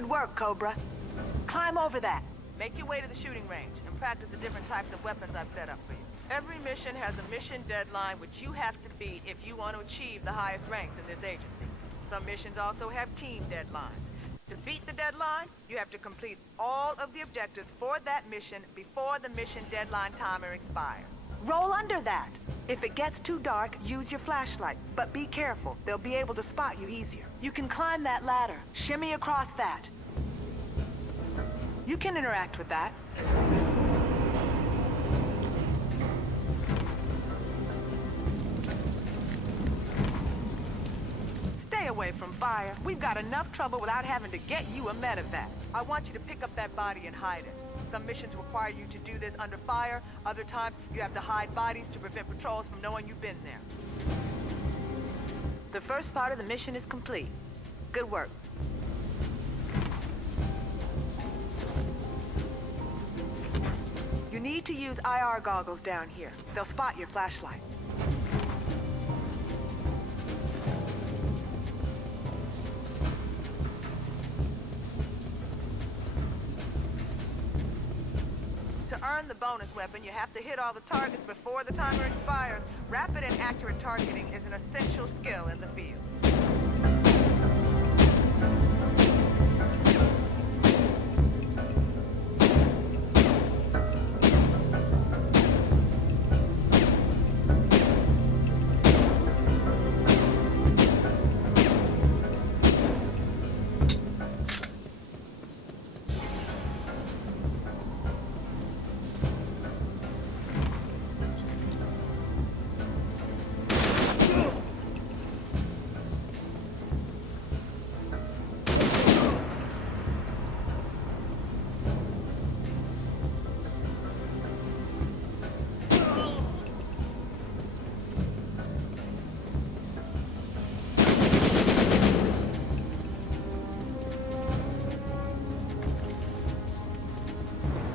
Good work, Cobra. Climb over that. Make your way to the shooting range and practice the different types of weapons I've set up for you. Every mission has a mission deadline which you have to beat if you want to achieve the highest ranks in this agency. Some missions also have team deadlines. To beat the deadline, you have to complete all of the objectives for that mission before the mission deadline timer expires. Roll under that. If it gets too dark, use your flashlight. But be careful. They'll be able to spot you easier. You can climb that ladder. Shimmy across that. You can interact with that. Stay away from fire. We've got enough trouble without having to get you a medevac. I want you to pick up that body and hide it. Some missions require you to do this under fire. Other times, you have to hide bodies to prevent patrols from knowing you've been there. The first part of the mission is complete. Good work. You need to use IR goggles down here. They'll spot your flashlight. To earn the bonus weapon, you have to hit all the targets before the timer expires. Rapid and accurate targeting is an essential skill in the field.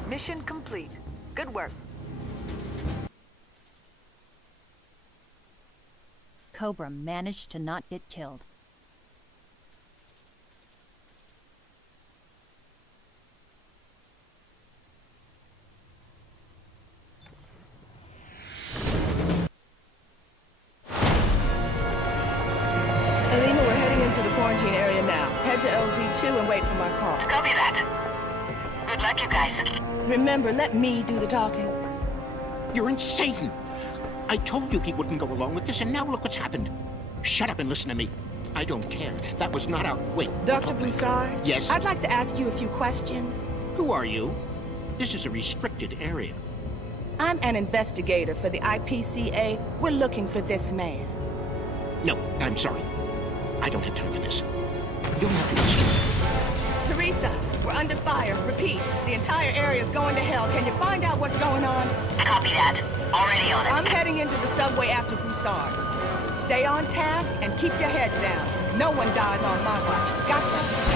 Mission complete. Good work. Cobra managed to not get killed. Alima, we're heading into the quarantine area now. Head to LZ2 and wait for my call. Copy that. Good luck, you guys. Remember, let me do the talking. You're insane! I told you he wouldn't go along with this, and now look what's happened. Shut up and listen to me. I don't care. That was not our... Wait. Dr. Broussard? Yes? I'd like to ask you a few questions. Who are you? This is a restricted area. I'm an investigator for the IPCA. We're looking for this man. No, I'm sorry. I don't have time for this. You'll have to excuse me. Teresa, we're under fire. Repeat, the entire area is going to hell. Can you find out what's going on? Copy that. Already on it. I'm heading into the subway after Broussard. Stay on task and keep your head down. No one dies on my watch. Got that?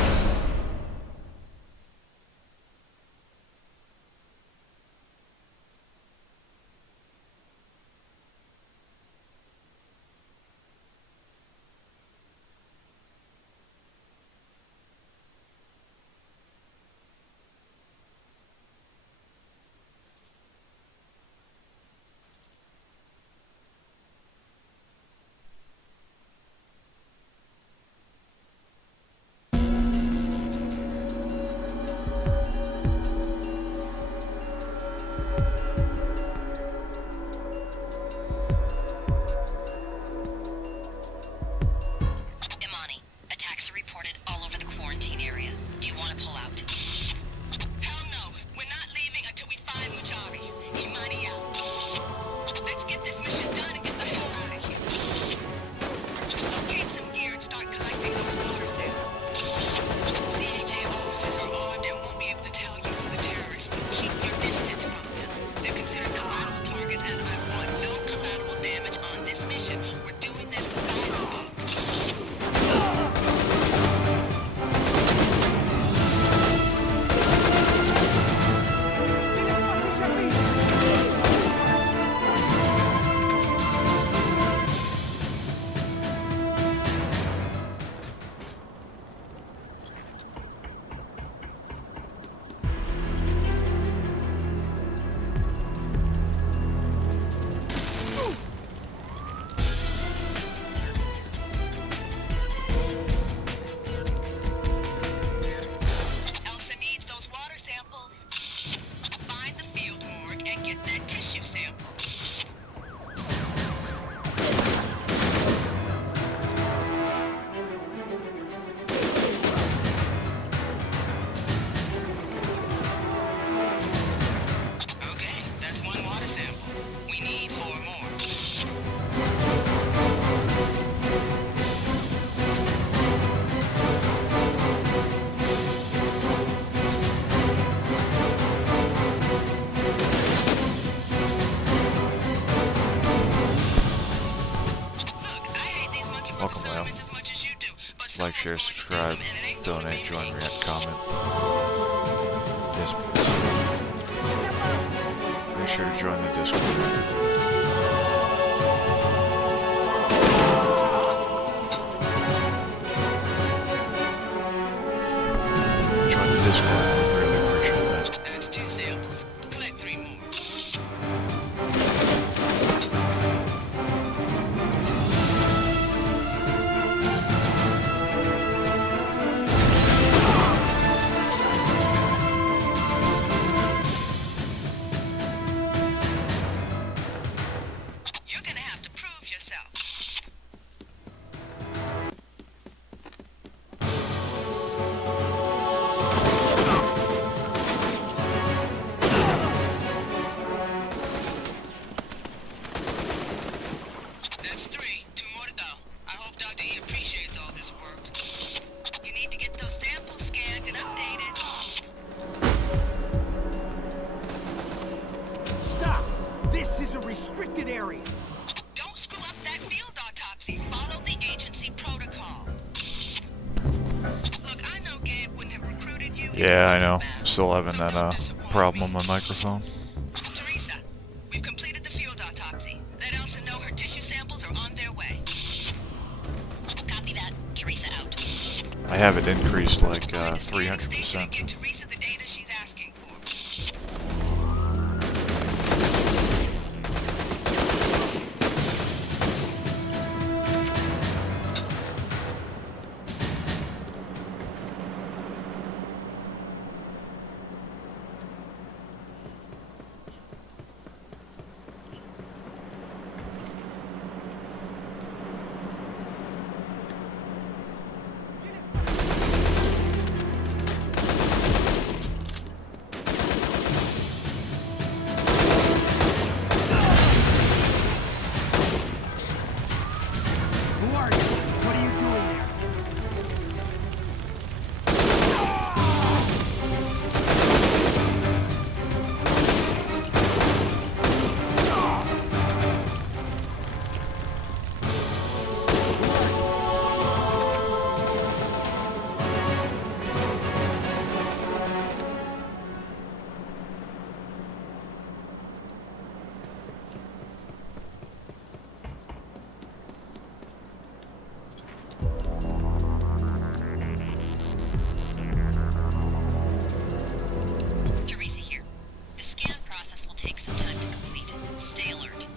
Like, share, subscribe, donate, join, react, comment. Yes, please. Make sure to join the Discord. Join the Discord. I really appreciate that. That's 2 samples. Collect 3 more. You're gonna have to prove yourself. That's 3. 2 more to go. I hope Dr. E appreciates all this work. You need to get those samples scanned and updated. Stop! This is a restricted area. Don't screw up that field autopsy. Follow the agency protocols. Look, I know Gabe wouldn't have recruited you. Yeah, I know. Still having that problem on my microphone. Teresa, we've completed the field autopsy. Let Elsa know her tissue samples are on their way. Copy that. Teresa out. I have it increased like Going to scan the station and 300%. get Teresa the data she's asking for. Who are you? What are you doing there? Teresa here. The scan process will take some time to complete. Stay alert.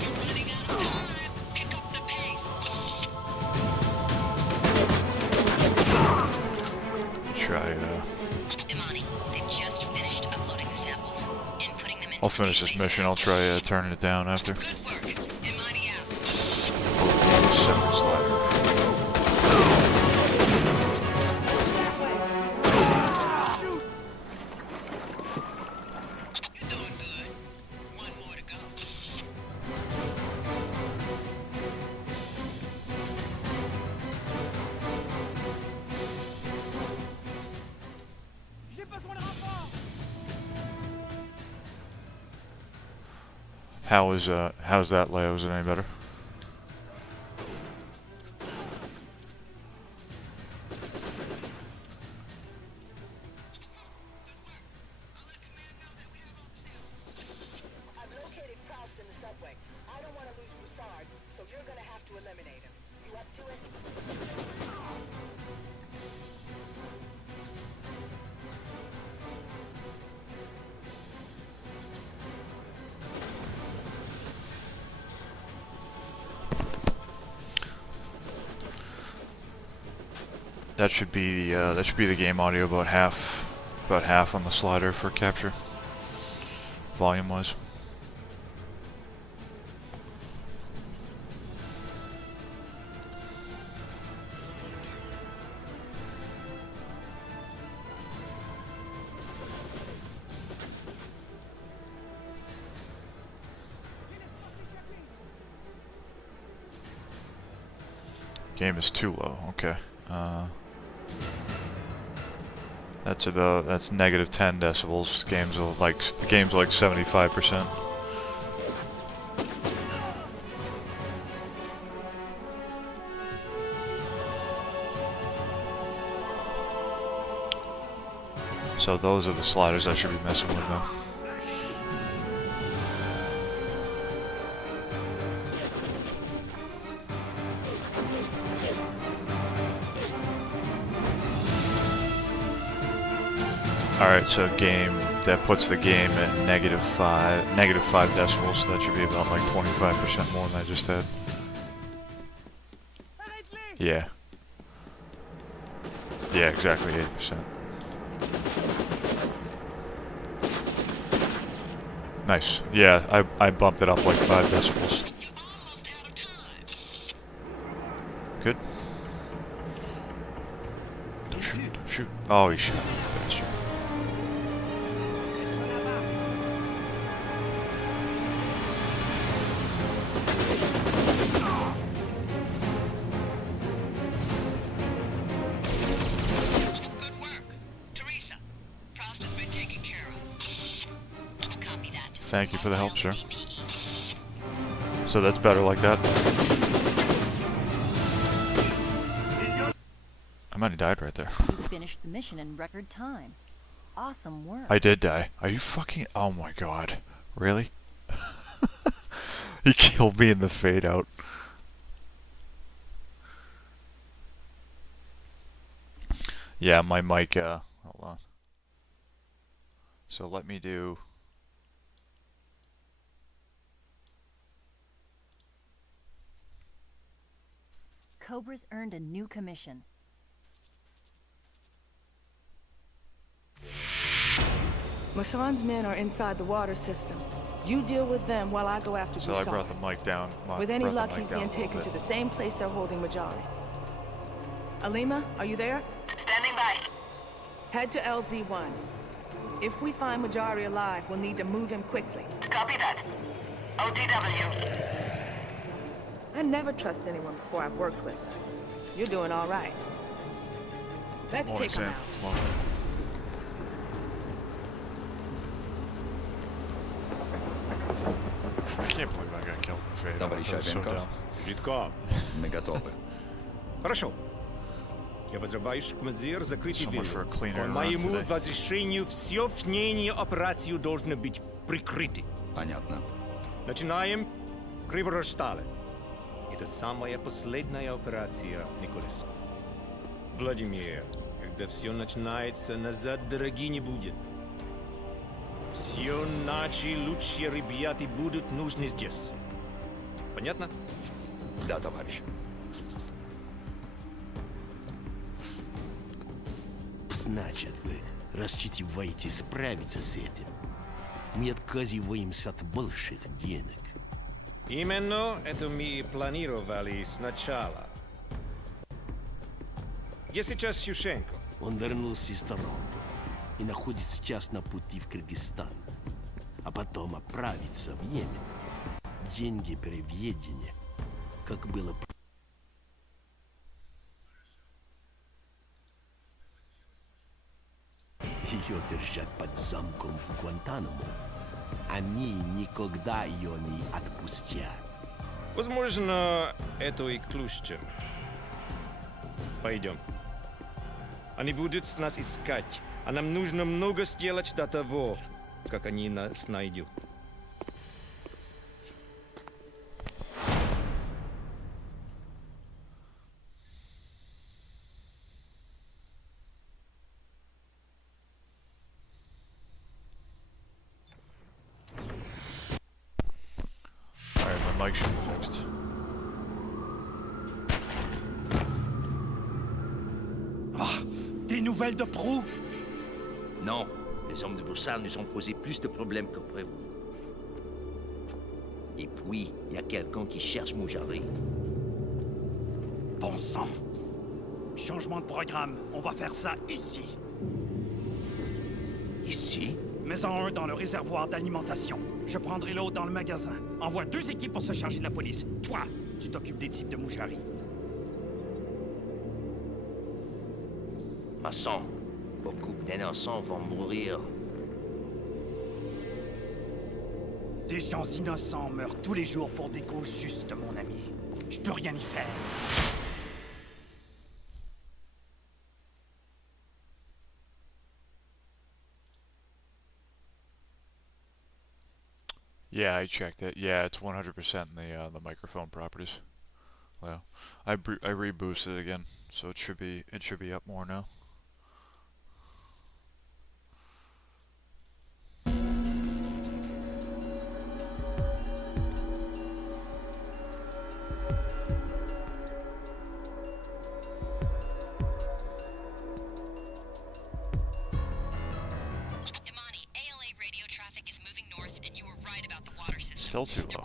You're running out of time. Pick up the pace. Try, Imani, they just finished uploading the samples. Inputting them into I'll finish this database. mission. I'll try turning it down after. Good work. Imani out. 7 slider. You're doing good. 1 more to go. How's that, Leo? Is it any better? I've located Faust in the subway. I don't want to lose Broussard, so you're gonna have to eliminate him. You up to it? That should be the game audio, about half on the slider for capture, volume-wise. Game is too low. Okay. That's negative 10 decibels. The game's like 75%. So those are the sliders I should be messing with now. Alright, so that puts the game at negative 5 decibels, so that should be about like 25% more than I just had. Yeah. Yeah, exactly 80%. Nice. Yeah, I bumped it up like 5 decibels. Good. Don't shoot, don't shoot. Oh, he shot me, bastard. Thank you for the help, sir. So that's better like that. I might have died right there. You finished the mission in record time. Awesome work. I did die. Are you fucking... Oh my god. Really? He killed me in the fade out. Yeah, my mic, hold on. So let me do... Cobra's earned a new commission. Massan's men are inside the water system. You deal with them while I go after So Broussard. I brought the mic down. With any luck, he's being taken to the same place they're holding Majari. Alima, are you there? Standing by. Head to LZ1. If we find Majari alive, we'll need to move him quickly. Copy that. OTW. I never trust anyone before I've worked with them. You're doing all right. Let's take him out. I can't believe I got killed in fade. Товарищ So Авенков, dumb. Житков, мы готовы. Хорошо. Я вызываешь командир закрытый So much for a cleaner По run моему today. разрешению все внешние операции должны быть прикрыты. Понятно. Начинаем Криворожстале. Это самая последняя операция, Николас. Владимир, когда все начинается, назад дороги не будет. Все наши лучшие ребята будут нужны здесь. Понятно? Да, товарищ. Значит, вы рассчитываете справиться с этим. Мы отказываемся от больших денег. Именно это мы и планировали сначала. Где сейчас Юшенко? Он вернулся из Торонто и находится сейчас на пути в Кыргызстан, а потом отправится в Йемен. Деньги переведения, как было... Ее держат под замком в Гуантанамо. Они никогда ее не отпустят. Возможно, это и к лучшему. Пойдем. Они будут нас искать, а нам нужно много сделать до того, как они нас найдут. Alright, my mic should be fixed. nouvelles de Prou? Non, les hommes de Broussard nous ont posé plus de problèmes que prévu. Et puis, il y a quelqu'un qui cherche Moujari. Bon sang. Changement de programme. On va faire ça ici. Ici? Mets-en un dans le réservoir d'alimentation. Je prendrai l'autre dans le magasin. Envoie 2 équipes pour se charger de la police. Toi, tu t'occupes des types de Moujari. Masson, beaucoup d'innocents vont mourir. Des gens innocents meurent tous les jours pour des causes justes, mon ami. Je peux rien y faire. Yeah, I checked it. Yeah, it's 100% in the microphone properties. Well, I reboosted it again, so it should be up more now. Still too low.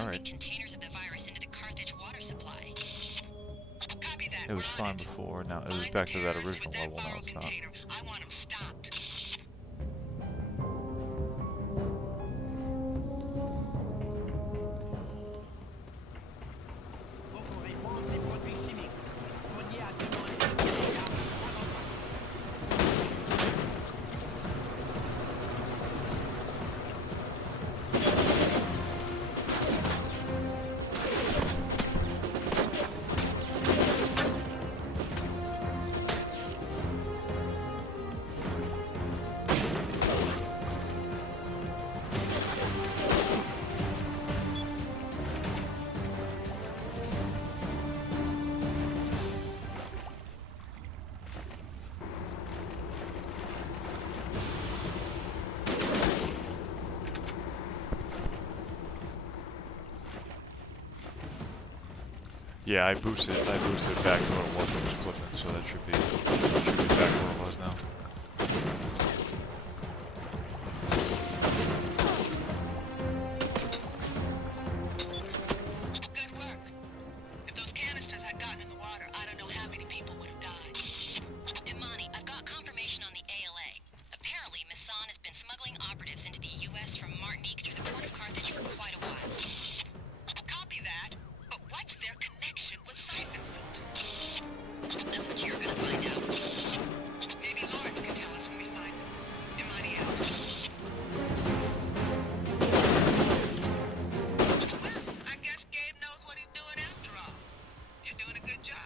Alright. It was fine before, now it was back to that original level, now it's not. I want them stopped. Yeah, I boosted it back to what it was when it was clipping, so that should be back where it was now. Good work. If those canisters had gotten in the water, I don't know how many people would have died. Imani, I've got confirmation on the ALA. Apparently, Masson has been smuggling operatives into the U.S. from Martinique through the port of Carthage for quite a while. Copy that. But what's their connection with Syphon? That's what you're gonna find out. Maybe Lawrence can tell us when we find him. Imani out. Well, I guess Gabe knows what he's doing after all. You're doing a good job.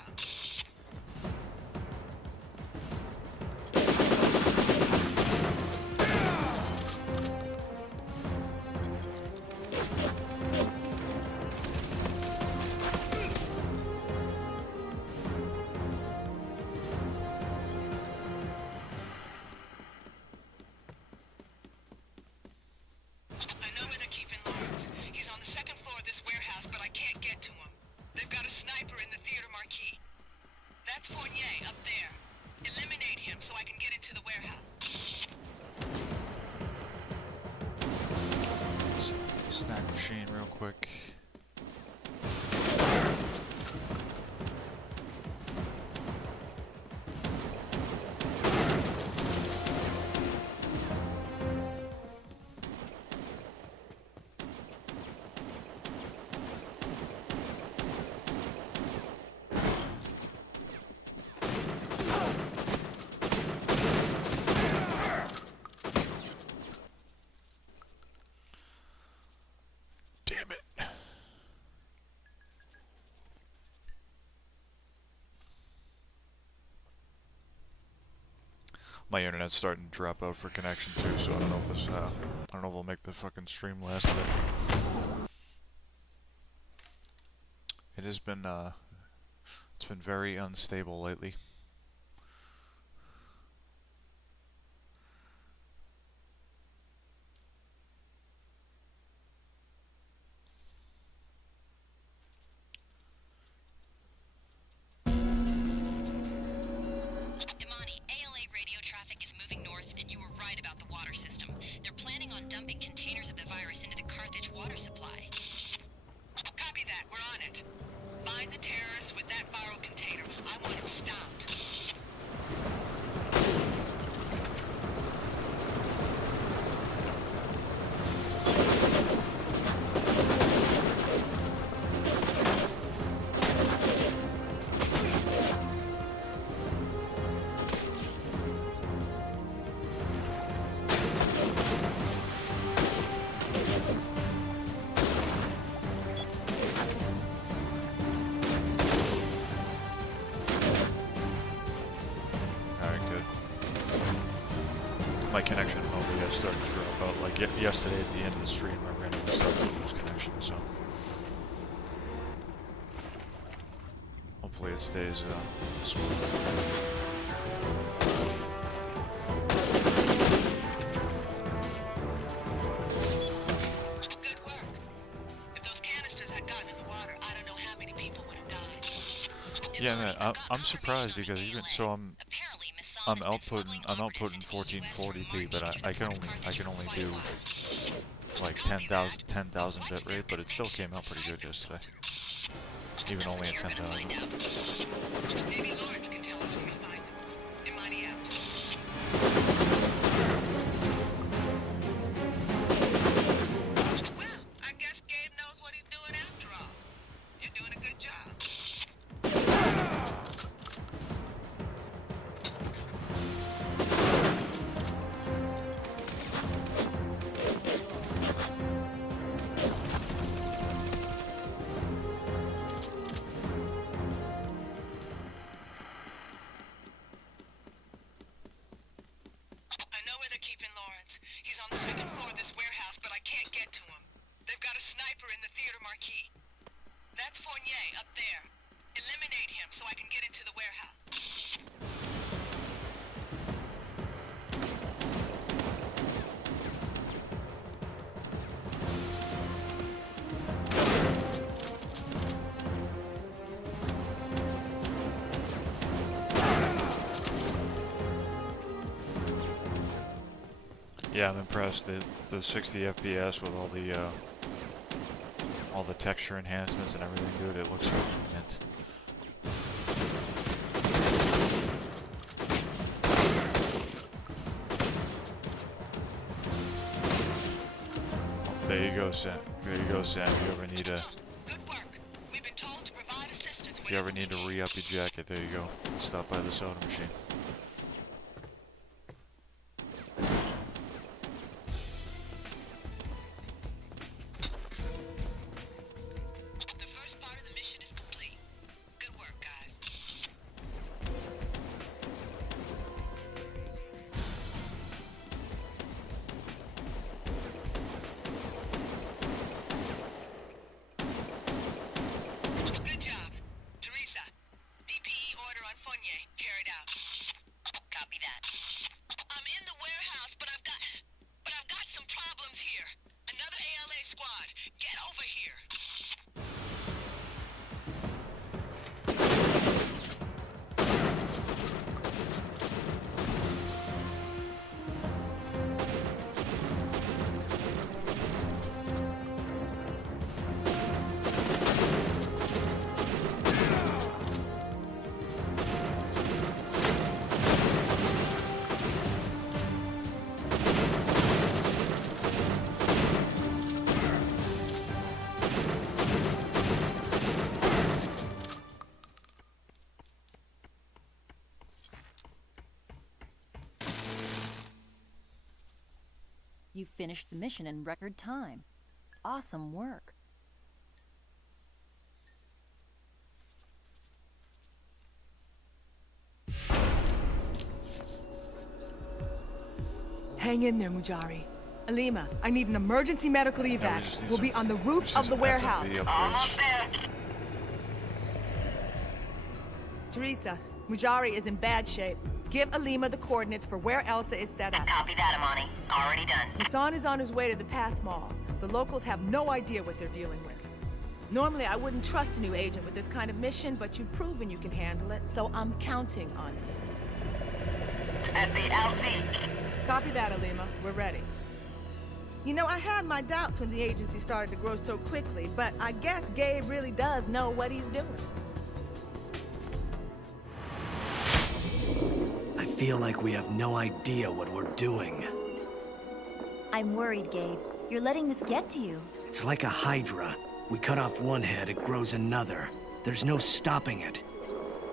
I know where they're keeping Lawrence. He's on the second floor of this warehouse, but I can't get to him. They've got a sniper in the theater marquee. That's Fournier up there. Eliminate him so I can get into the warehouse. Snack machine real quick. Damn it. My internet's starting to drop out for connection too, so I don't know if this, I don't know if I'll make the fucking stream last a bit. It has been, it's been very unstable lately. Imani, ALA my connection in OBS started to drop out. Like yesterday at the end of the stream, I randomly started to lose connection, so hopefully it stays smooth. Yeah, man, I'm surprised because even so, I'm outputting 1440p, but I can only do like 10,000 bit rate, but it still came out pretty good yesterday, even only at 10,000. Maybe Lawrence can tell us where we find him. Imani out. Well, I guess Gabe knows what he's doing after all. You're doing a good job. He's on the second floor of this warehouse, but I can't get to him. They've got a sniper in the theater marquee. That's Fournier up there. Eliminate him so I can get into the warehouse. Yeah, I'm impressed. The 60 FPS with all the texture enhancements and everything, dude. It looks really mint. Oh, there you go, Sam. There you go, Sam. If you ever need to re-up your jacket, there you go. Stop by the soda machine. You finished the mission in record time. Awesome work. Hang in there, Mujari. Alima, I need an emergency medical evac. We'll be on the roof of the warehouse. Almost there. Teresa, Mujari is in bad shape. Give Alima the coordinates for where Elsa is set up. Copy that, Imani. Already done. Hassan is on his way to the Path Mall. The locals have no idea what they're dealing with. Normally, I wouldn't trust a new agent with this kind of mission, but you've proven you can handle it, so I'm counting on it. At the LZ. Copy that, Alima. We're ready. You know, I had my doubts when the agency started to grow so quickly, but I guess Gabe really does know what he's doing. I feel like we have no idea what we're doing. I'm worried, Gabe. You're letting this get to you. It's like a hydra. We cut off one head, it grows another. There's no stopping it.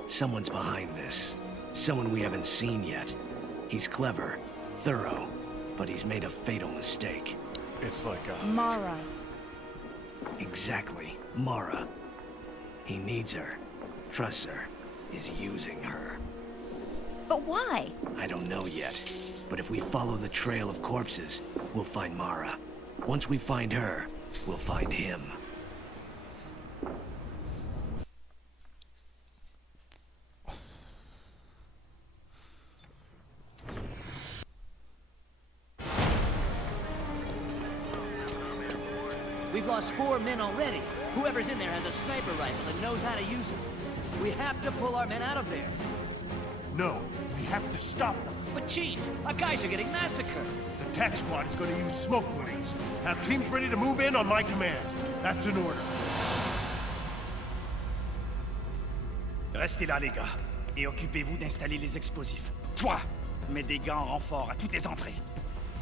Someone's behind this. Someone we haven't seen yet. He's clever, thorough, but he's made a fatal mistake. It's like a Mara. Exactly, Mara. He needs her, trusts her, is using her. But why? I don't know yet. But if we follow the trail of corpses, we'll find Mara. Once we find her, we'll find him. We've lost 4 men already. Whoever's in there has a sniper rifle and knows how to use it. We have to pull our men out of there. No, we have to stop them. But Chief, our guys are getting massacred. The tac squad is going to use smoke grenades. Have teams ready to move in on my command. That's an order. Restez là, les gars. Et occupez-vous d'installer les explosifs. Toi, mets des gants en renfort à toutes les entrées.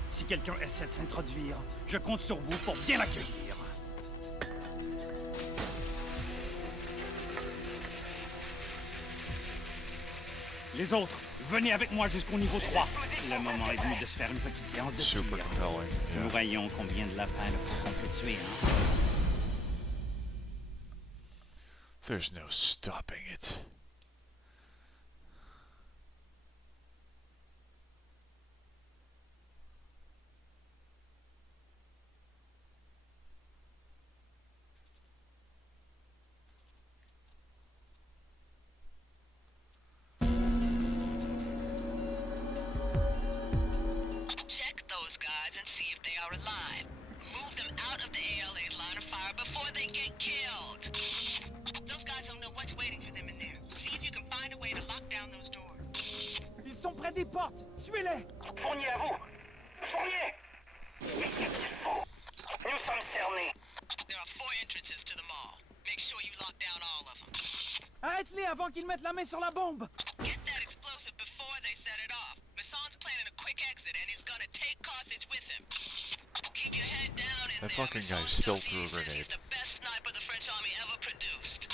Si quelqu'un essaie de s'introduire, je compte sur vous pour bien l'accueillir. Les autres, venez avec moi jusqu'au niveau 3. Le moment est venu de se faire une petite séance de tir. Nous voyons combien de lapins il faut qu'on peut tuer, hein? There's no stopping it. Près des portes! Tuez-les! Fournier à vous! Fournier! Mais qu'est-ce qu'il faut? Nous sommes cernés! There are 4 entrances to the mall. Make sure you lock down all of them. Arrête-les avant qu'ils mettent la main sur la bombe! Get that explosive before they set it off. Mason's planning a quick exit and he's gonna take Carthage with him. Keep your head down in there. That fucking guy still threw a grenade. He's the best sniper the French army ever produced.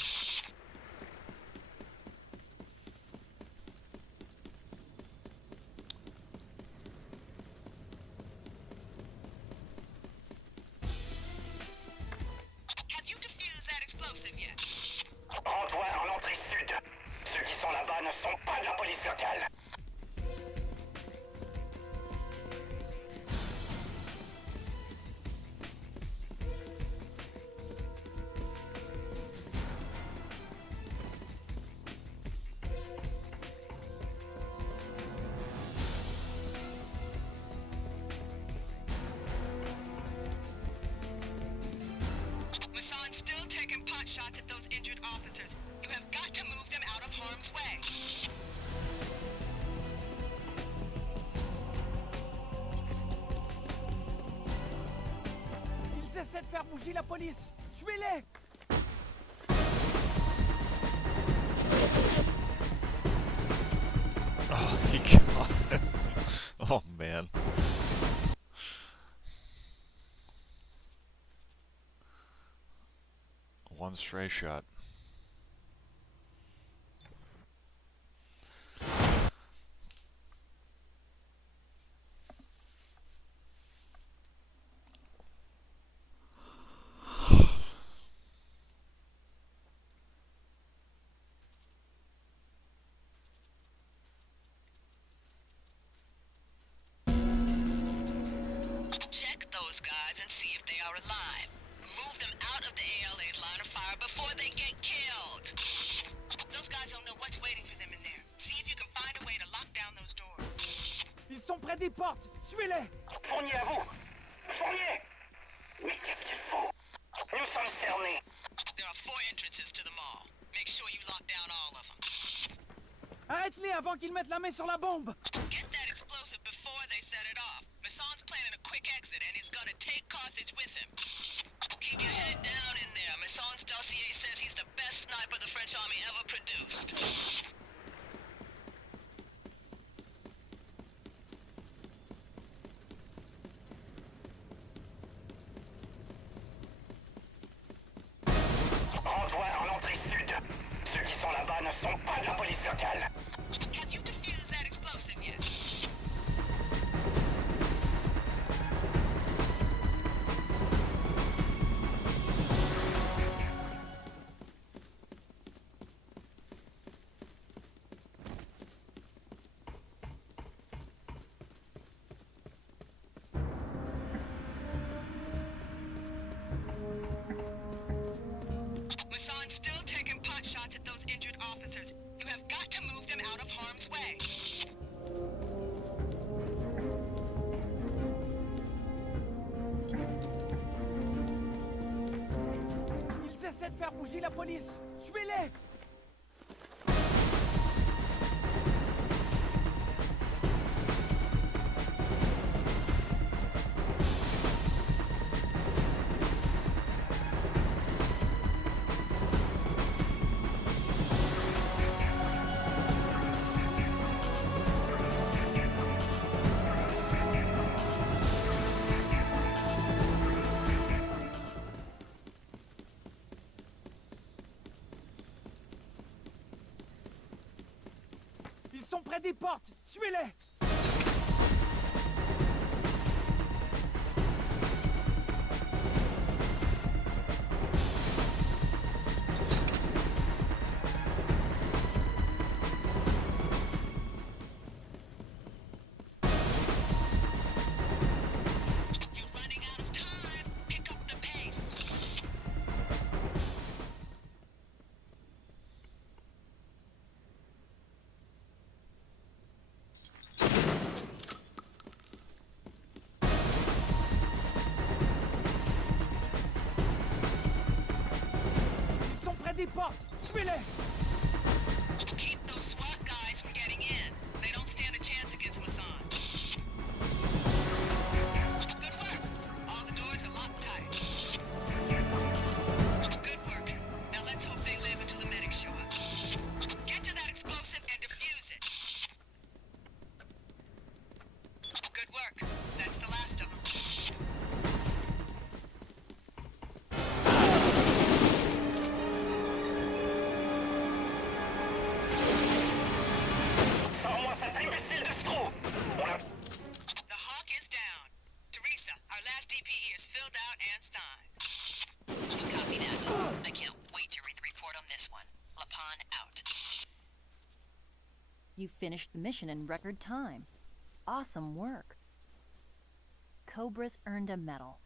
Rends-toi en l'entrée sud. Ceux qui sont là-bas ne sont pas de la police locale. Mason's still taking pot shots at those injured officers. You have got to move them out of harm's way. Ils essaient de faire bouger la police! Tuez-les! Oh, he got it. Oh, man. One stray shot. Check those guys and see if they are alive. Move them out of the ALA's line of fire before they get killed. Those guys don't know what's waiting for them in there. See if you can find a way to lock down those doors. Ils sont près des portes! Tuez-les! Fournier à vous! Fournier! Mais qu'est-ce qu'il faut? Nous sommes cernés. There are 4 entrances to the mall. Make sure you lock down all of them. Arrête-les avant qu'ils mettent la main sur la bombe! Get that explosive before they set it off. Mason's planning a quick exit and he's gonna take Carthage with him. Keep your head down in there. Mason's dossier says he's the best sniper the French army ever produced. Rends-toi en l'entrée sud. Ceux qui sont là-bas ne sont pas de la police locale. Have you defused that explosive yet? faire bouger la police. Suivez-les! Ils sont près des portes! Suivez-les! Des portes! Suivez-les! Keep those SWAT guys from getting in. They don't stand a chance against Masson. Good work. All the doors are locked tight. Good work. Now let's hope they live until the medics show up. Get to that explosive and defuse it. Good work. That's the last of them. You finished the mission in record time. Awesome work. Cobra's earned a medal.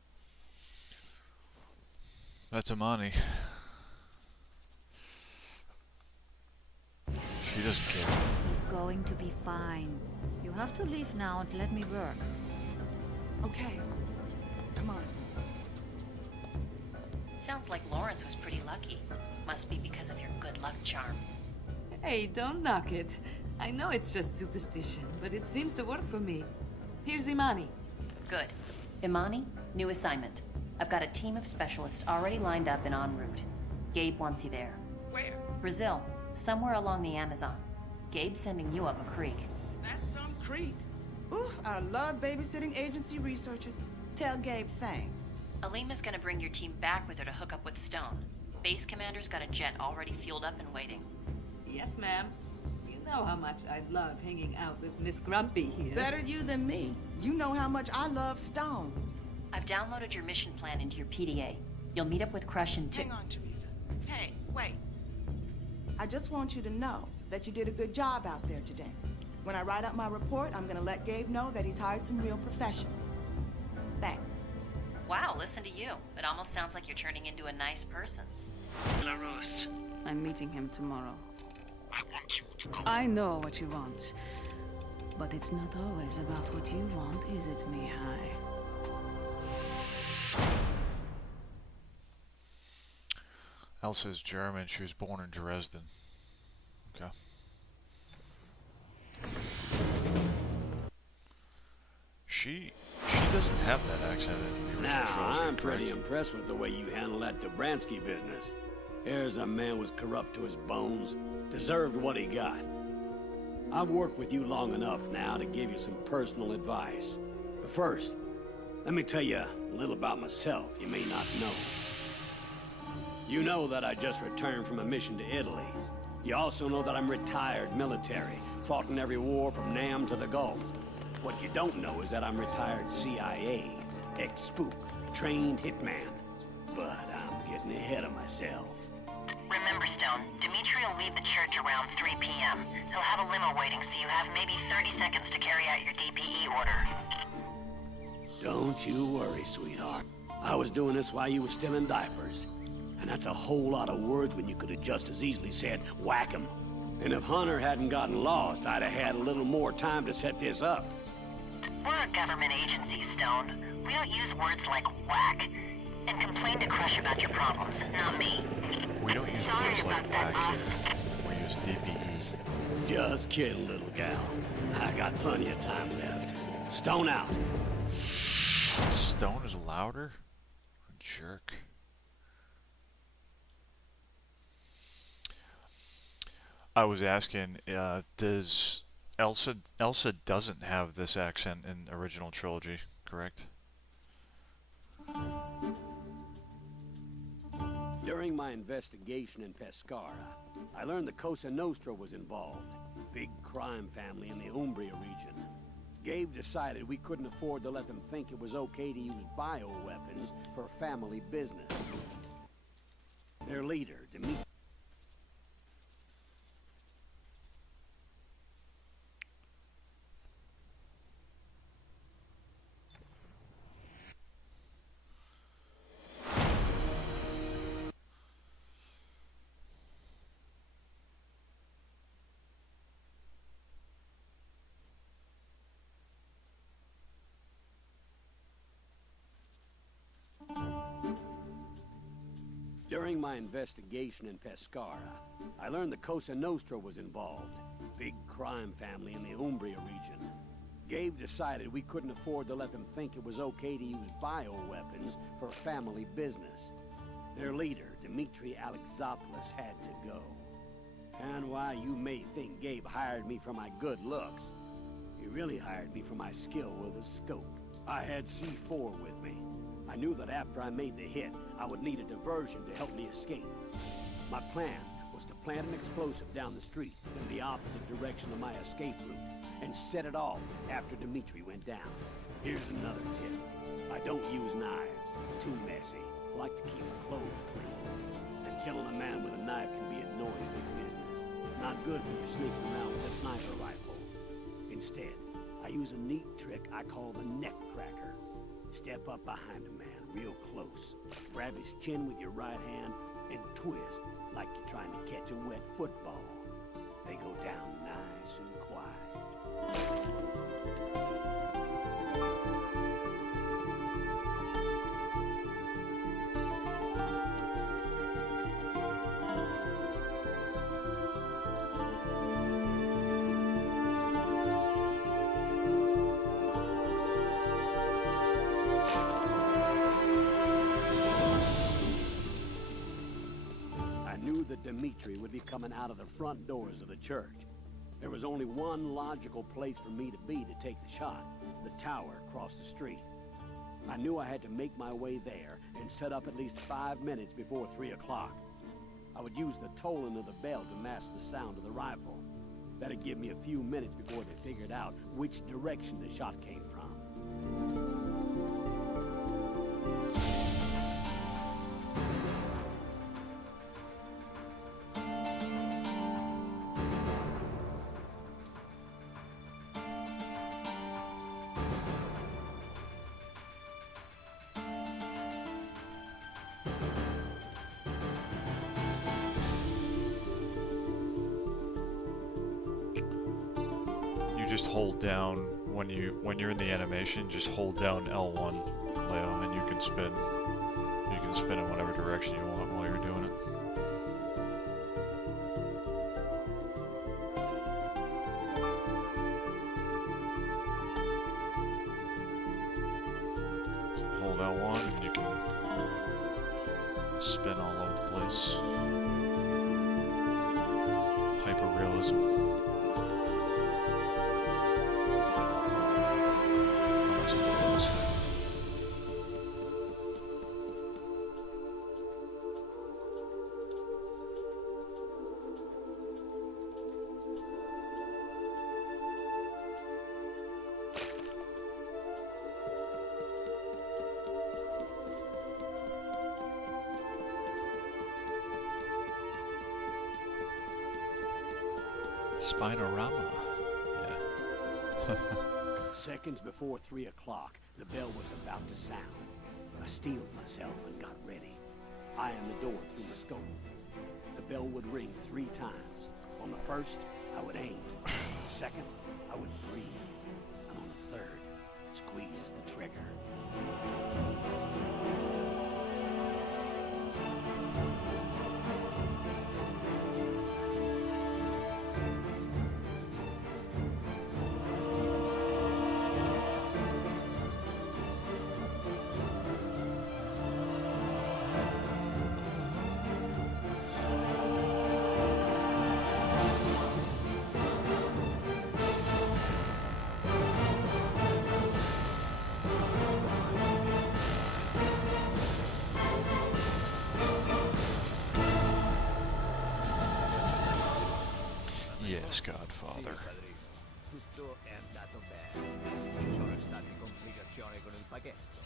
That's Imani. She doesn't care. He's going to be fine. You have to leave now and let me work. Okay. Come on. Sounds like Lawrence was pretty lucky. Must be because of your good luck charm. Hey, don't knock it. I know it's just superstition, but it seems to work for me. Here's Imani. Good. Imani, new assignment. I've got a team of specialists already lined up and en route. Gabe wants you there. Where? Brazil. Somewhere along the Amazon. Gabe's sending you up a creek. That's some creek. Ooh, I love babysitting agency researchers. Tell Gabe thanks. Alima's gonna bring your team back with her to hook up with Stone. Base commander's got a jet already fueled up and waiting. Yes, ma'am. You know how much I love hanging out with Miss Grumpy here. Better you than me. You know how much I love Stone. I've downloaded your mission plan into your PDA. You'll meet up with Crush in 2. Hang on, Teresa. Hey, wait. I just want you to know that you did a good job out there today. When I write up my report, I'm gonna let Gabe know that he's hired some real professionals. Thanks. Wow, listen to you. It almost sounds like you're turning into a nice person. LaRose. I'm meeting him tomorrow. I want you to go. I know what you want. But it's not always about what you want, is it, Mihai? Elsa's German. She was born in Dresden. Okay. She doesn't have that accent in the original trilogy. I'm pretty impressed with the way you handle that Dobransky business. Here's a man was corrupt to his bones, deserved what he got. I've worked with you long enough now to give you some personal advice. But first, let me tell you a little about myself you may not know. You know that I just returned from a mission to Italy. You also know that I'm retired military, fought in every war from Nam to the Gulf. What you don't know is that I'm retired CIA, ex-spook, trained hitman. But I'm getting ahead of myself. Remember, Stone, Dimitri will leave the church around 3 p.m. He'll have a limo waiting, so you have maybe 30 seconds to carry out your DPE order. Don't you worry, sweetheart. I was doing this while you were still in diapers. And that's a whole lot of words when you could have just as easily said, whack 'em. And if Hunter hadn't gotten lost, I'd have had a little more time to set this up. We're a government agency, Stone. We don't use words like whack. and complain to Crush about your problems, not me. We don't use Sorry words like about that, that here. We use DPE. Just kidding, little gal. I got plenty of time left. Stone out. Stone is louder? Jerk. I was asking, does Elsa doesn't have this accent in original trilogy, correct? During my investigation in Pescara, I learned the Cosa Nostra was involved. Big crime family in the Umbria region. Gabe decided we couldn't afford to let them think it was okay to use bioweapons for family business. Their leader, Dimitri. During my investigation in Pescara, I learned the Cosa Nostra was involved. Big crime family in the Umbria region. Gabe decided we couldn't afford to let them think it was okay to use bioweapons for family business. Their leader, Dimitri Alexopoulos, had to go. And while you may think Gabe hired me for my good looks, he really hired me for my skill with a scope. I had C4 with me. I knew that after I made the hit, I would need a diversion to help me escape. My plan was to plant an explosive down the street in the opposite direction of my escape route and set it off after Dimitri went down. Here's another tip. I don't use knives. Too messy. I like to keep clothes clean. And killing a man with a knife can be a noisy business. Not good when you're sneaking around with a sniper rifle. Instead, I use a neat trick I call the neck cracker. Step up behind a man real close. Grab his chin with your right hand and twist like you're trying to catch a wet football. They go down nice and quiet. Dimitri would be coming out of the front doors of the church. There was only one logical place for me to be to take the shot, the tower across the street. I knew I had to make my way there and set up at least 5 minutes before 3 o'clock. I would use the tolling of the bell to mask the sound of the rifle. That'd give me a few minutes before they figured out which direction the shot came from. Just hold down when you're in the animation. Just hold down L1, Leo, and you can spin. You can spin in whatever direction you want while you're doing it. So hold L1 and you can spin all over the place. Hyper-realism. Spinorama. Yeah. Seconds before 3 o'clock, the bell was about to sound. I steeled myself and got ready. Eyeing the door through the scope. The bell would ring 3 times. On the first, I would aim. On the second, I would breathe. And on the third, squeeze the trigger. Godfather. Tutto è andato bene. Ci sono state complicazioni con il pacchetto.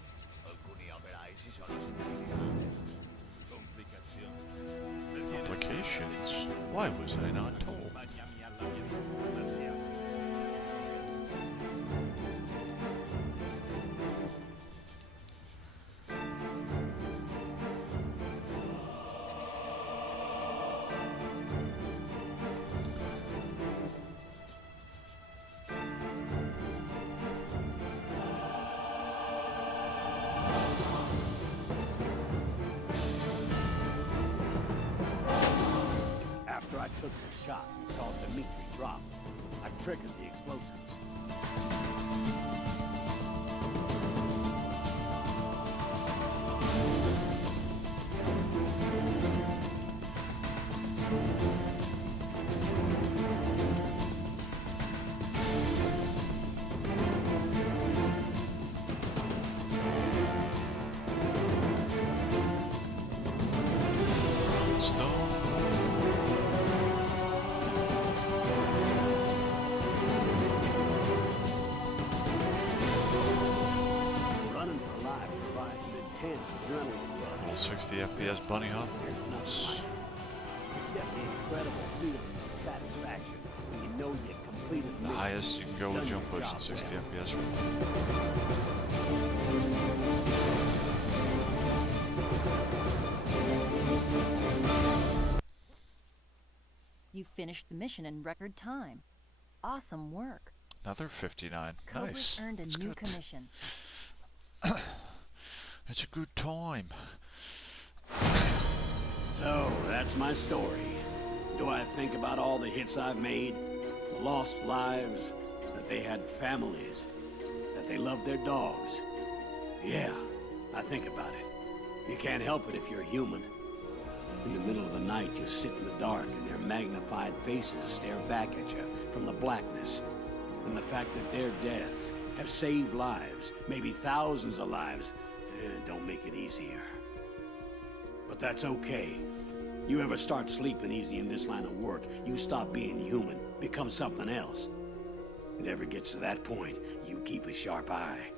Alcuni operai si sono sentiti male. Complicazioni? Complications? Why was I not told? After I took the shot and saw Dimitri drop, I triggered the explosives. Running for life provides an intense adrenaline rush. Little 60 FPS bunny hop. Except the incredible feeling of satisfaction when you know you completed The highest you can go with jump push at 60 FPS. You finished the mission in record time. Awesome work. Another 59. Cobra's Nice. earned a That's new good. commission. It's a good time. So, that's my story. Do I think about all the hits I've made? The lost lives, that they had families, that they loved their dogs. Yeah, I think about it. You can't help it if you're human. In the middle of the night, you sit in the dark and their magnified faces stare back at you from the blackness. And the fact that their deaths have saved lives, maybe thousands of lives, don't make it easier. But that's okay. You ever start sleeping easy in this line of work, you stop being human, become something else. It ever gets to that point, you keep a sharp eye.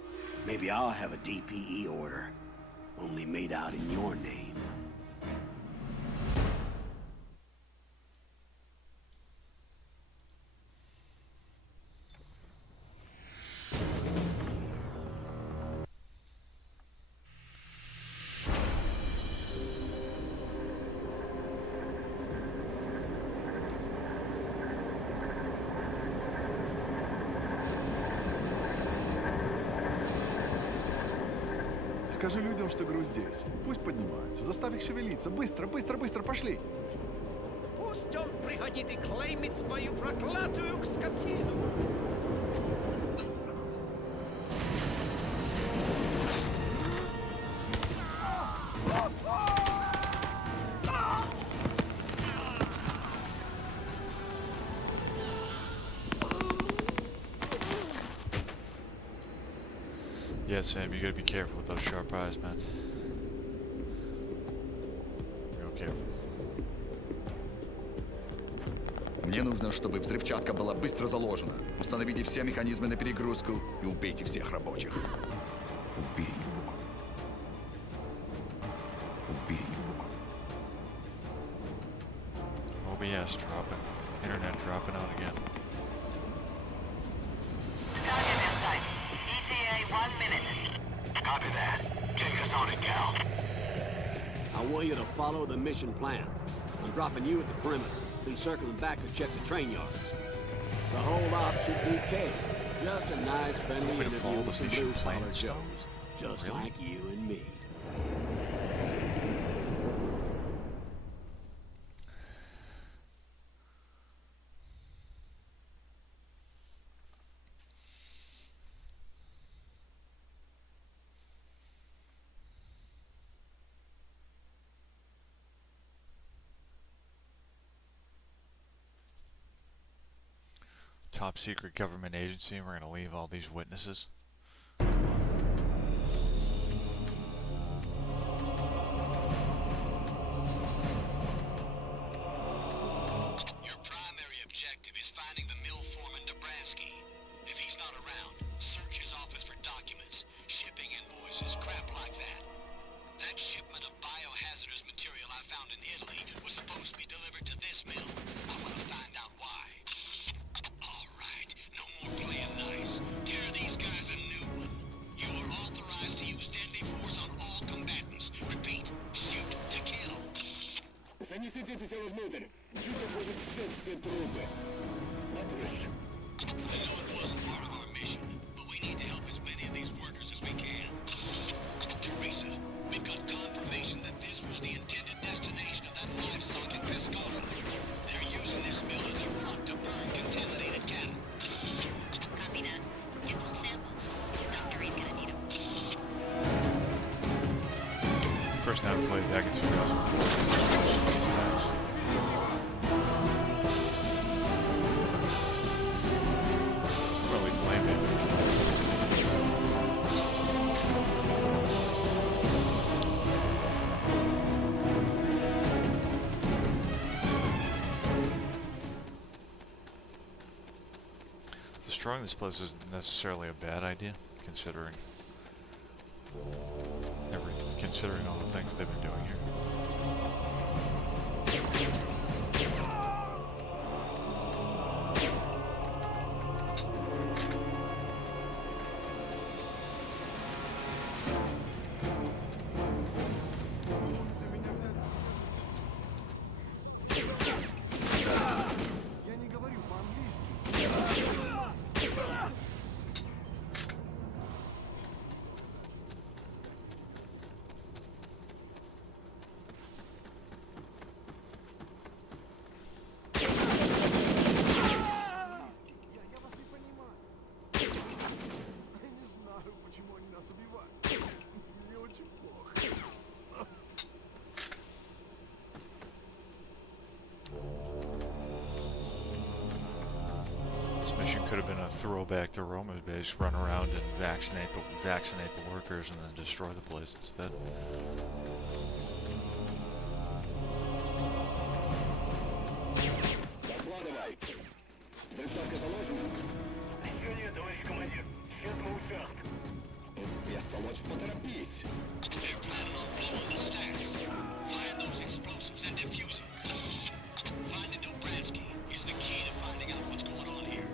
Maybe I'll have a DPE order, only made out in your name. Скажи людям, что груз здесь. Пусть поднимаются. Заставь их шевелиться. Быстро, быстро, быстро, пошли! Пусть он приходит и клеймит свою проклятую скотину. Yeah, Sam, you gotta be careful with those sharp eyes, man. Real careful. Мне нужно, чтобы взрывчатка была быстро заложена. Установите все механизмы на перегрузку и убейте всех рабочих. Убей его. Убей его. OBS dropping. Internet dropping out again. ETA 1 minute. Copy that. Take us on it, Cal. I want you to follow the mission plan. I'm dropping you at the perimeter, then circling back to check the train yards. The whole op should be K. Just a nice, friendly We're gonna follow interview the with some mission blue-collar plan stuff? Joes. Just Really? like you and me. Top secret government agency, and we're gonna leave all these witnesses. Your primary objective is finding useless crap like that. That shipment of biohazardous material I found in Italy was supposed to be delivered to this mill. I want to find out why. All right, no more playing nice. Tear these guys a new one. You are authorized to use deadly force on all combatants. Repeat, shoot to kill. Занесите это тело внутрь. Джуда будет сжечь все трупы. Отрыщ. I know it wasn't part of our mission, but we need to help as many of these workers as we can. Teresa, we've got confirmation that this was the intended destination of that livestock in Pescara. They're using this mill as a front to burn contaminated cattle. Copy that. Get some samples. Dr. E's gonna need them. First time I played back in 2004. Really blame it. Destroying this place isn't necessarily a bad idea, considering considering all the things they've been doing here. Я не говорю по-английски. This mission could have been a throwback to Roma's base, run around and vaccinate the workers and then destroy the place instead. Докладывай. Высоко заложено? Еще нет, товарищ командир. Сейчас мы усерд. Бестолочь, поторопись. They're planning on blowing the stacks. Find those explosives and defuse them. Finding Dobransky is the key to finding out what's going on here.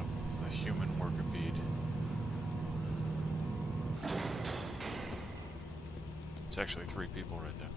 the human workipede. It's actually 3 people right there.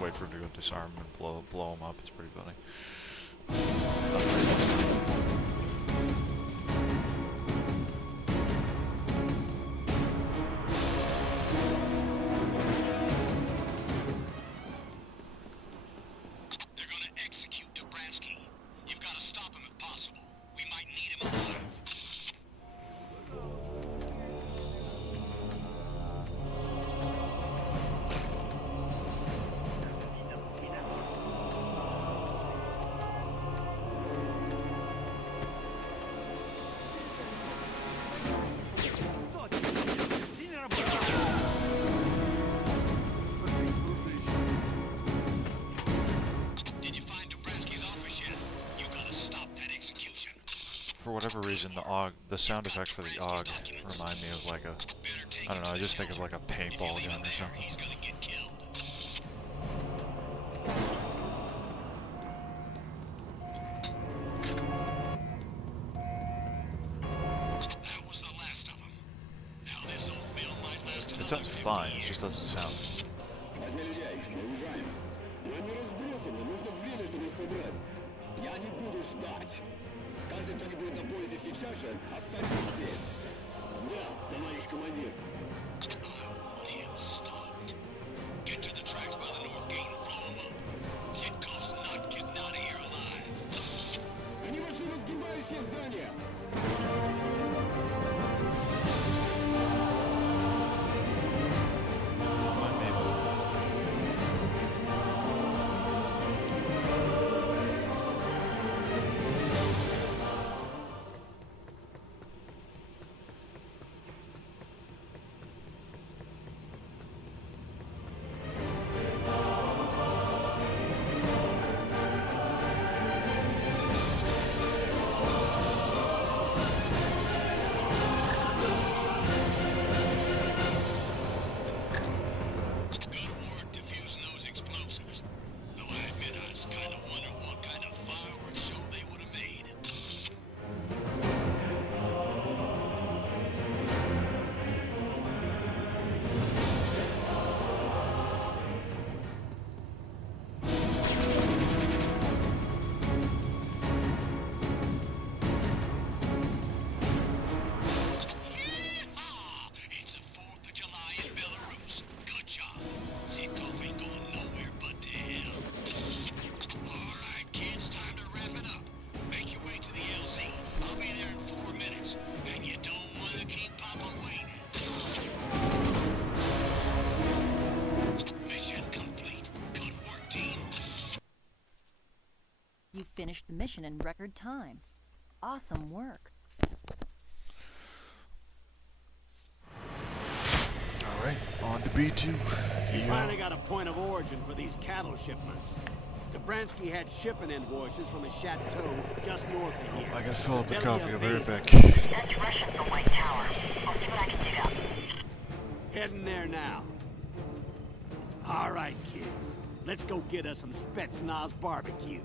Wait for him to go disarm and blow him up. It's pretty funny. It's not very interesting. They're gonna execute Dobransky. You've got to stop him if possible. We might need him alive. For whatever reason, the sound effects for the AUG remind me of like a, I don't know, I just think of like a paintball gun or something. It sounds fine, it just doesn't sound. Каждый, кто не будет на поезде сейчас же, останется здесь. Да, товарищ командир. Get to the tracks by the north gate and blow them up. Zitkov's not getting out of here alive. Они вошли в разгибающее здание. You finished the mission in record time. Awesome work. Alright, on to B2. We finally got a point of origin for these cattle shipments. Dobransky had shipping invoices from a chateau just north of here. I gotta fill up the coffee, I'll be right back. That's Russian for White Tower. I'll see what I can dig up. Heading there now. All right, kids. Let's go get us some Spetsnaz barbecue.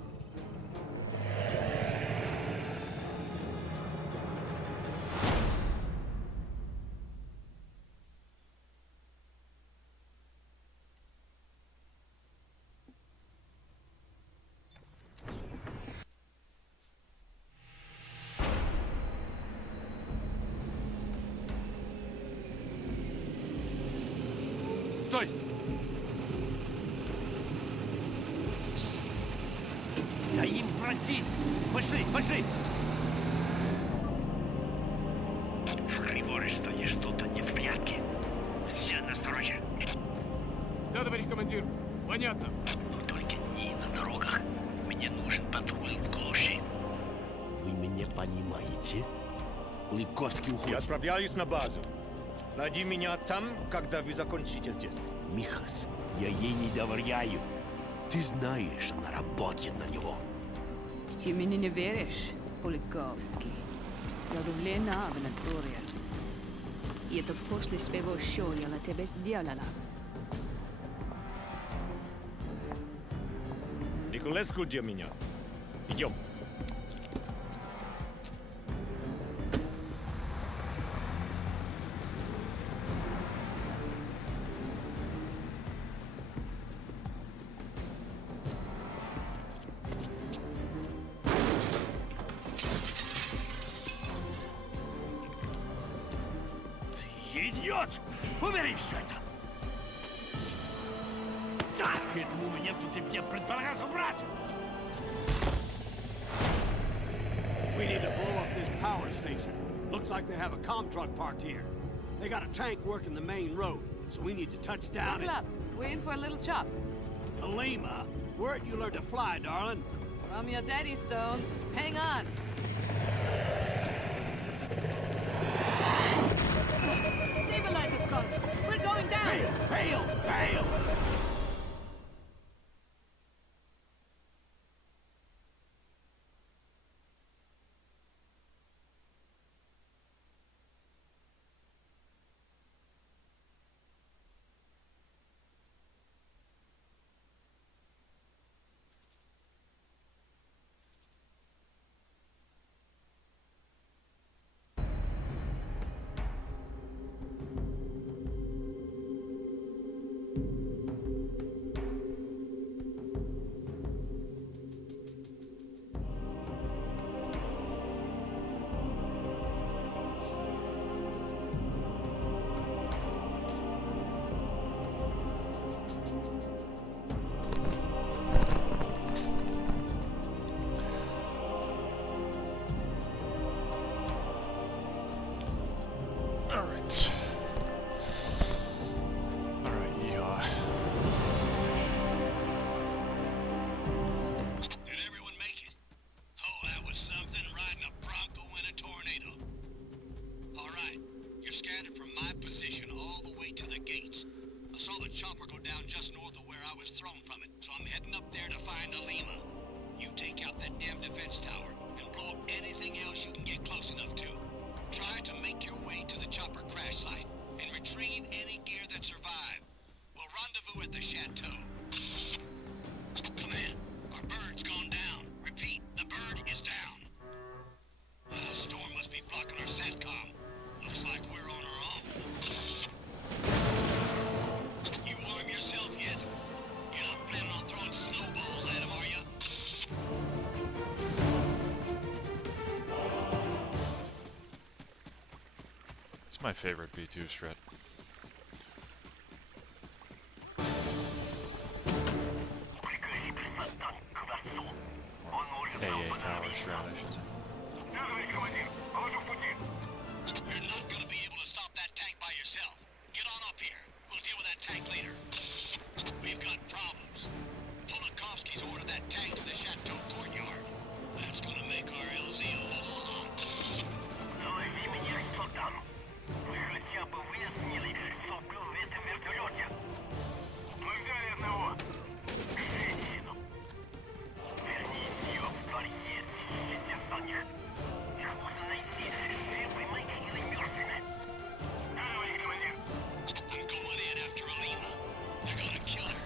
стой! Да им фронтит! Пошли, пошли! Говоришь, что не что-то не в порядке. Все настороже. Да, товарищ командир. Понятно. Но только не на дорогах. Мне нужен патруль в глуши. Вы меня понимаете? Лыковский уходит. Я отправляюсь на базу. Найди меня там, когда вы закончите здесь. Михас, я ей не доверяю. Ты знаешь, она работает на него. Ты мне не веришь, Поликовский? Я удивлена в натуре. И это после своего шоу я на тебя сделала. Николеску, где меня? Идем. Идиот! Убери все это! Да, к этому моменту ты мне предполагал убрать! We need to blow up this power station. Looks like they have a comm truck parked here. They got a tank working the main road, so we need to touch down. Buckle up. We're in for a little chop. Alima, where'd you learn to fly, darling? From your daddy, Stone. Hang on. Stabilizer's gone. We're going down. Bail! Bail! Alright. Alright, yeah. Did everyone make it? Oh, that was something, riding a Bronco in a tornado. Alright, you're scattered from my position all the way to the gates. I saw the chopper go down just north of where I was thrown from it, so I'm heading up there to find Alima. You take out that damn defense tower and blow up anything else you can get close enough to. Try to make your way to the chopper crash site and retrieve any gear that survived. We'll rendezvous at the chateau. Command, our bird's gone down. Repeat, the bird is down. The storm must be blocking our SATCOM. Looks like we're on our own. You arm yourself yet? You're not planning on throwing snowballs at him, are you? It's my favorite B2 strat. AA tower strat, I should say. You're not gonna be able to stop that tank by yourself. Get on up here. We'll deal with that tank later. We've got problems. Polikovsky's ordered that tank to the chateau courtyard. That's gonna make our LZ a little hot. Вы хотя бы выяснили, что был в этом вертолете? Мы взяли одного. Женщину. Верните ее в дворец. Ищите за них. Их можно найти живыми или мертвыми. Давай, командир. I'm going in after Alima. They're gonna kill her.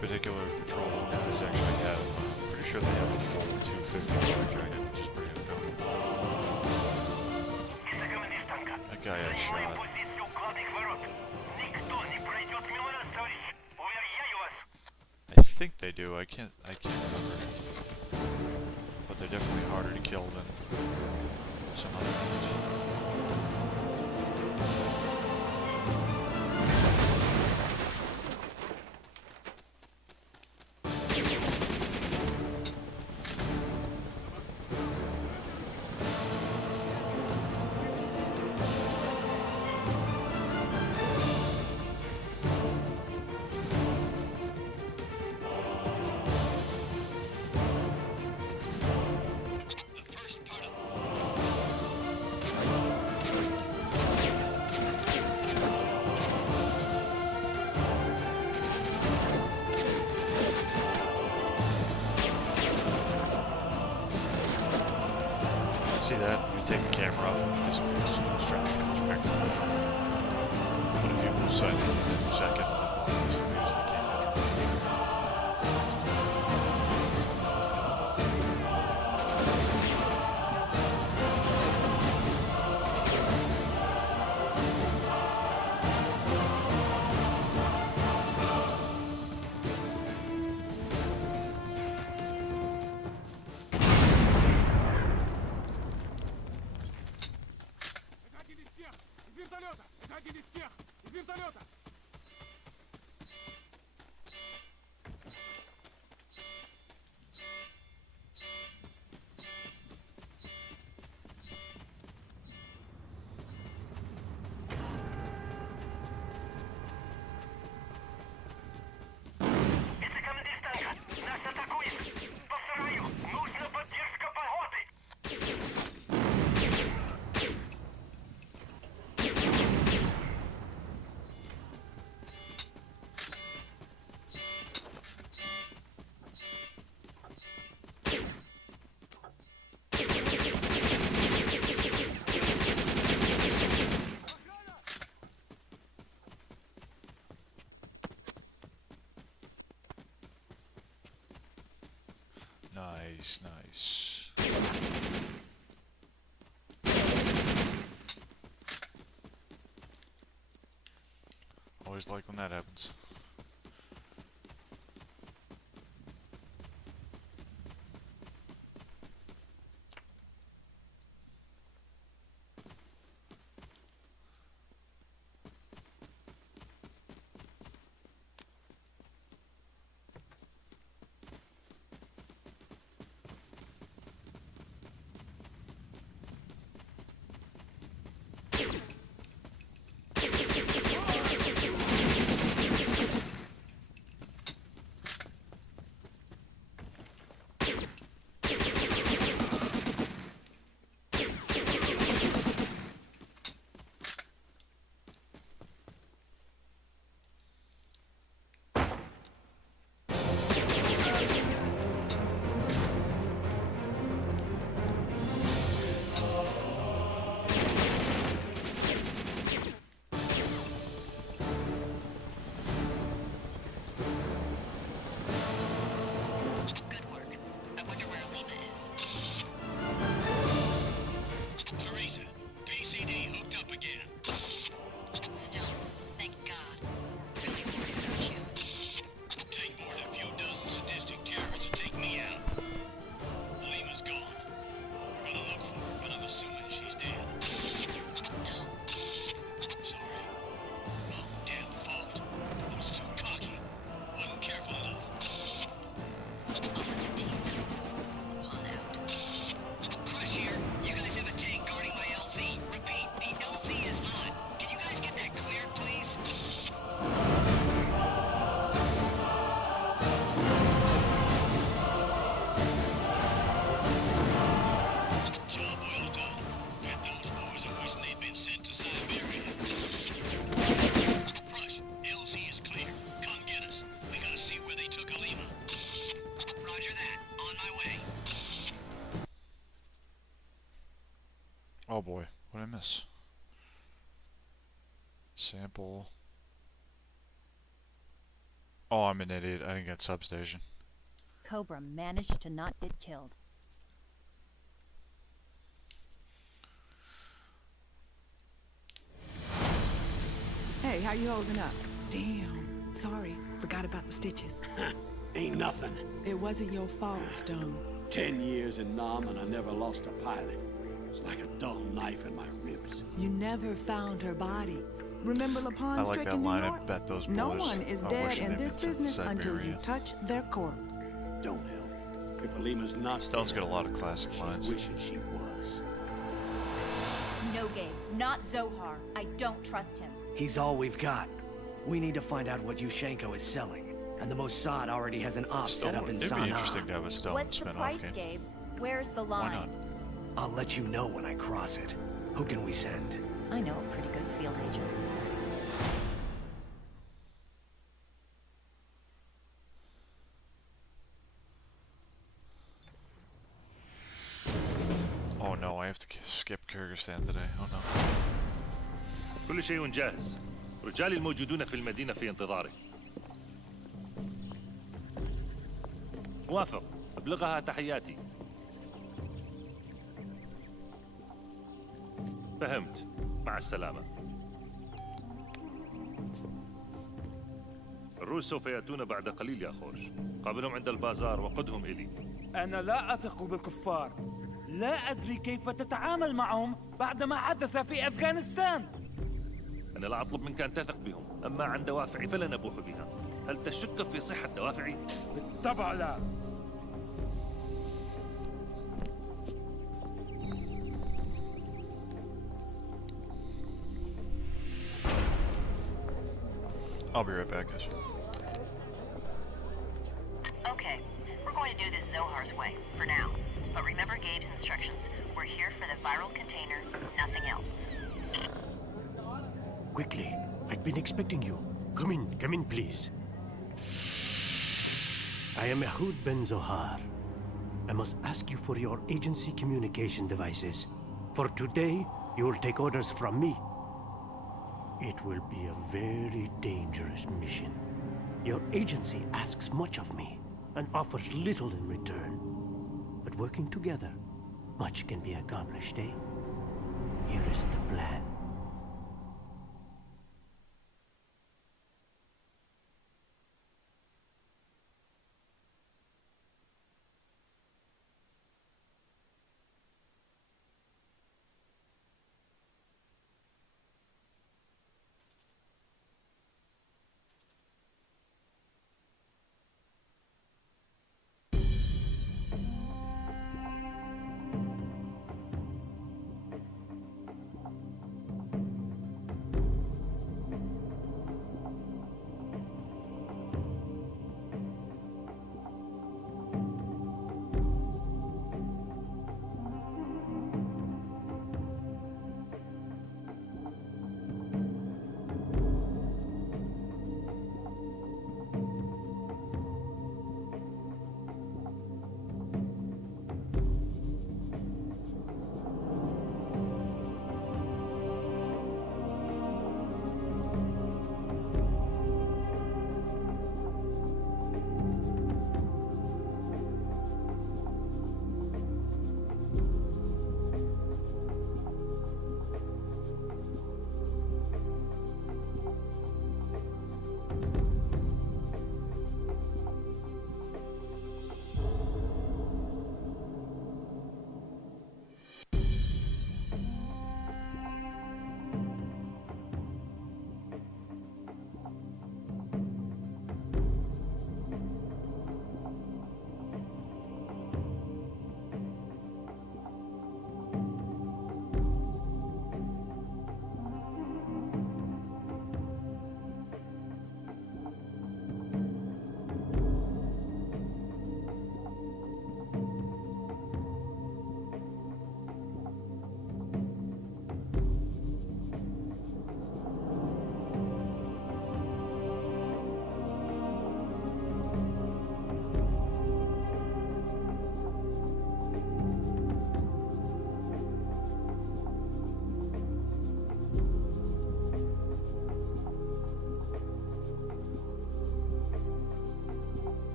particular patrol guys actually have, pretty sure they have a full 250 fire jacket, which is pretty uncommon. That guy got shot. I think they do. I can't remember. But they're definitely harder to kill than some other ones. See that? We take the camera off and it disappears. So let's try to get back off. But if you lose sight in a second, it disappears and you can't make it. Nice, nice. Always like when that happens. Oh boy, what did I miss? Sample. Oh, I'm an idiot. I didn't get substation. Cobra managed to not get killed. Hey, how you holding up? Damn. Sorry. Forgot about the stitches. Ain't nothing. It wasn't your fault, Stone. 10 years in Nam and I never lost a pilot. It's like a dull knife in my ribs. You never found her body. Remember I LaPon's like trick that in New line. I York? bet those No boys one is are dead wishing in they'd this been sent to business until you Siberia. touch their corpse. Don't help. If Alima's not Stone's dead, got a lot of classic she's lines. wishing she was. No, Gabe. Not Zohar. I don't trust him. He's all we've got. We need to find out what Yushenko is selling. And the Mossad already has an op set up in It'd be Sana'a. interesting to have a Stone What's the spin-off price, game. Gabe? Where's the Why line? not? I'll let you know when I cross it. Who can we send? I know a pretty good field agent. Oh no, I have to skip Kyrgyzstan today. Oh no. كل شيء جاهز. رجالي الموجودون في المدينة في انتظاري. موافق. ابلغها تحياتي. فهمت. مع السلامة. الروس سوف يأتون بعد قليل يا خورش. قابلهم عند البازار وقدهم إلي. أنا لا أثق بالكفار. لا أدري كيف تتعامل معهم بعد ما حدث في أفغانستان. أنا لا أطلب منك أن تثق بهم، أما عن دوافعي فلن أبوح بها. هل تشك في صحة دوافعي؟ بالطبع لا. I'll be right back, guys. Okay, we're going to do this Zohar's way, for now. But remember Gabe's instructions. We're here for the viral container, nothing else. Quickly, I've been expecting you. Come in, please. I am Ehud Ben Zohar. I must ask you for your agency communication devices. For today, you will take orders from me. It will be a very dangerous mission. Your agency asks much of me and offers little in return. But working together, much can be accomplished, eh? Here is the plan.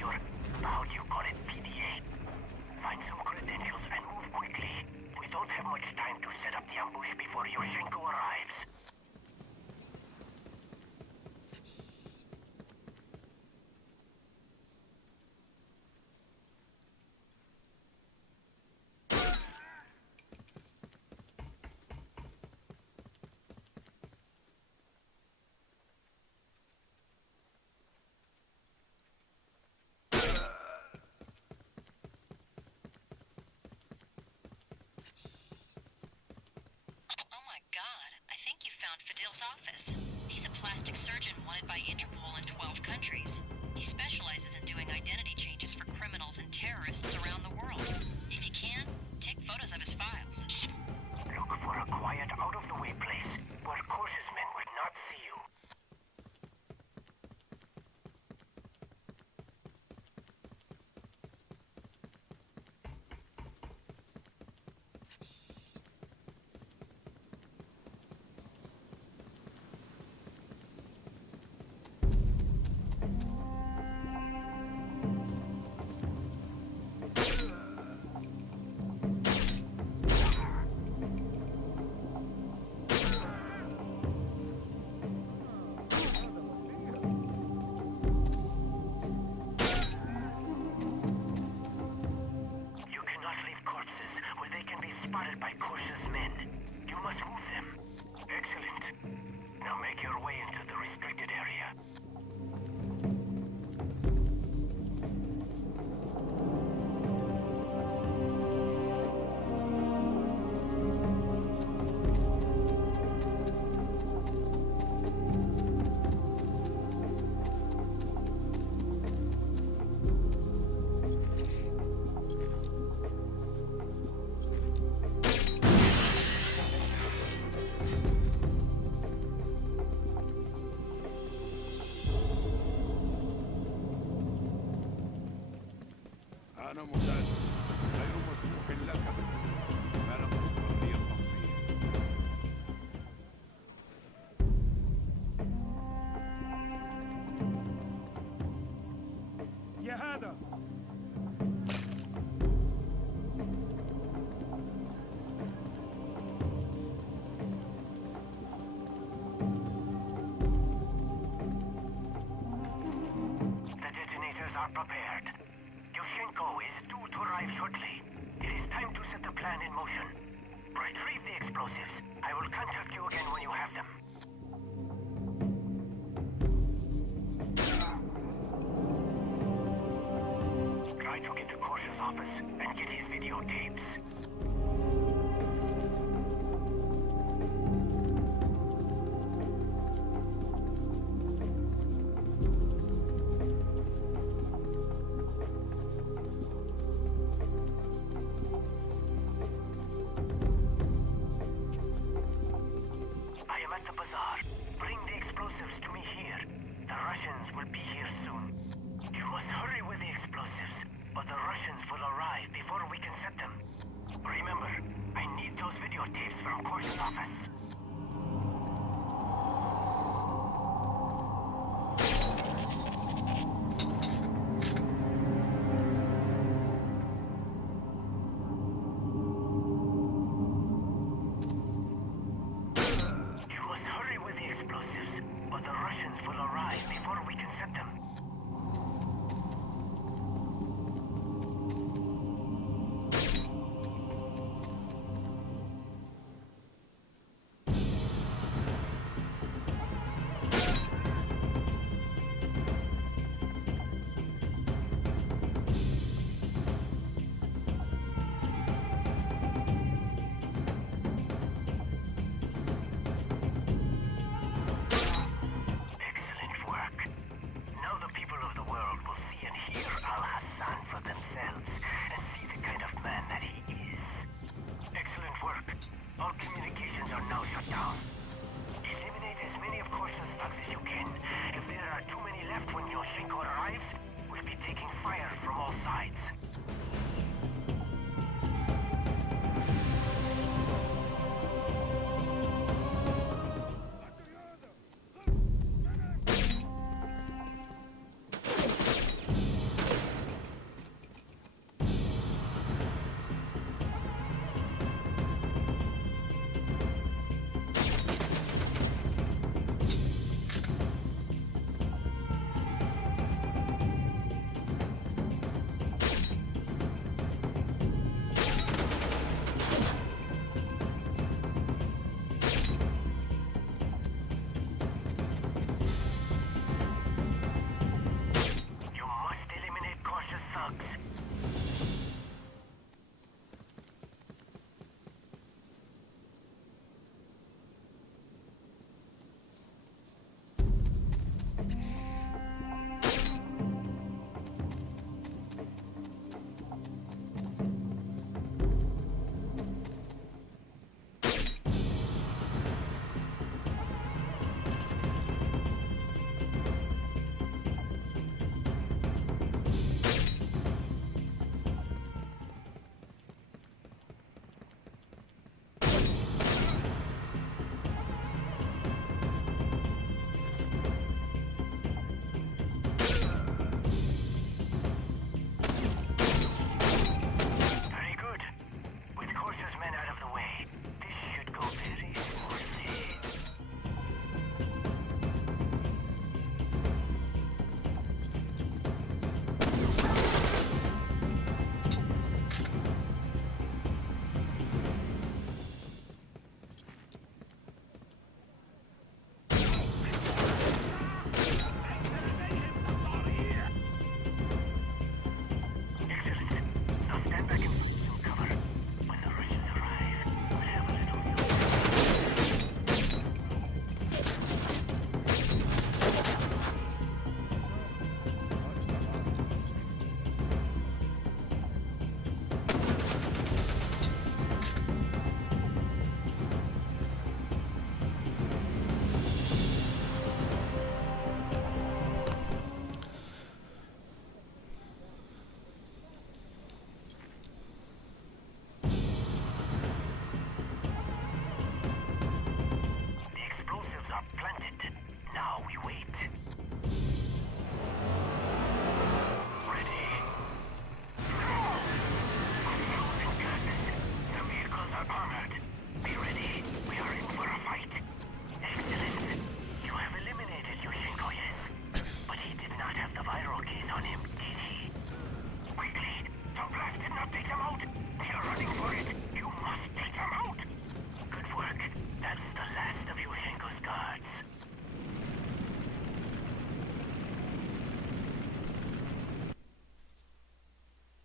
your, how do you call it, PDA. Find some credentials and move quickly. We don't have much time to set up the ambush before Yoshenko arrives. Fidil's office. He's a plastic surgeon wanted by Interpol in 12 countries. He specializes in doing identity changes for criminals and terrorists around the world. If you can, take photos of his files. Look for a quiet, out-of-the-way place where Corsa's men would not see you. Spotted by Corsa's men. You must move them. Excellent. Now make your way into the restricted area. أنا متأسف غير مسموح لك بلغ حرية التصوير يا هذا The detonators are prepared. Yoshenko is due to arrive shortly. It is time to set the plan in motion. Retrieve the explosives. I will contact you again when you have them. Try to get to Corsa's office and get his videotapes.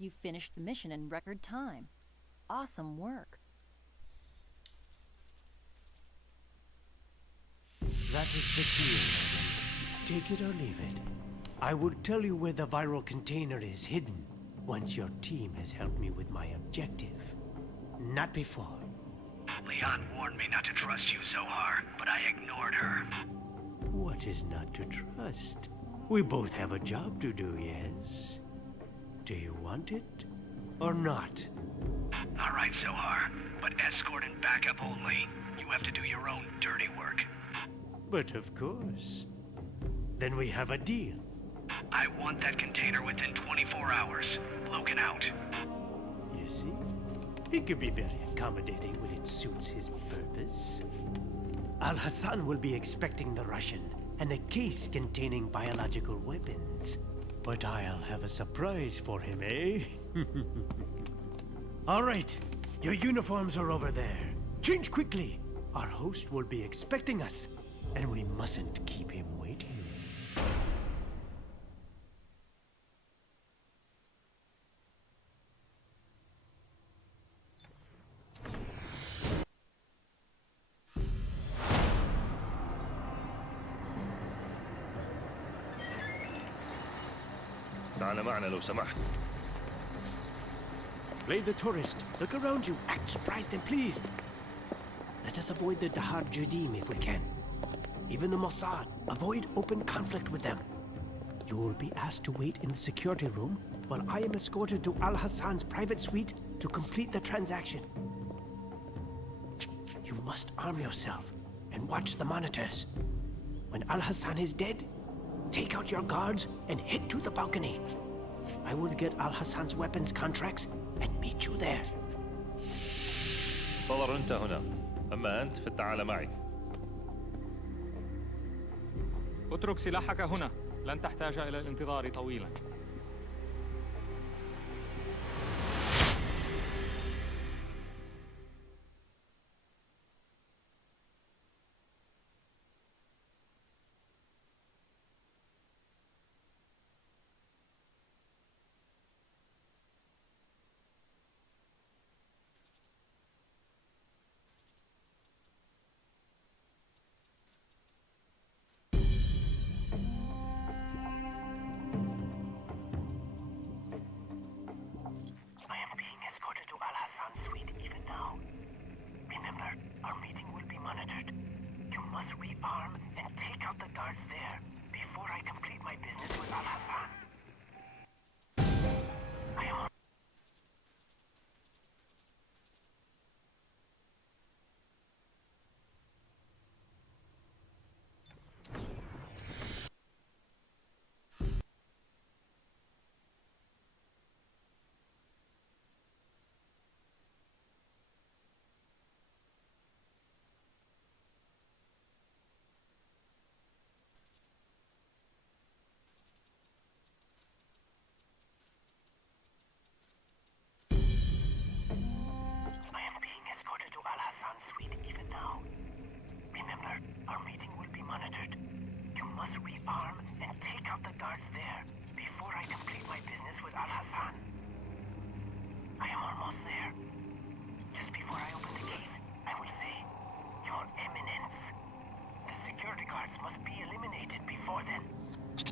You finished the mission in record time. Awesome work. That is the deal. Take it or leave it. I will tell you where the viral container is hidden once your team has helped me with my objective. Not before. Leon warned me not to trust you, Zohar, but I ignored her. What is not to trust? We both have a job to do, yes? Do you want it or not? All right, Zohar, but escort and backup only. You have to do your own dirty work. But of course. Then we have a deal. I want that container within 24 hours. Logan out. You see? He can be very accommodating when it suits his purpose. Al-Hassan will be expecting the Russian and a case containing biological weapons. But I'll have a surprise for him, eh? All right, your uniforms are over there. Change quickly. Our host will be expecting us, and we mustn't keep him waiting. تعال معنا لو سمحت. Play the tourist. Look around you. Act surprised and pleased. Let us avoid the Dahar Judim if we can. Even the Mossad. Avoid open conflict with them. You will be asked to wait in the security room while I am escorted to Al-Hassan's private suite to complete the transaction. You must arm yourself and watch the monitors. When Al-Hassan is dead, take out your guards and head to the balcony. I will get Al-Hassan's weapons contracts and meet you there. انتظر أنت هنا. أما أنت فتعال معي. اترك سلاحك هنا. لن تحتاج إلى الانتظار طويلا.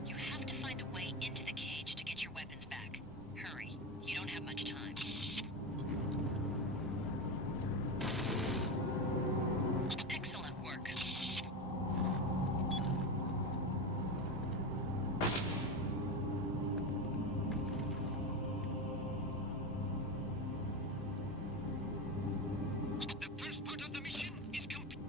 You have to find a way into the cage to get your weapons back. Hurry. You don't have much time. Excellent work. The first part of the mission is complete.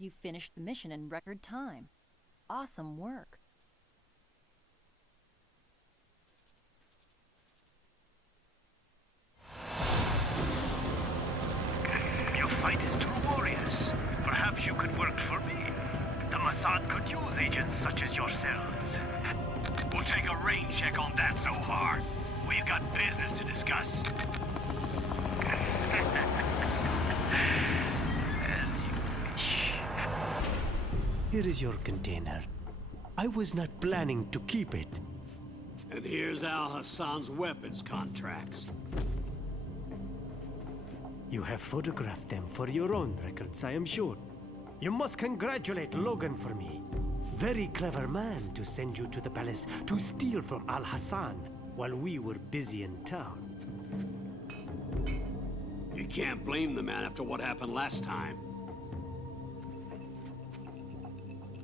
You finished the mission in record time. Awesome work. Your fight is true warriors. Perhaps you could work for me. The Mossad could use agents such as yourselves. We'll take a rain check on that, Zohar. We've got business to discuss. Here is your container. I was not planning to keep it. And here's Al Hassan's weapons contracts. You have photographed them for your own records, I am sure. You must congratulate Logan for me. Very clever man to send you to the palace to steal from Al Hassan while we were busy in town. You can't blame the man after what happened last time.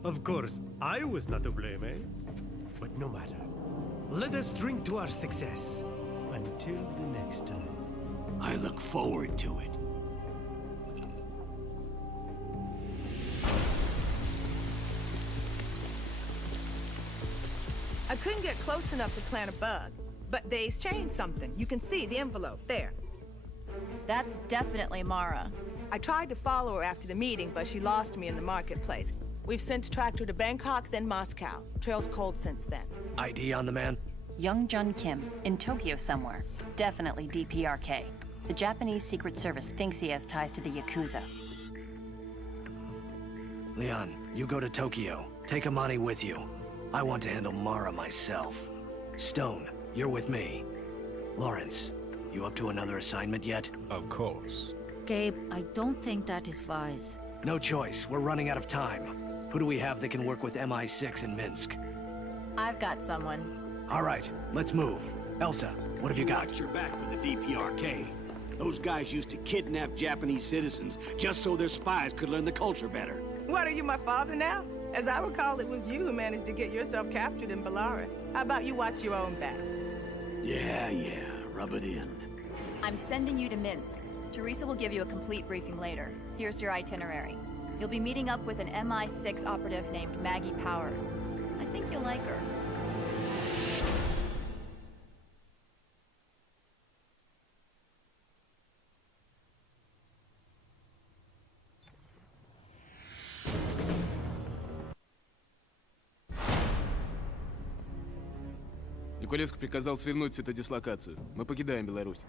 Of course, I was not to blame, eh? But no matter. Let us drink to our success. Until the next time. I look forward to it. I couldn't get close enough to plant a bug, but they's changed something. You can see the envelope there. That's definitely Mara. I tried to follow her after the meeting, but she lost me in the marketplace. We've since tracked her to Bangkok, then Moscow. Trail's cold since then. ID on the man? Young Jun Kim, in Tokyo somewhere. Definitely DPRK. The Japanese Secret Service thinks he has ties to the Yakuza. Leon, you go to Tokyo. Take Amani with you. I want to handle Mara myself. Stone, you're with me. Lawrence, you up to another assignment yet? Of course. Gabe, I don't think that is wise. No choice. We're running out of time. Who do we have that can work with MI6 in Minsk? I've got someone. All right, let's move. Elsa, what have you got? Watch your back with the DPRK. Those guys used to kidnap Japanese citizens just so their spies could learn the culture better. What, are you my father now? As I recall, it was you who managed to get yourself captured in Belarus. How about you watch your own back? Yeah, rub it in. I'm sending you to Minsk. Teresa will give you a complete briefing later. Here's your itinerary. You'll be meeting up with an MI6 operative named Maggie Powers. I think you'll like her. Николеску приказал свернуть всю эту дислокацию. Мы покидаем Беларусь.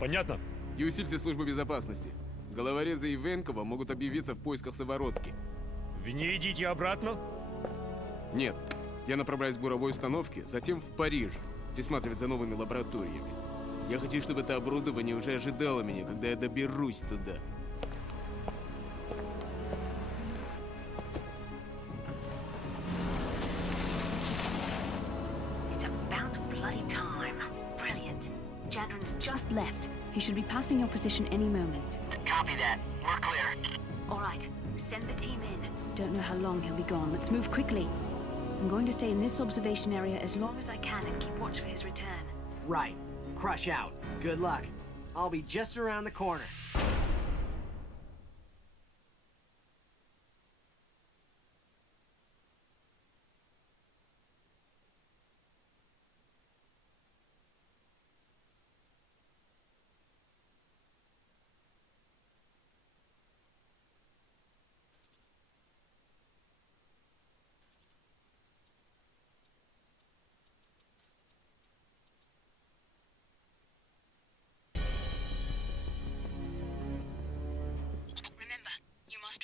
Понятно. И усильте службу безопасности. Головорезы и Венкова могут объявиться в поисках Соворотки. Вы не идите обратно? Нет. Я направляюсь к буровой установке, затем в Париж, присматривать за новыми лабораториями. Я хочу, чтобы это оборудование уже ожидало меня, когда я доберусь туда. Just left. He should be passing your position any moment. Copy that. We're clear. All right, send the team in. Don't know how long he'll be gone. Let's move quickly. I'm going to stay in this observation area as long as I can and keep watch for his return. Right. Crush out. Good luck. I'll be just around the corner.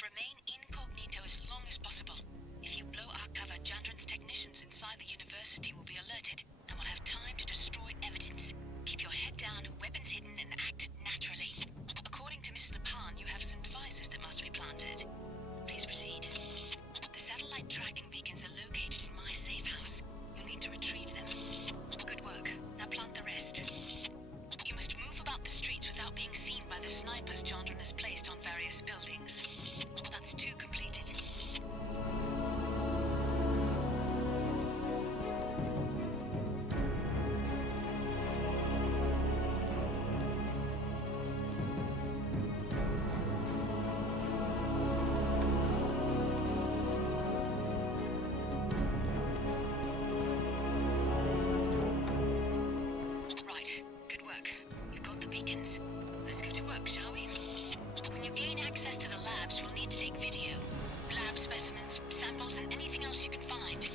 Remain incognito as long as possible. If you blow our cover, Jandron's technicians inside the university will be alerted, and will have time to destroy evidence. Keep your head down, weapons hidden, and act naturally. According to Miss Lepan, you have some devices that must be planted. Please proceed. The satellite tracking beacons are located in my safe house. You'll need to retrieve them. Good work. Now plant the rest. You must move about the streets without being seen by the snipers Jandron has placed on various buildings. That's 2 completed. Right, good work. You've got the beacons. Let's go to work, shall we? When you gain access to the labs, we'll need to take video. Lab specimens, samples, and anything else you can find.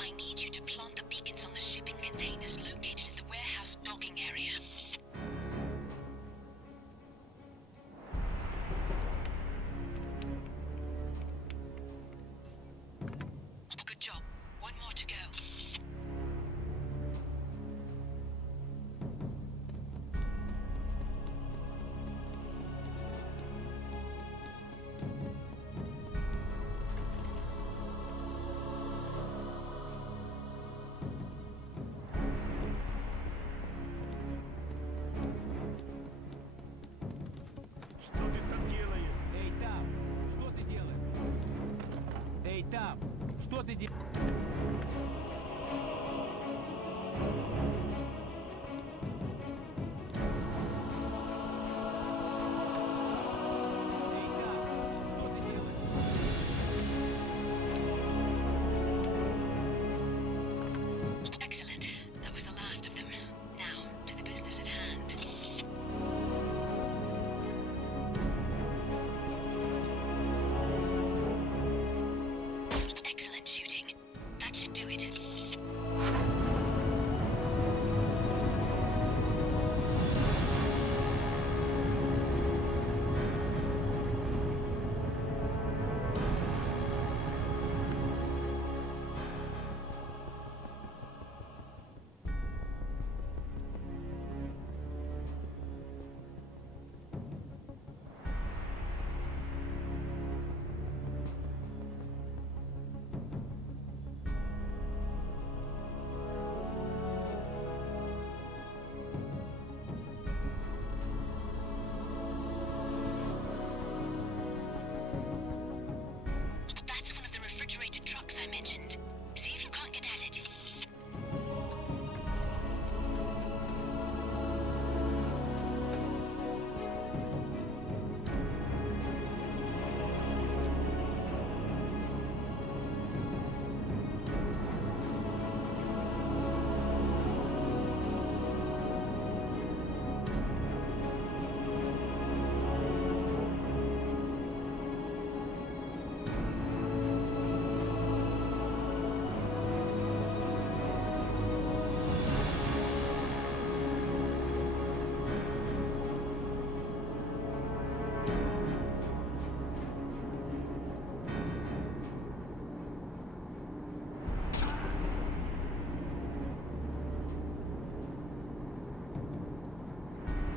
I need you to plant the beacons on the shipping containers located at the warehouse docking area. Good job. One more to go. Что ты там делаешь? Эй, там! Что ты делаешь? Эй, там! Что ты делаешь? Excellent. That was the last of them. Now, to the business at hand. Excellent shooting. That should do it. That's one of the refrigerated trucks I mentioned. See if you can't get at it.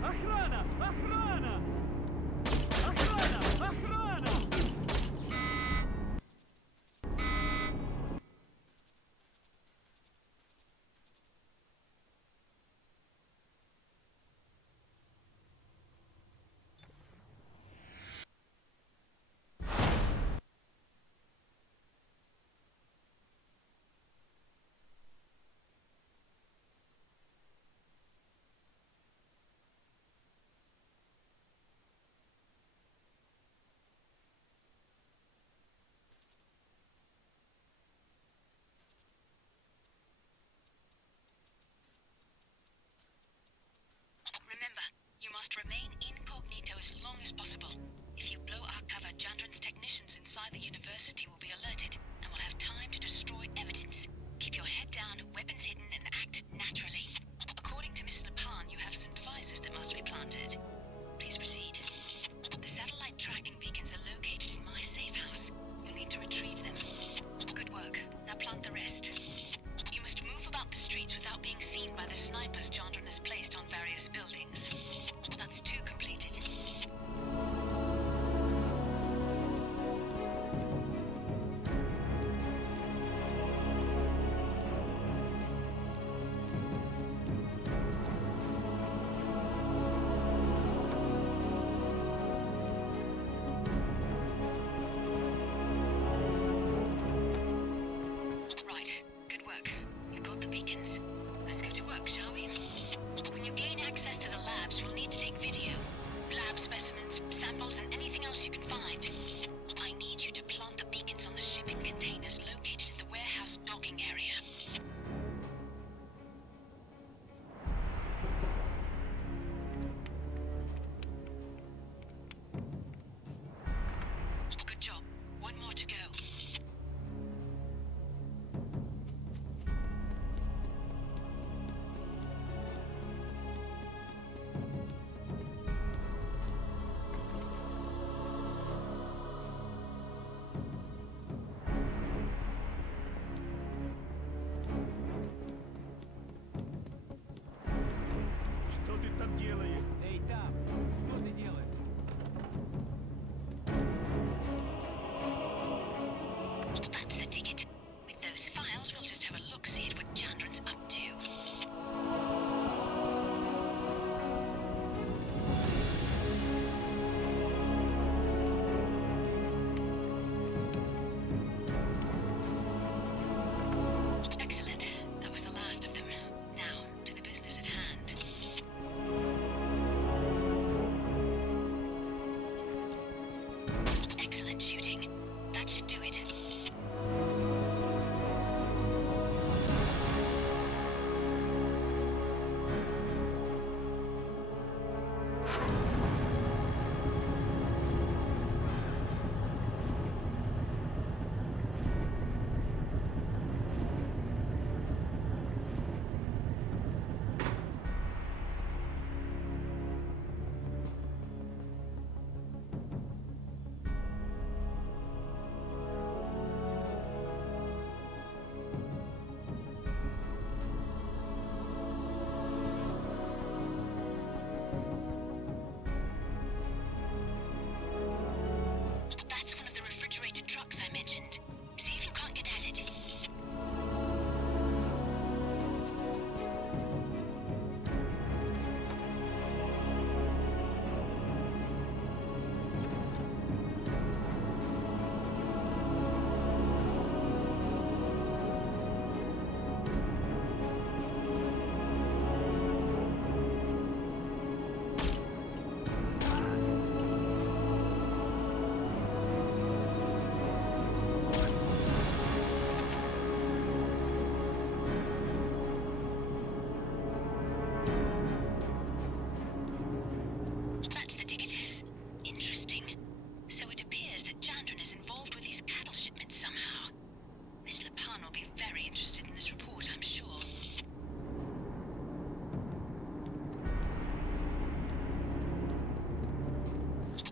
охрана! Охрана! Охрана! Охрана! Remember, you must remain incognito as long as possible. If you blow our cover, Jandron's technicians inside the university will be alerted and will have time to destroy evidence. Keep your head down, weapons hidden, and act naturally. According to Miss Syphon, you have some devices that must be planted. Please proceed. The satellite tracking beacons are located in my safe house. You'll need to retrieve them. Good work. Now plant the rest. You must move about the streets without being seen by the snipers Jandron has placed on various buildings. That's two completed. Right. Good work. You've got the beacons. Let's go to work, shall we? When you gain access to the labs, we'll need to take video. Lab specimens, samples, and anything else you can find. I need you to plant the beacons on the shipping containers located at the warehouse docking area.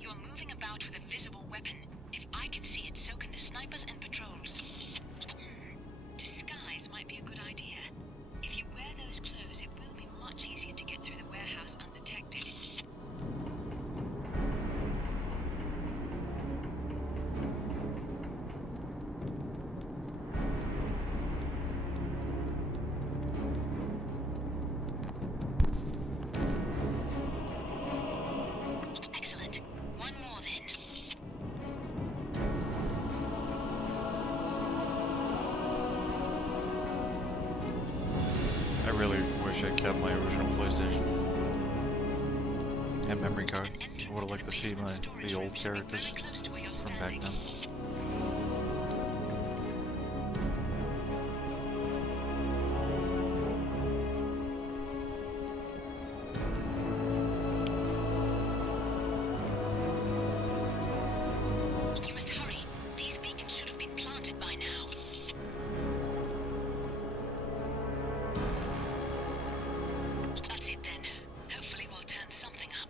You are moving about with a visible weapon. If I can see it, so can the snipers and patrols. Disguise might be a good idea. If you wear those clothes, it will be much easier to get through the warehouse undetected. Excellent. One more then. I really wish I kept my original PlayStation and memory card. I would have liked to see the old characters from back then. You must hurry. These beacons should have been planted by now. That's it then. Hopefully we'll turn something up.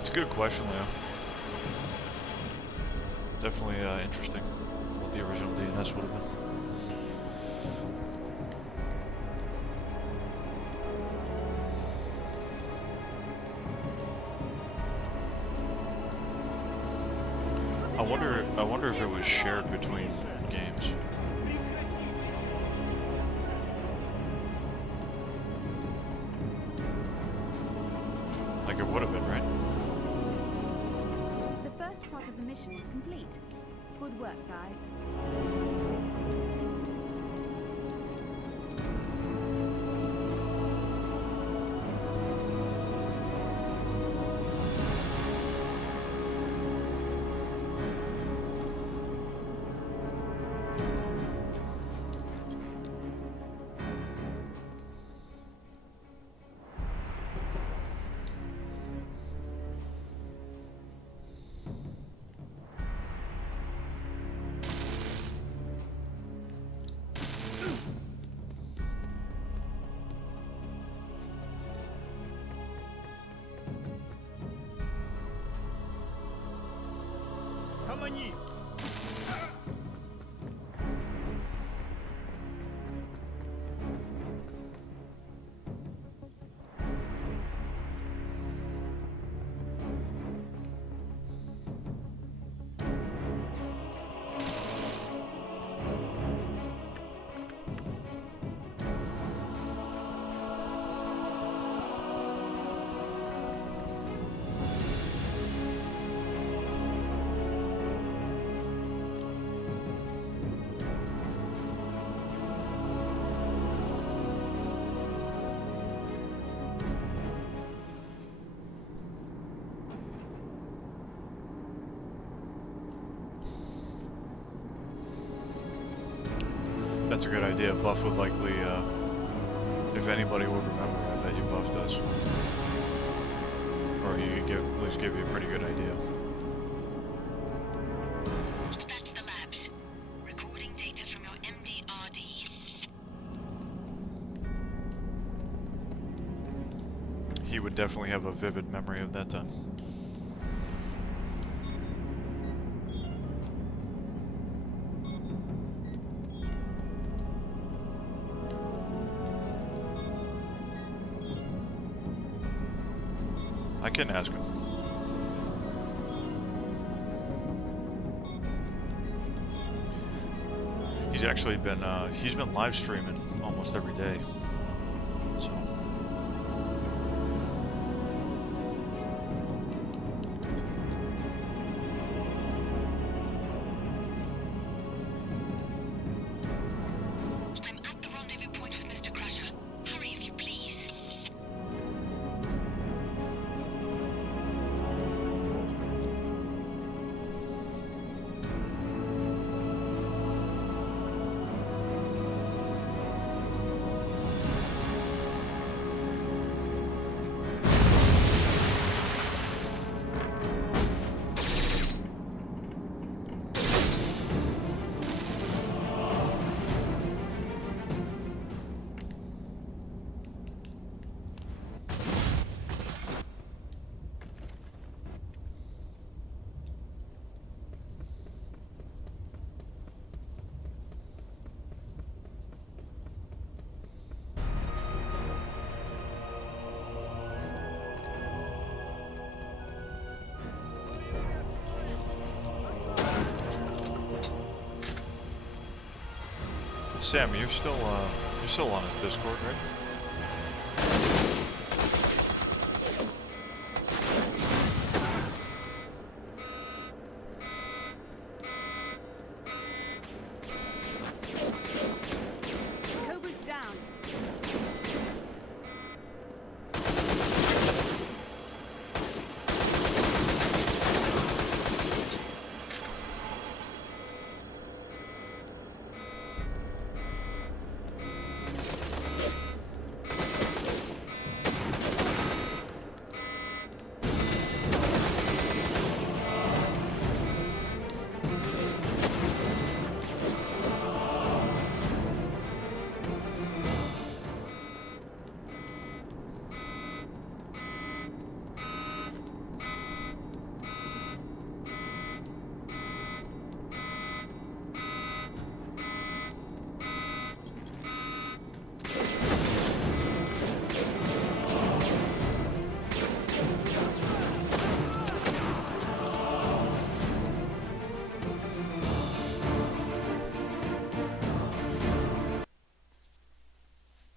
It's a good question, Leo. Definitely interesting what the original DNS would have been. I wonder if it was shared between games. Like it would have been, right? The first part of the mission is complete. Good work, guys. That's a good idea. Buff would likely, if anybody would remember, I bet you Buff does. Or he could at least give you a pretty good idea. That's the labs. Recording data from your MDRD. He would definitely have a vivid memory of that time. I can ask him. He's actually been he's been live streaming almost every day. So I'm at the rendezvous point with Mr. Crusher. Hurry if you please. Sam, you're still on his Discord, right? Cobra's down.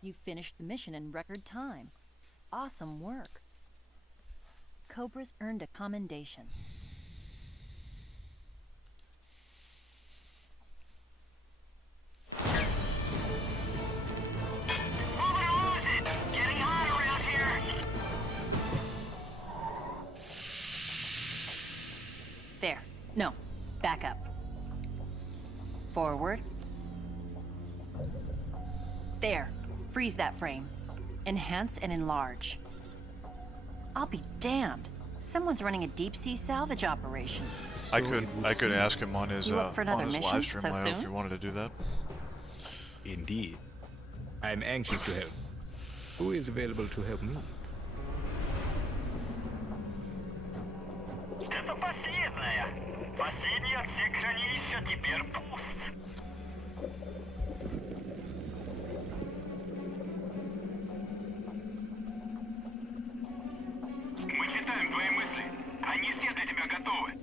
You finished the mission in record time. Awesome work. Cobra's earned a commendation. Getting hot around here. There. No. Back up. Forward. There. Freeze that frame. Enhance and enlarge. I'll be damned. Someone's running a deep-sea salvage operation. I could ask him on his You up for another live mission stream so later if soon? you wanted to do that. Indeed. I'm anxious to help. Who is available to help me? Это последняя. Последний отсек хранилища теперь пуст. Мы читаем твои мысли. Они все для тебя готовы.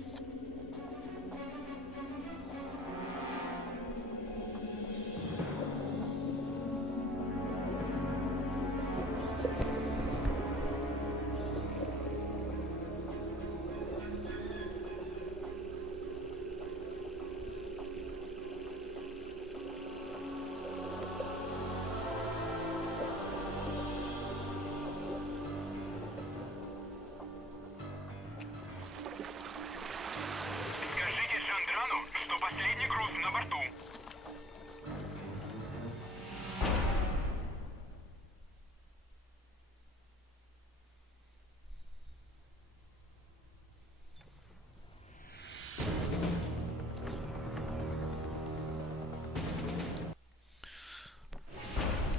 Скажите Шандрану, что последний груз на борту.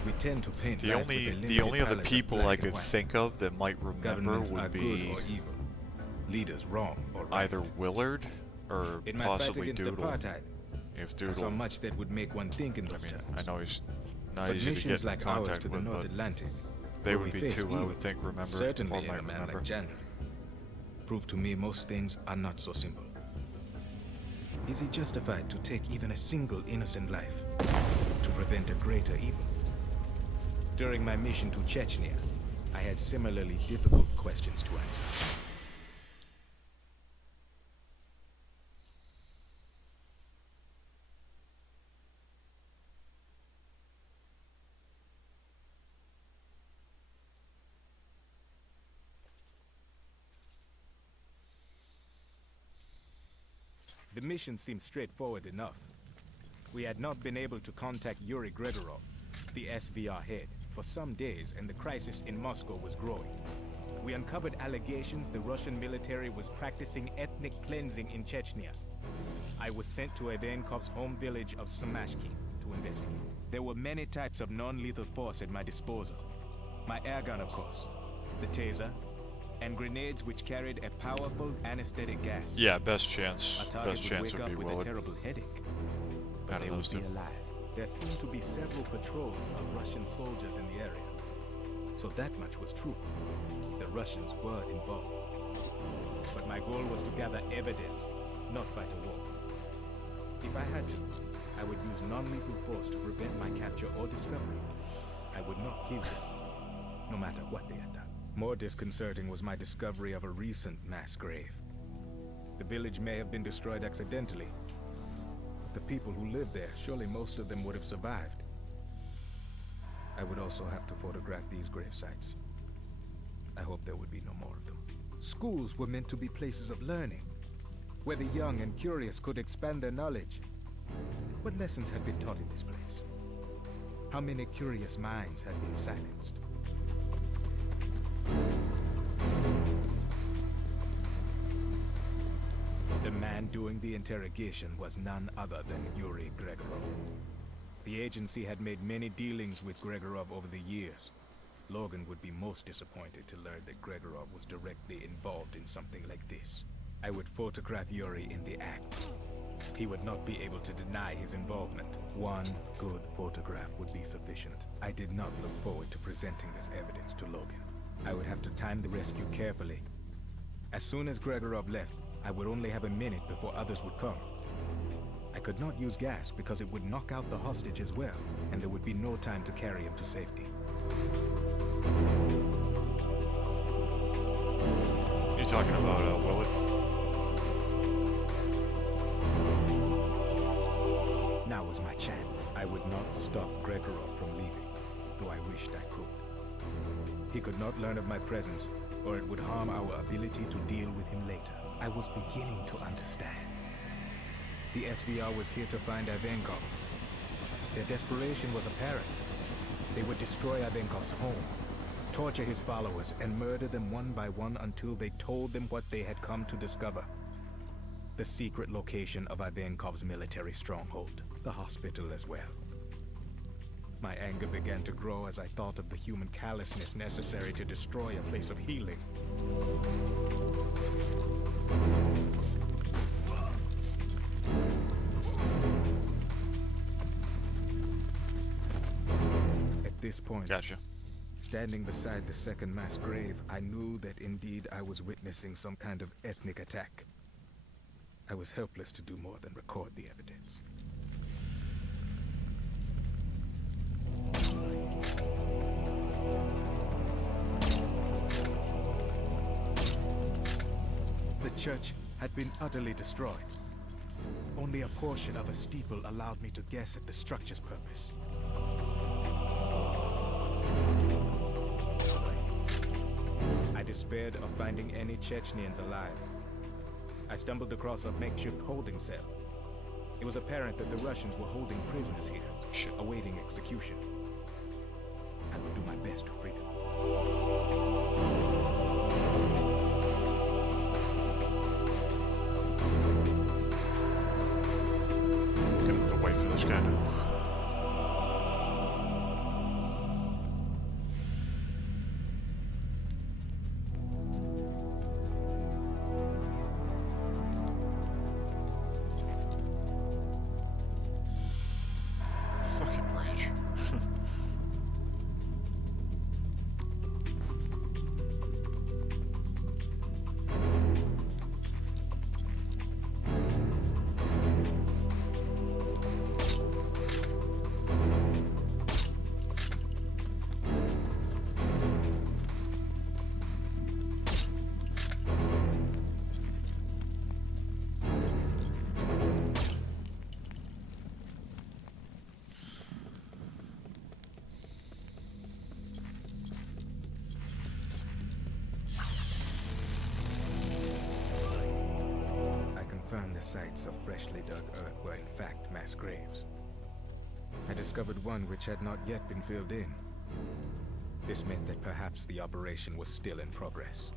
We tend to paint The life with a only limited other palette of people black I and could white. think of that might remember Governments are would good be or evil. Leaders wrong or right. either Willard or In my fight possibly against Doodle. apartheid, If I saw Doodle, much that would make one think in those terms. I know he's not But easy to get missions in like ours contact to the with, North but Atlantic, they where would we be face two I evil, would think remember certainly or in might a man remember. like January, prove to me most things are not so simple. Is he justified to take even a single innocent life to prevent a greater evil? During my mission to Chechnya, I had similarly difficult questions to answer. The mission seemed straightforward enough. We had not been able to contact Yuri Gregorov, the SVR head, for some days, and the crisis in Moscow was growing. We uncovered allegations the Russian military was practicing ethnic cleansing in Chechnya. I was sent to Edenkov's home village of Samashki to investigate. There were many types of non-lethal force at my disposal. My airgun, of course, the taser, and grenades which carried a powerful anesthetic gas. Yeah, best chance A target would be with a Willard. terrible headache. But Out of they would those be two. alive. There seemed to be several patrols of Russian soldiers in the area. So that much was true. The Russians were involved. But my goal was to gather evidence, not fight a war. If I had to, I would use non-lethal force to prevent my capture or discovery. I would not kill them, no matter what they had done. More disconcerting was my discovery of a recent mass grave. The village may have been destroyed accidentally. The people who lived there, surely most of them would have survived. I would also have to photograph these grave sites. I hope there would be no more of them. Schools were meant to be places of learning, where the young and curious could expand their knowledge. What lessons had been taught in this place? How many curious minds had been silenced? The man doing the interrogation was none other than Yuri Gregorov. The agency had made many dealings with Gregorov over the years. Logan would be most disappointed to learn that Gregorov was directly involved in something like this. I would photograph Yuri in the act. He would not be able to deny his involvement. One good photograph would be sufficient. I did not look forward to presenting this evidence to Logan. I would have to time the rescue carefully. As soon as Gregorov left, I would only have a minute before others would come. I could not use gas because it would knock out the hostage as well, and there would be no time to carry him to safety. You talking about Willard? Now was my chance. I would not stop Gregorov from leaving, though I wished I could. He could not learn of my presence, or it would harm our ability to deal with him later. I was beginning to understand. The SVR was here to find Ivankov. Their desperation was apparent. They would destroy Ivankov's home, torture his followers, and murder them one by one until they told them what they had come to discover. The secret location of Ivankov's military stronghold, the hospital as well. My anger began to grow as I thought of the human callousness necessary to destroy a place of healing. At this point, standing beside the second mass grave, I knew that indeed I was witnessing some kind of ethnic attack. I was helpless to do more than record the evidence. The church had been utterly destroyed. Only a portion of a steeple allowed me to guess at the structure's purpose. I despaired of finding any Chechnyans alive. I stumbled across a makeshift holding cell. It was apparent that the Russians were holding prisoners here, awaiting execution. I would do my best to free them. Gonna have to wait for this guy now. Fucking branch. The sites of freshly dug earth were in fact mass graves. I discovered one which had not yet been filled in. This meant that perhaps the operation was still in progress.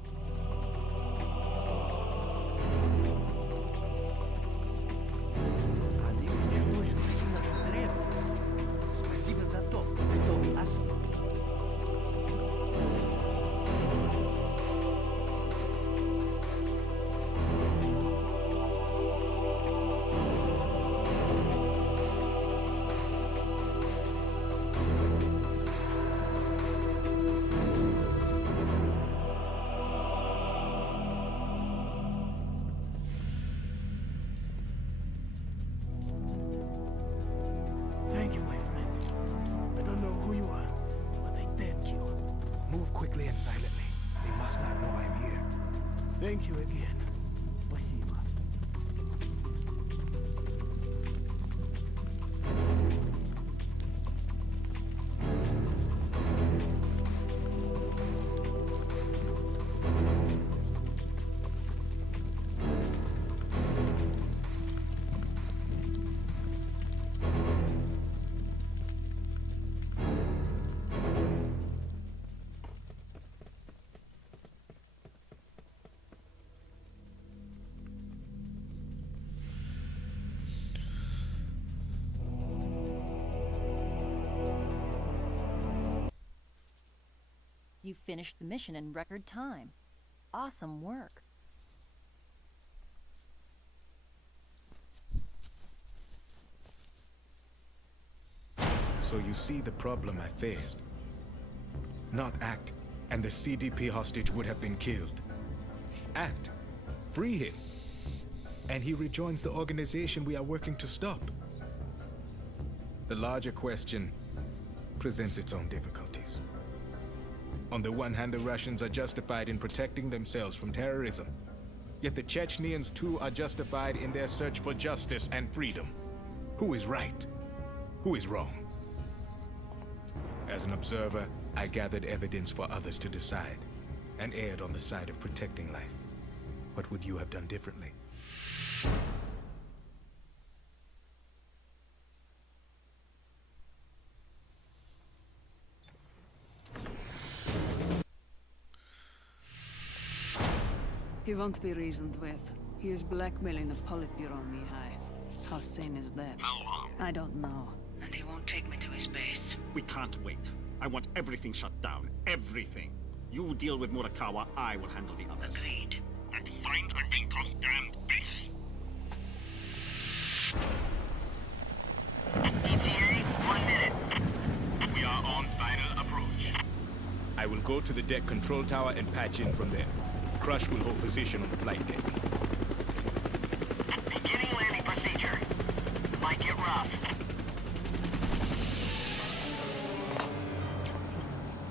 Они уничтожили всю нашу древнюю. Спасибо за то, что вы оставили. You finished the mission in record time. Awesome work. So you see the problem I faced. Not act, and the CDP hostage would have been killed. Act. Free him. And he rejoins the organization we are working to stop. The larger question presents its own difficulties. On the one hand, the Russians are justified in protecting themselves from terrorism. Yet the Chechnyans too are justified in their search for justice and freedom. Who is right? Who is wrong? As an observer, I gathered evidence for others to decide, and erred on the side of protecting life. What would you have done differently? He won't be reasoned with. He is blackmailing the Politburo, Mihai. How sane is that? How long? I don't know. And he won't take me to his base. We can't wait. I want everything shut down. Everything. You deal with Murakawa, I will handle the others. Agreed. And find Arvinkov's damned base. ETA, 1 minute. We are on final approach. I will go to the deck control tower and patch in from there. Crush will hold position on the flight deck. Beginning landing procedure. Might get rough.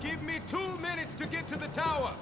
Give me 2 minutes to get to the tower!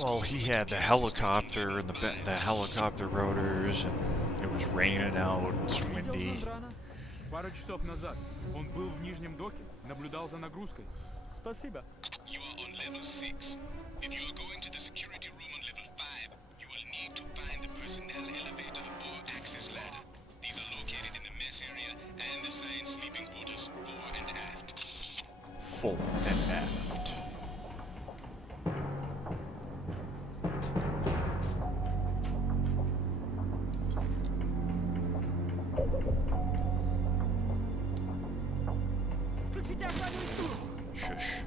Well, he had the helicopter and the helicopter rotors, and it was raining out, it's windy. Пару часов назад он был в нижнем доке, наблюдал за нагрузкой. Спасибо. You are on level 6. If you are going to the security room on level 5, you will need to find the personnel elevator or access ladder. These are located in the mess area and the science sleeping quarters, fore and aft. Fore and aft. Shush.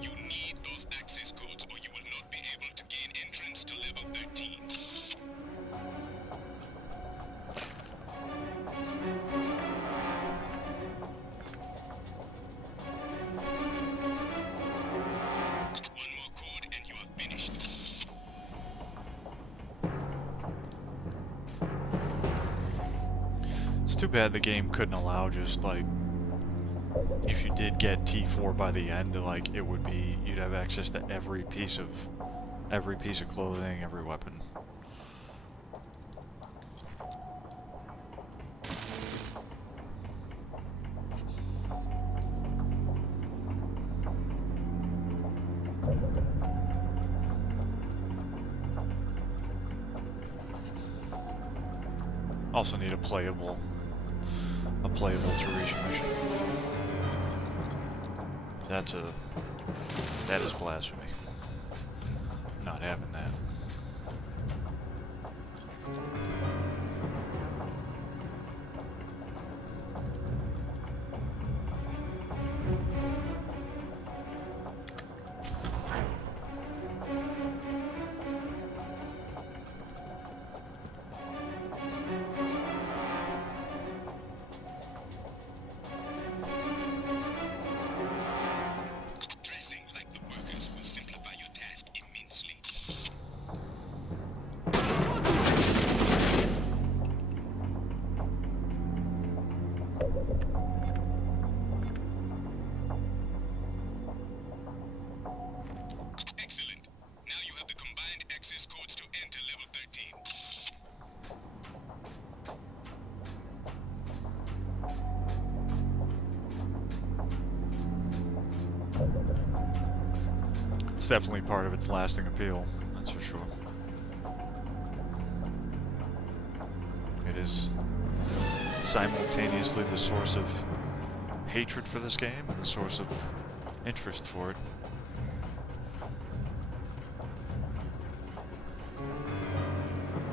You need those access codes or you will not be able to gain entrance to level 13. One more code and you are finished. It's too bad the game couldn't allow just like, if you did get T4 by the end, like it would be, you'd have access to every piece of clothing, every weapon. Also need a playable duration mission. That is blasphemy. Not having that. It's definitely part of its lasting appeal, that's for sure. It is simultaneously the source of hatred for this game and the source of interest for it.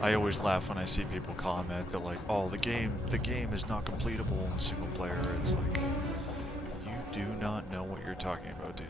I always laugh when I see people comment that like, oh, the game is not completable in single player. It's like, you do not know what you're talking about, do you?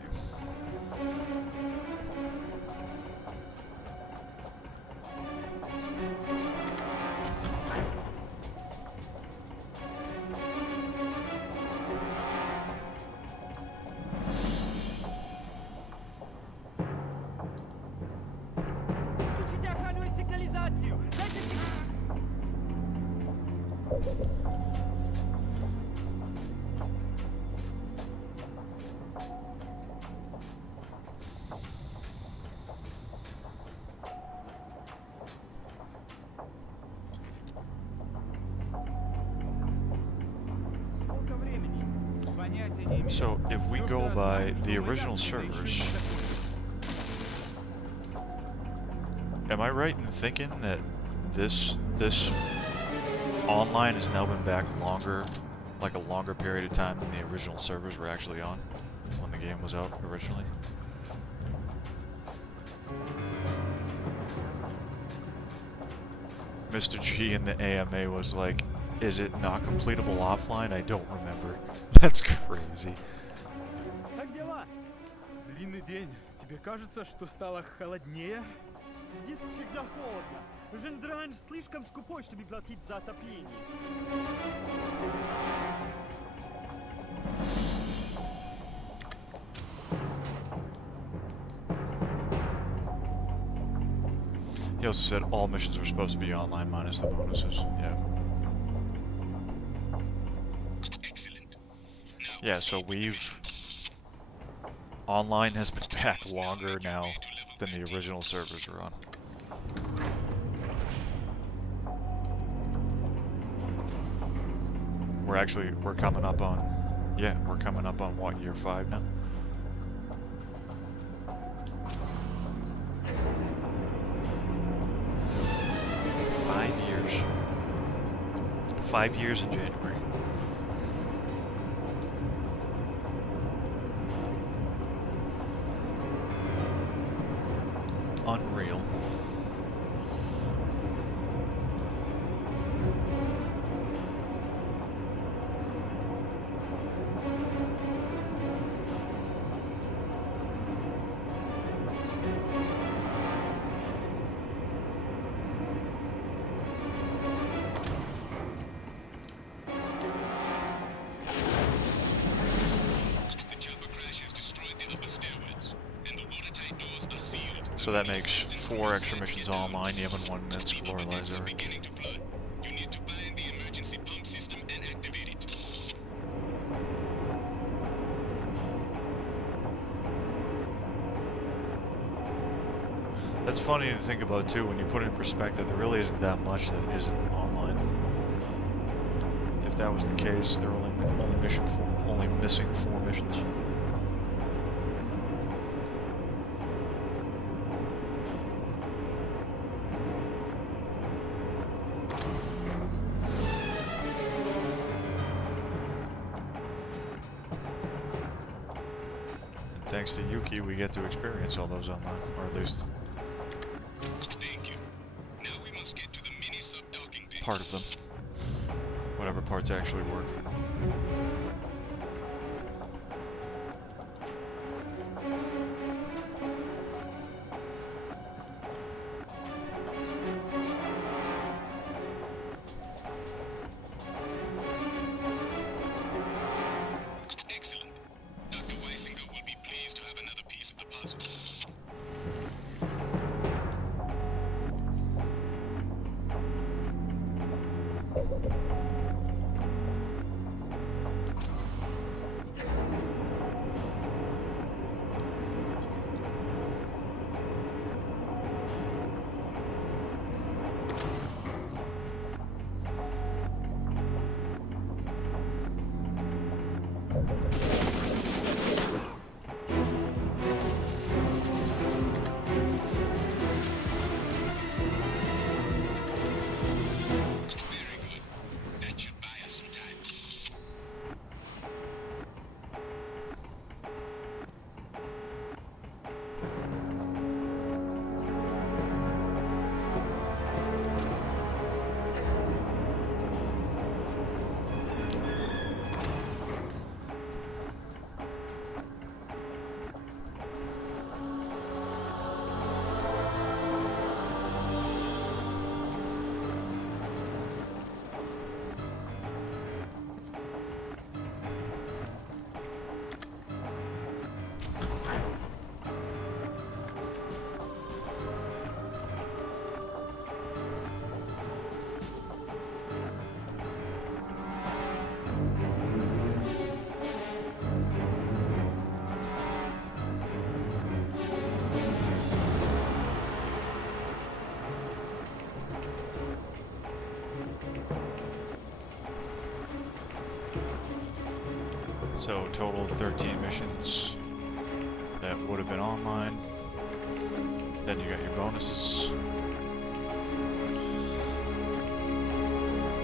So, if we go by the original servers, am I right in thinking that this online has now been back longer, like a longer period of time than the original servers were actually on when the game was out originally? Mr. G in the AMA was like, is it not completable offline? I don't remember. That's crazy. Как дела? Длинный день. Тебе кажется, что стало холоднее? Здесь всегда холодно. Жендрань слишком скупой, чтобы платить за отопление. He also said all missions were supposed to be online minus the bonuses. Yeah. Yeah, so online has been back longer now than the original servers were on. We're coming up on, we're coming up on what, year 5 now? Years. 5 years in January. Unreal. So that makes 4 extra missions online, Yemen 1 and Explore Lazaric. That's funny to think about too, when you put it in perspective, there really isn't that much that isn't online. If that was the case, they're only missing 4 missions. thanks to Yuki, we get to experience all those online, or at least part of them. Whatever parts actually work. So total of 13 missions that would have been online. Then you got your bonuses.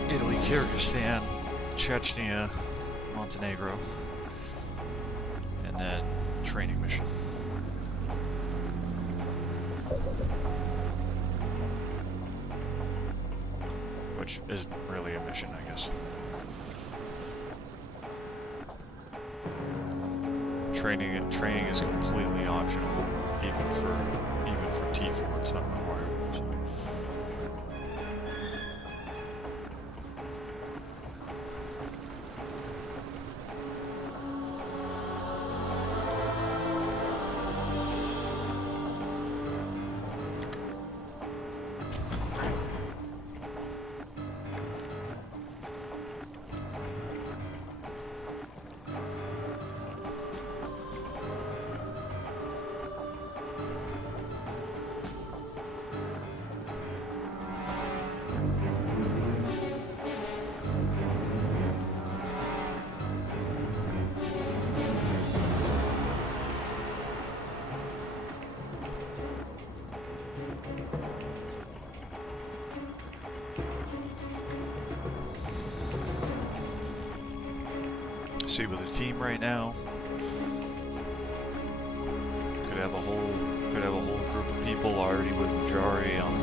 Italy, Kyrgyzstan, Chechnya, Montenegro, and then training mission. Which isn't really a mission, I guess. Training is completely optional, even for T4. It's not required. So. See, with a team right now, could have a whole group of people already with Majari on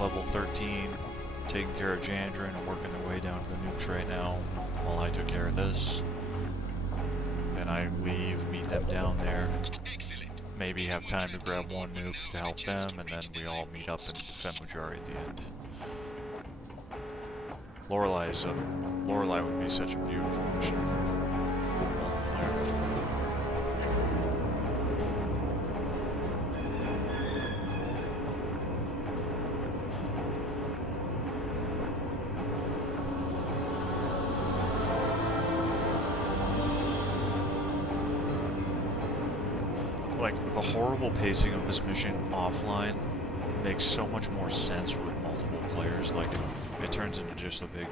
level 13, taking care of Jandrin and working their way down to the nukes right now, while I took care of this. Then I leave, meet them down there, maybe have time to grab one nuke to help them, and then we all meet up and defend Majari at the end. Lorelei would be such a beautiful mission for multiplayer. Like, the horrible pacing of this mission offline makes so much more sense with multiple players. Like, it turns into just a big...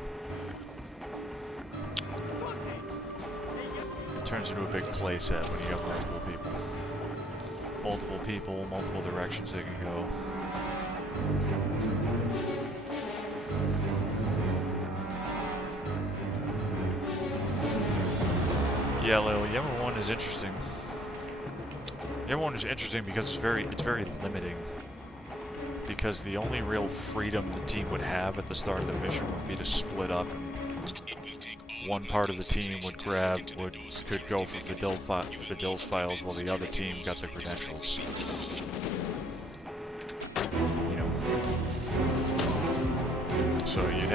It turns into a big play set when you have multiple people. Multiple people, multiple directions they can go. Yeah, Lil, Yemen 1 is interesting. The other one is interesting because it's very limiting. Because the only real freedom the team would have at the start of the mission would be to split up, and one part of the team could go for Fidil's files while the other team got the credentials. You know. So you'd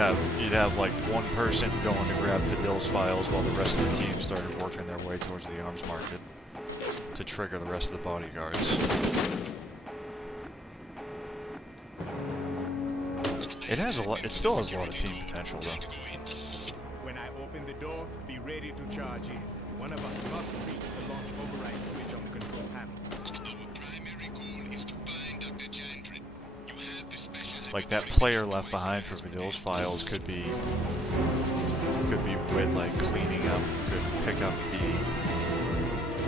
have like one person going to grab Fidil's files while the rest of the team started working their way towards the arms market to trigger the rest of the bodyguards. It still has a lot of team potential, though. When I open the door, be ready to charge in. One of us must reach the launch override switch on the control panel. Like that player left behind for Fidil's files could be with like cleaning up, could pick up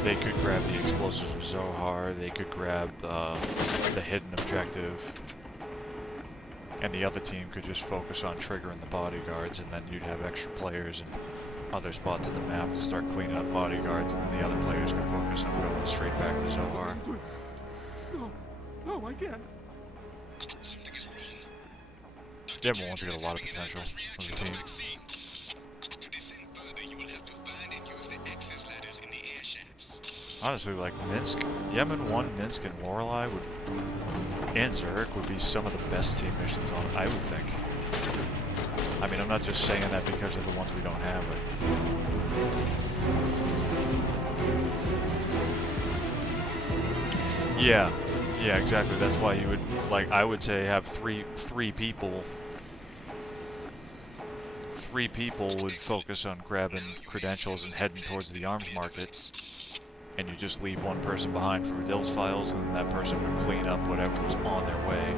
they could grab the explosives with Zohar, they could grab the hidden objective. And the other team could just focus on triggering the bodyguards, and then you'd have extra players in other spots of the map to start cleaning up bodyguards, and then the other players could focus on going straight back to Zohar. No, I can't. The other one's got a lot of potential as a team. Honestly, like Minsk, Yemen 1, Minsk, and Lorelei and Zurich would be some of the best team missions on, I would think. I mean, I'm not just saying that because they're the ones we don't have, but... Yeah, exactly. That's why you would, like, I would say have three people. 3 people would focus on grabbing credentials and heading towards the arms market. And you just leave one person behind for Fidil's files, and that person would clean up whatever was on their way.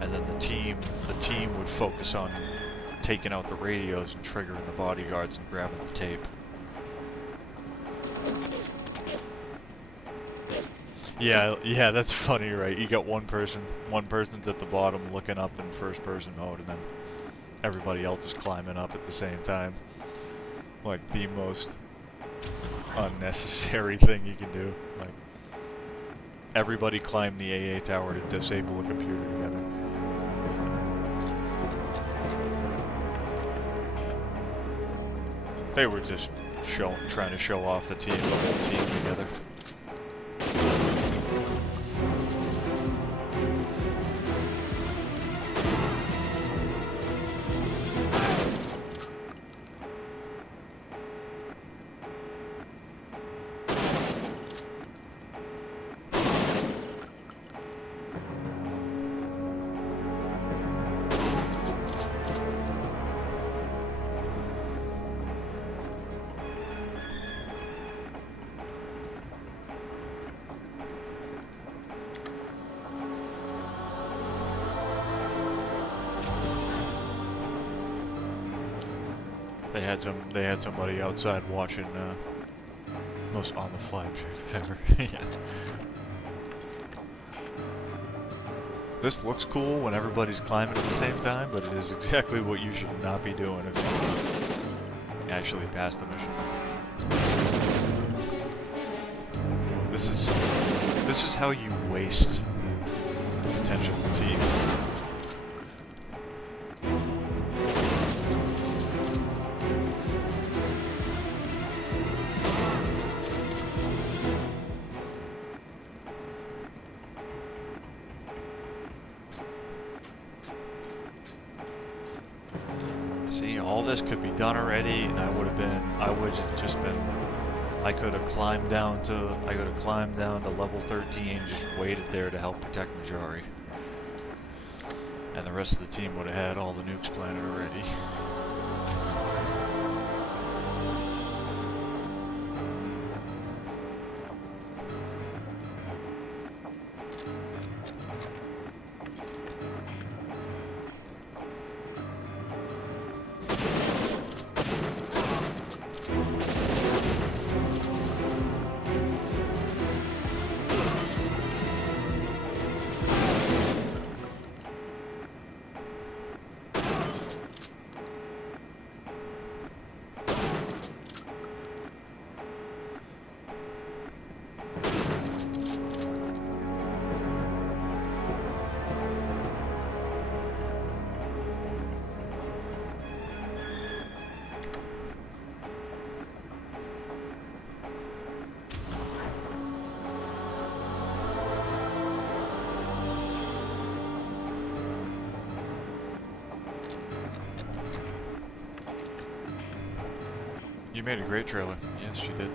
And then the team would focus on taking out the radios and triggering the bodyguards and grabbing the tape. Yeah, that's funny, right? You got one person's at the bottom looking up in first person mode, and then everybody else is climbing up at the same time. Like the most unnecessary thing you can do. Like, everybody climb the AA tower to disable a computer together. They were just trying to show off the whole team together. They had somebody outside watching most on-the-fly ever. Yeah. This looks cool when everybody's climbing at the same time, but it is exactly what you should not be doing if you actually pass the mission. This is how you waste the potential of the team. See, all this could be done already, and I could have climbed down to level 13 and just waited there to help protect Majari. And the rest of the team would have had all the nukes planted already. You made a great trailer. Yes, she did.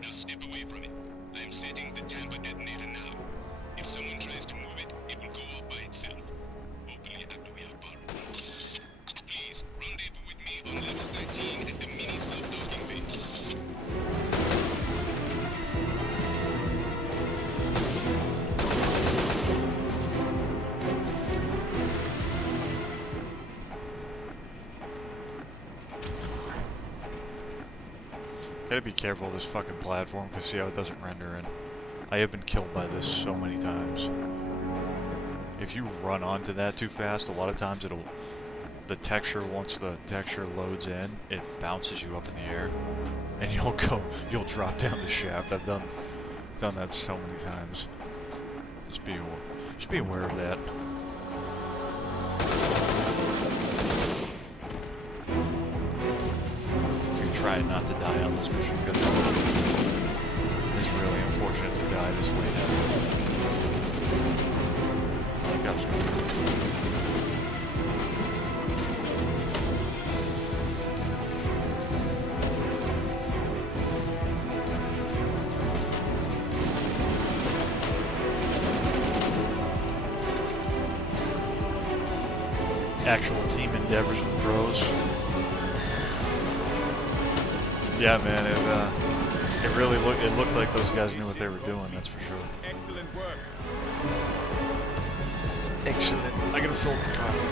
Now step away from it. I'm setting the tamper detonator now. If someone tries to move it, it will go off by itself. Hopefully after we are far away. Please, rendezvous with me on level 13 at the mini self-docking bay. Gotta be careful of this fucking platform, because see how it doesn't render in. I have been killed by this so many times. If you run onto that too fast, a lot of times the texture, once the texture loads in, it bounces you up in the air, and you'll drop down the shaft. I've done that so many times. Just be aware of that. Try not to die on this mission, because it's really unfortunate to die this late. Like I was actual team endeavors with pros. Yeah, man, it really looked like those guys knew what they were doing, that's for sure. Excellent work. Excellent. I gotta fill up the coffee.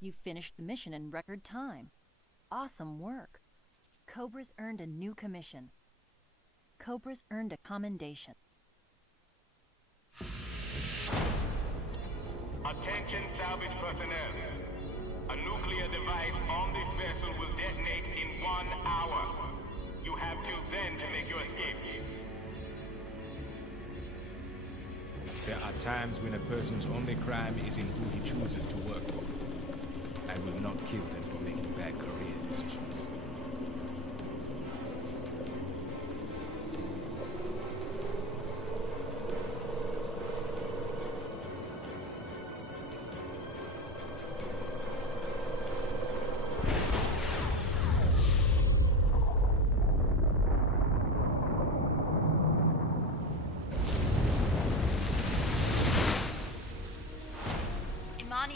You finished the mission in record time. Awesome work. Cobra's earned a new commission. Cobra's earned a commendation. Attention salvage personnel. A nuclear device on this vessel will detonate in 1 hour. You have till then to make your escape. There are times when a person's only crime is in who he chooses to work for. I will not kill them for making bad career decisions.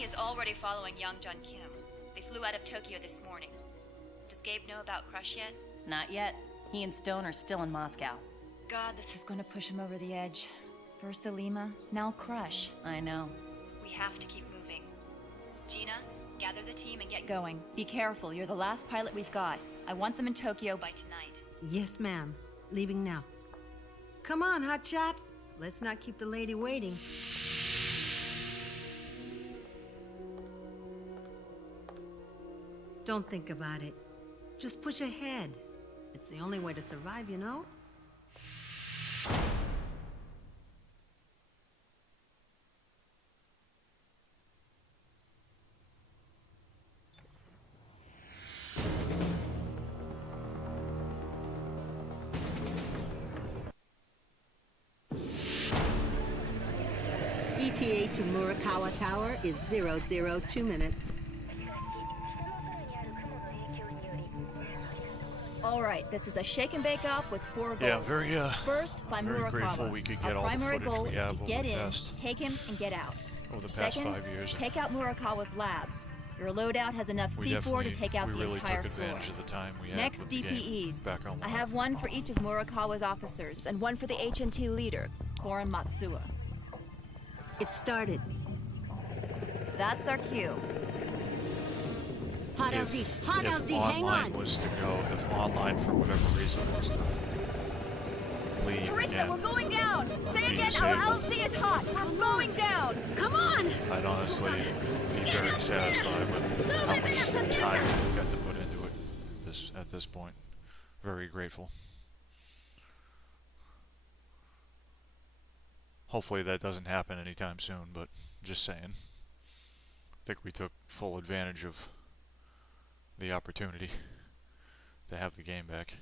Is already following Young Jun Kim. They flew out of Tokyo this morning. Does Gabe know about Crush yet? Not yet. He and Stone are still in Moscow. God, this is going to push him over the edge. First Alima, now Crush. I know. We have to keep moving. Gina, gather the team and get going. Be careful, you're the last pilot we've got. I want them in Tokyo by tonight. Yes, ma'am. Leaving now. Come on, hotshot. Let's not keep the lady waiting. Don't think about it. Just push ahead. It's the only way to survive, you know? ETA to Murakawa Tower is 002 minutes. All right, this is a shake and bake up with 4 goals. Yeah, very First, find very Murakawa. grateful we could get Our all the primary footage goal we is have to over get the in, past take him, and get out. over the past Second, 5 years. take out Murakawa's lab. Your loadout has enough We C4 to take out the really entire took floor. advantage of the time we had Next, with the game DPEs. back on. I have one for each of Murakawa's officers, and one for the HNT leader, Koren Matsuo. It started. That's our cue. Hot LZ, hot if LZ, hang online on. was to go, if online for whatever reason was to leave Teresa, again, we're going down! Say Be again, disabled. our LZ is hot! We're going down! Come on! I'd honestly be very satisfied with how much time we got to put into it at this point. Very grateful. Hopefully that doesn't happen anytime soon, but just saying. I think we took full advantage of the opportunity to have the game back.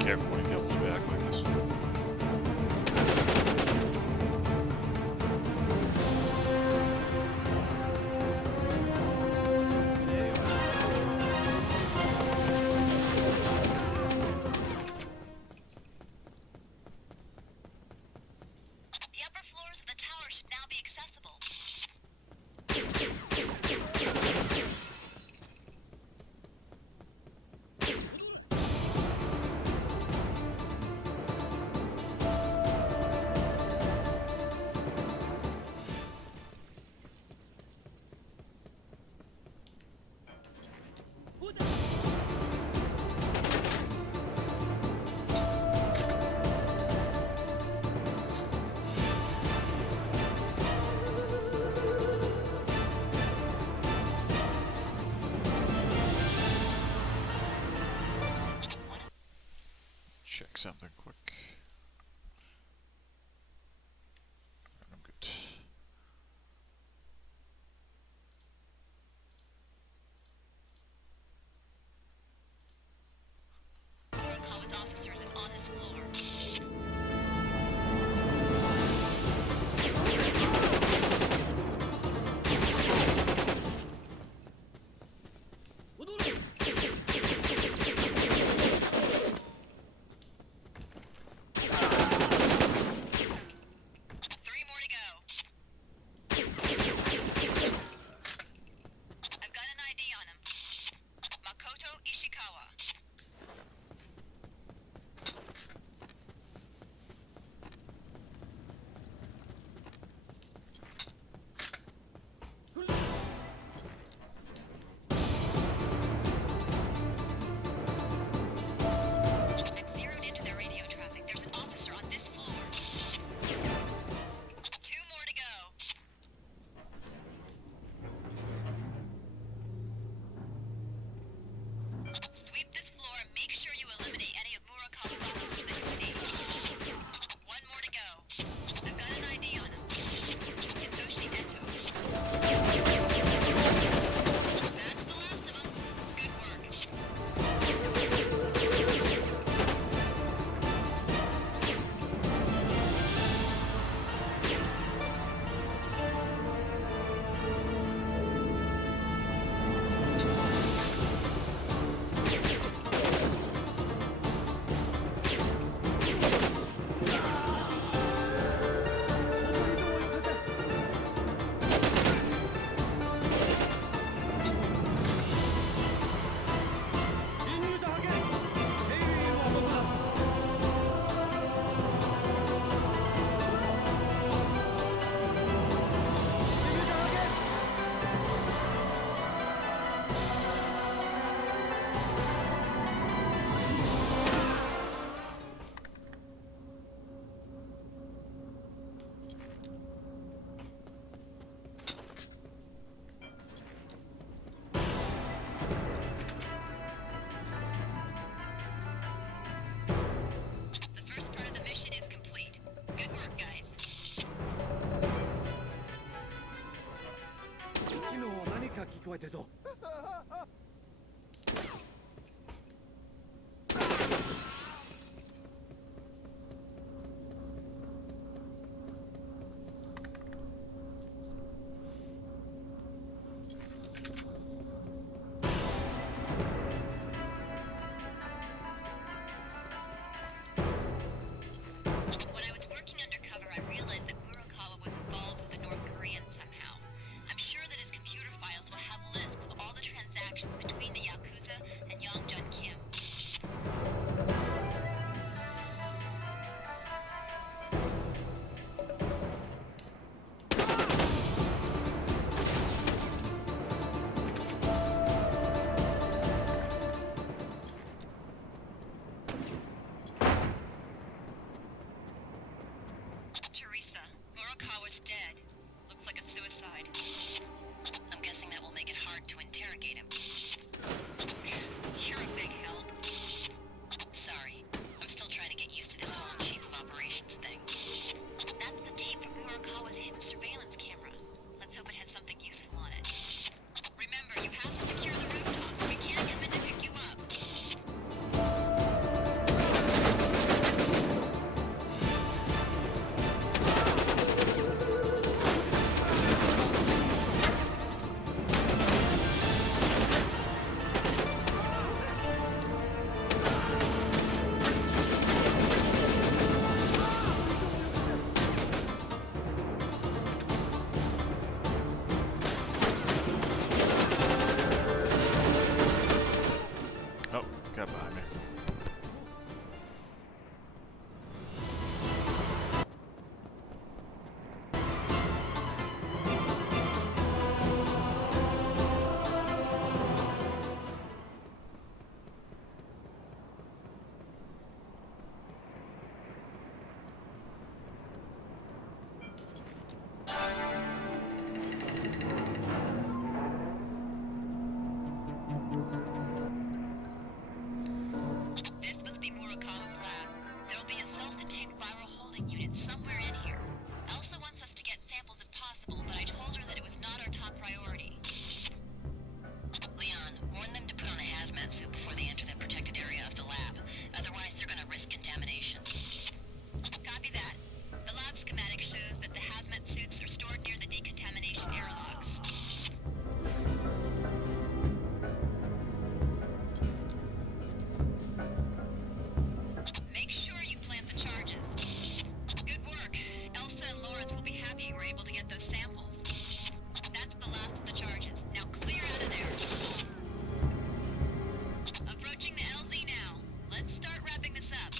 Careful when he doubles back like this. The upper floors of the tower should now be accessible. Check something quick. I'm good. Murakami's officers is on this floor. taisons. When I was working undercover, I realized that Murakawa was involved with the North Koreans somehow. I'm sure that his computer files will have lists of all the transactions between the Yakuza and Yongjun Kim. Teresa, Murakawa's dead. Looks like a suicide. I'm guessing that will make it hard to interrogate him. You're a big help. Sorry, I'm still trying to get used to this whole chief of operations thing. That's the tape from Murakawa's hidden surveillance camera. Let's hope it has something useful on it. Remember, you have to secure the rooftop. We can't come in to pick you up. Oh, got behind me. This must be Murakawa's lab. There'll be a self-contained viral holding unit somewhere in here. Elsa wants us to get samples if possible, but I told her that it was not our top priority. Leon, warn them to put on a hazmat suit before they enter the protected area of the lab. Otherwise, they're gonna risk contamination. Copy that. The lab schematic shows that the hazmat suits are stored near the decontamination airlocks. Make sure you plant the charges. Good work. Elsa and Lawrence will be happy you were able to get those samples. That's the last of the charges. Now clear out of there. Approaching the LZ now. Let's start wrapping this up.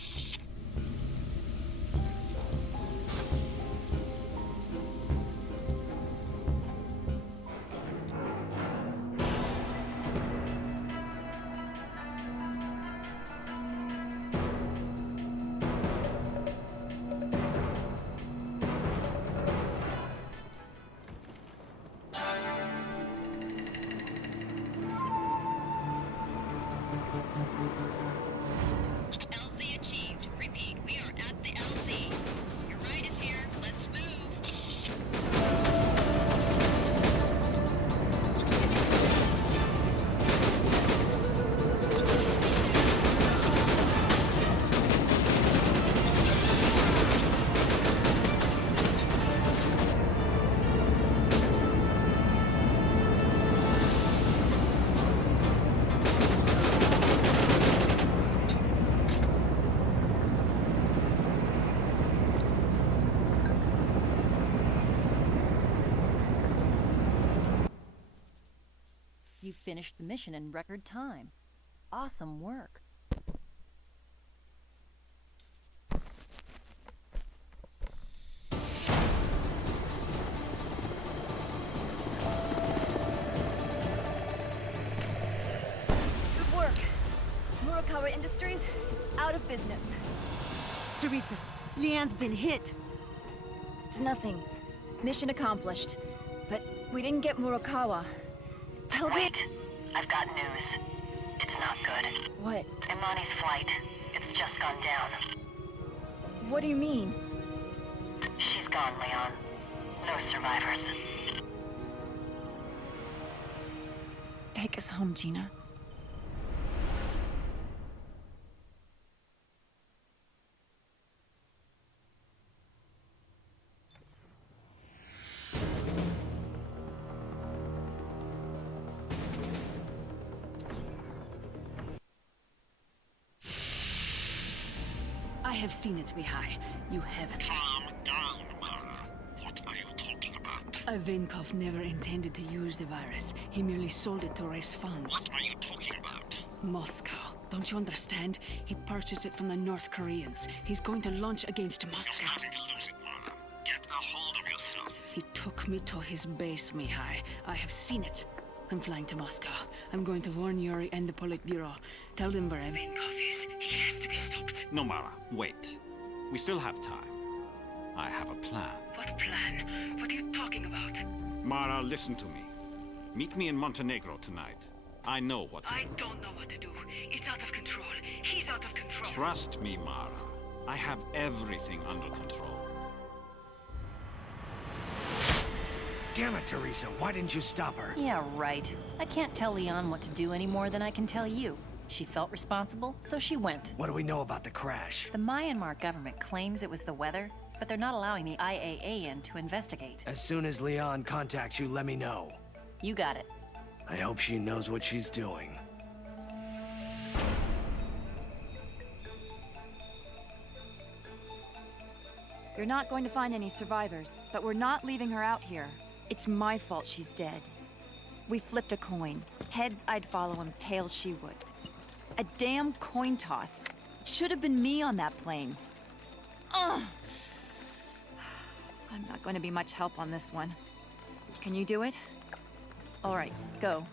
LZ achieved. Repeat, we are at the LZ. Your ride is here. Let's move. You finished the mission in record time. Awesome work. Good work. Murakawa Industries is out of business. Teresa, Leanne's been hit. It's nothing. Mission accomplished. But we didn't get Murakawa. Wait, I've got news. It's not good. What? Imani's flight. It's just gone down. What do you mean? She's gone, Leon. No survivors. Take us home, Gina. I have seen it, Mihai. You haven't. Calm down, Mara. What are you talking about? Ivankov never intended to use the virus. He merely sold it to raise funds. What are you talking about? Moscow. Don't you understand? He purchased it from the North Koreans. He's going to launch against Moscow. You're starting to lose it, Mara. Get a hold of yourself. He took me to his base, Mihai. I have seen it. I'm flying to Moscow. I'm going to warn Yuri and the Politburo. Tell them where Ivankov is. He has to be stopped. No, Mara, wait. We still have time. I have a plan. What plan? What are you talking about? Mara, listen to me. Meet me in Montenegro tonight. I know what to do. I don't know what to do. It's out of control. He's out of control. Trust me, Mara. I have everything under control. Damn it, Teresa. Why didn't you stop her? Yeah, right. I can't tell Leon what to do any more than I can tell you. She felt responsible, so she went. What do we know about the crash? The Myanmar government claims it was the weather, but they're not allowing the IAA in to investigate. As soon as Leon contacts you, let me know. You got it. I hope she knows what she's doing. You're not going to find any survivors, but we're not leaving her out here. It's my fault she's dead. We flipped a coin. Heads, I'd follow him. Tails, she would. A damn coin toss. It should have been me on that plane. Ugh! I'm not going to be much help on this one. Can you do it? All right, go.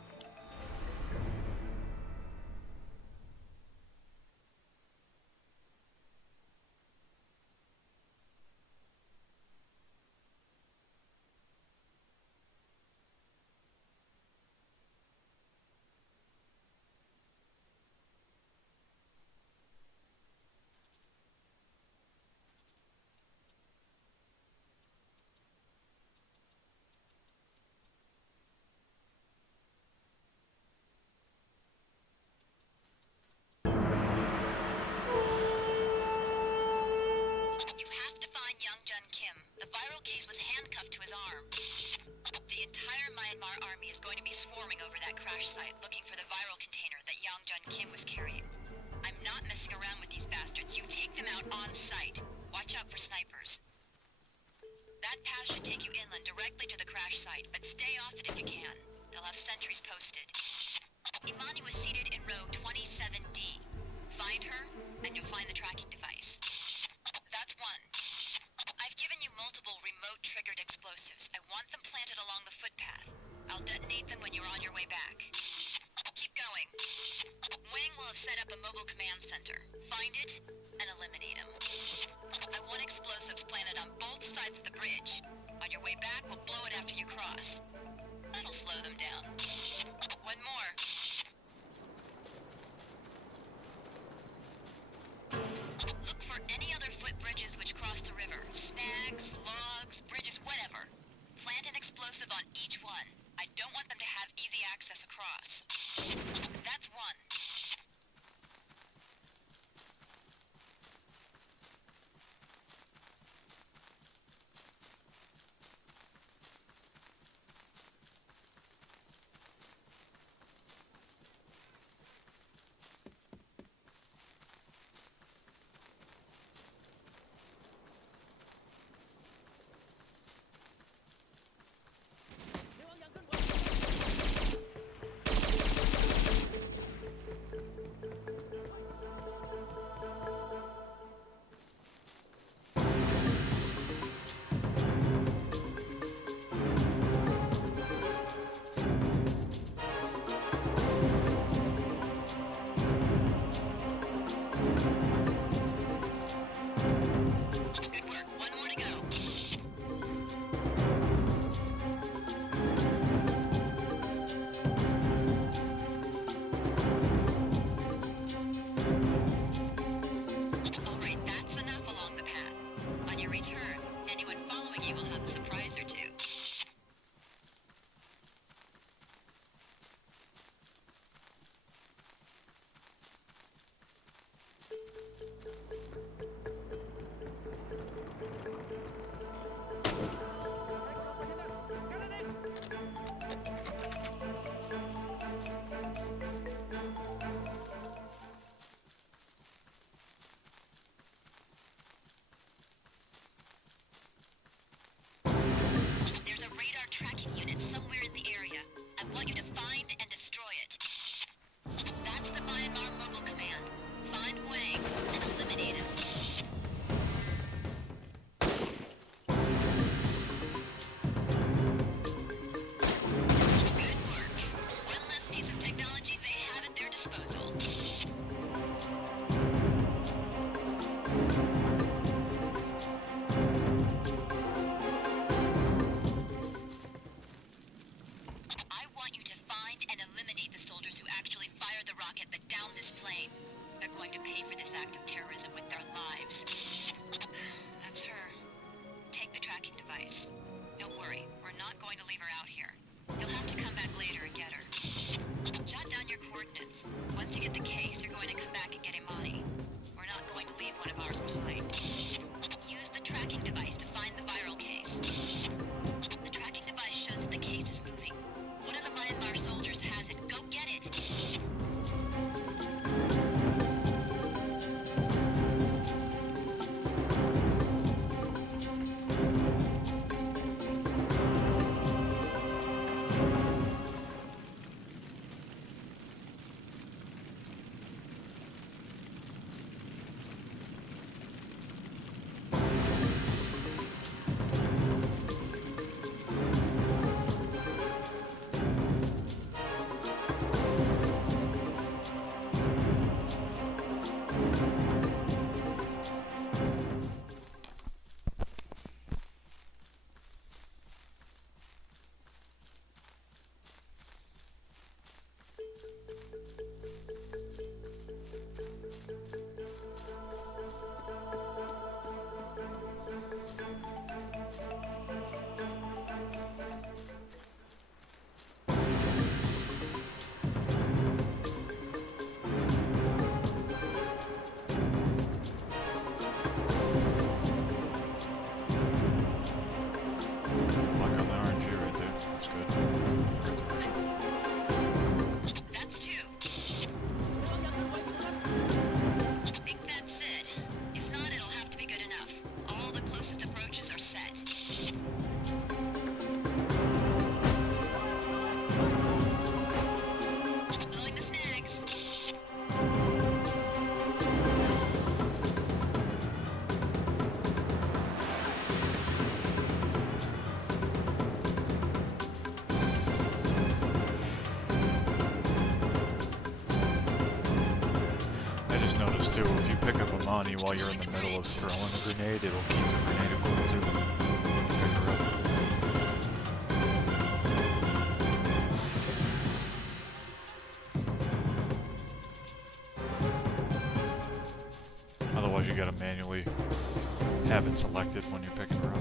rocket, but down this plane. They're going to pay for this act of terrorism with their lives. That's her. Take the tracking device. Don't worry, we're not going to leave her out here. You'll have to come back later and get her. Jot down your coordinates. Once you get the case, you're going to come back and get Imani. We're not going to leave one of ours behind. Use the tracking device to find the viral case. The tracking device shows that the case is moving. One of the Myanmar soldiers has it. Go get it! Too, if you pick up Imani while you're in the middle of throwing a grenade, it'll keep the grenade equipped too. Pick her up. Otherwise you gotta manually have it selected when you're picking her up.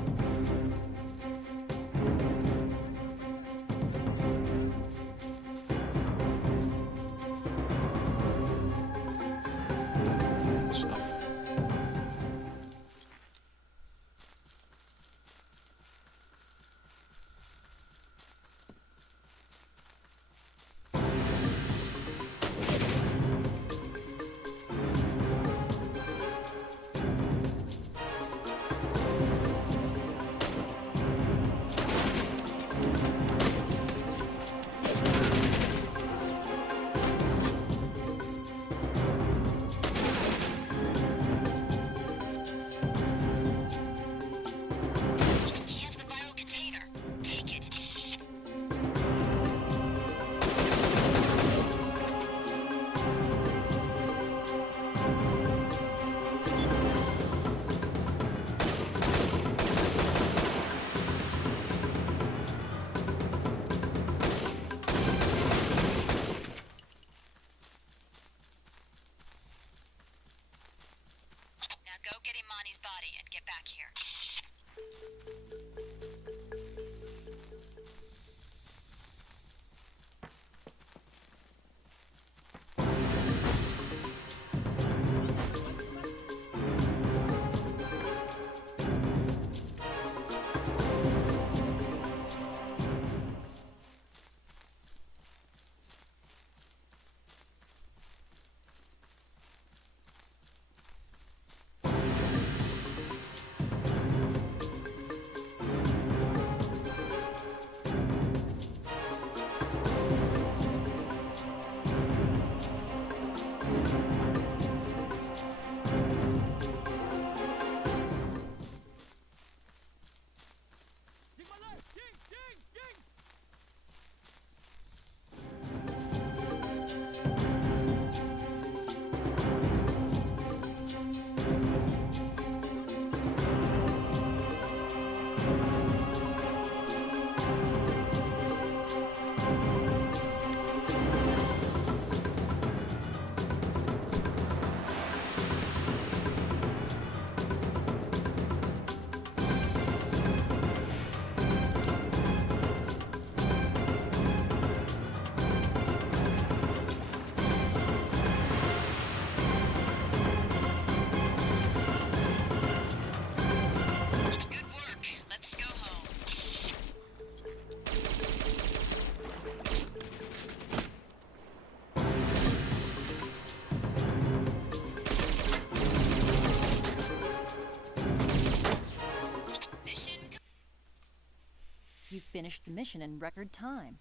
finished the mission in record time.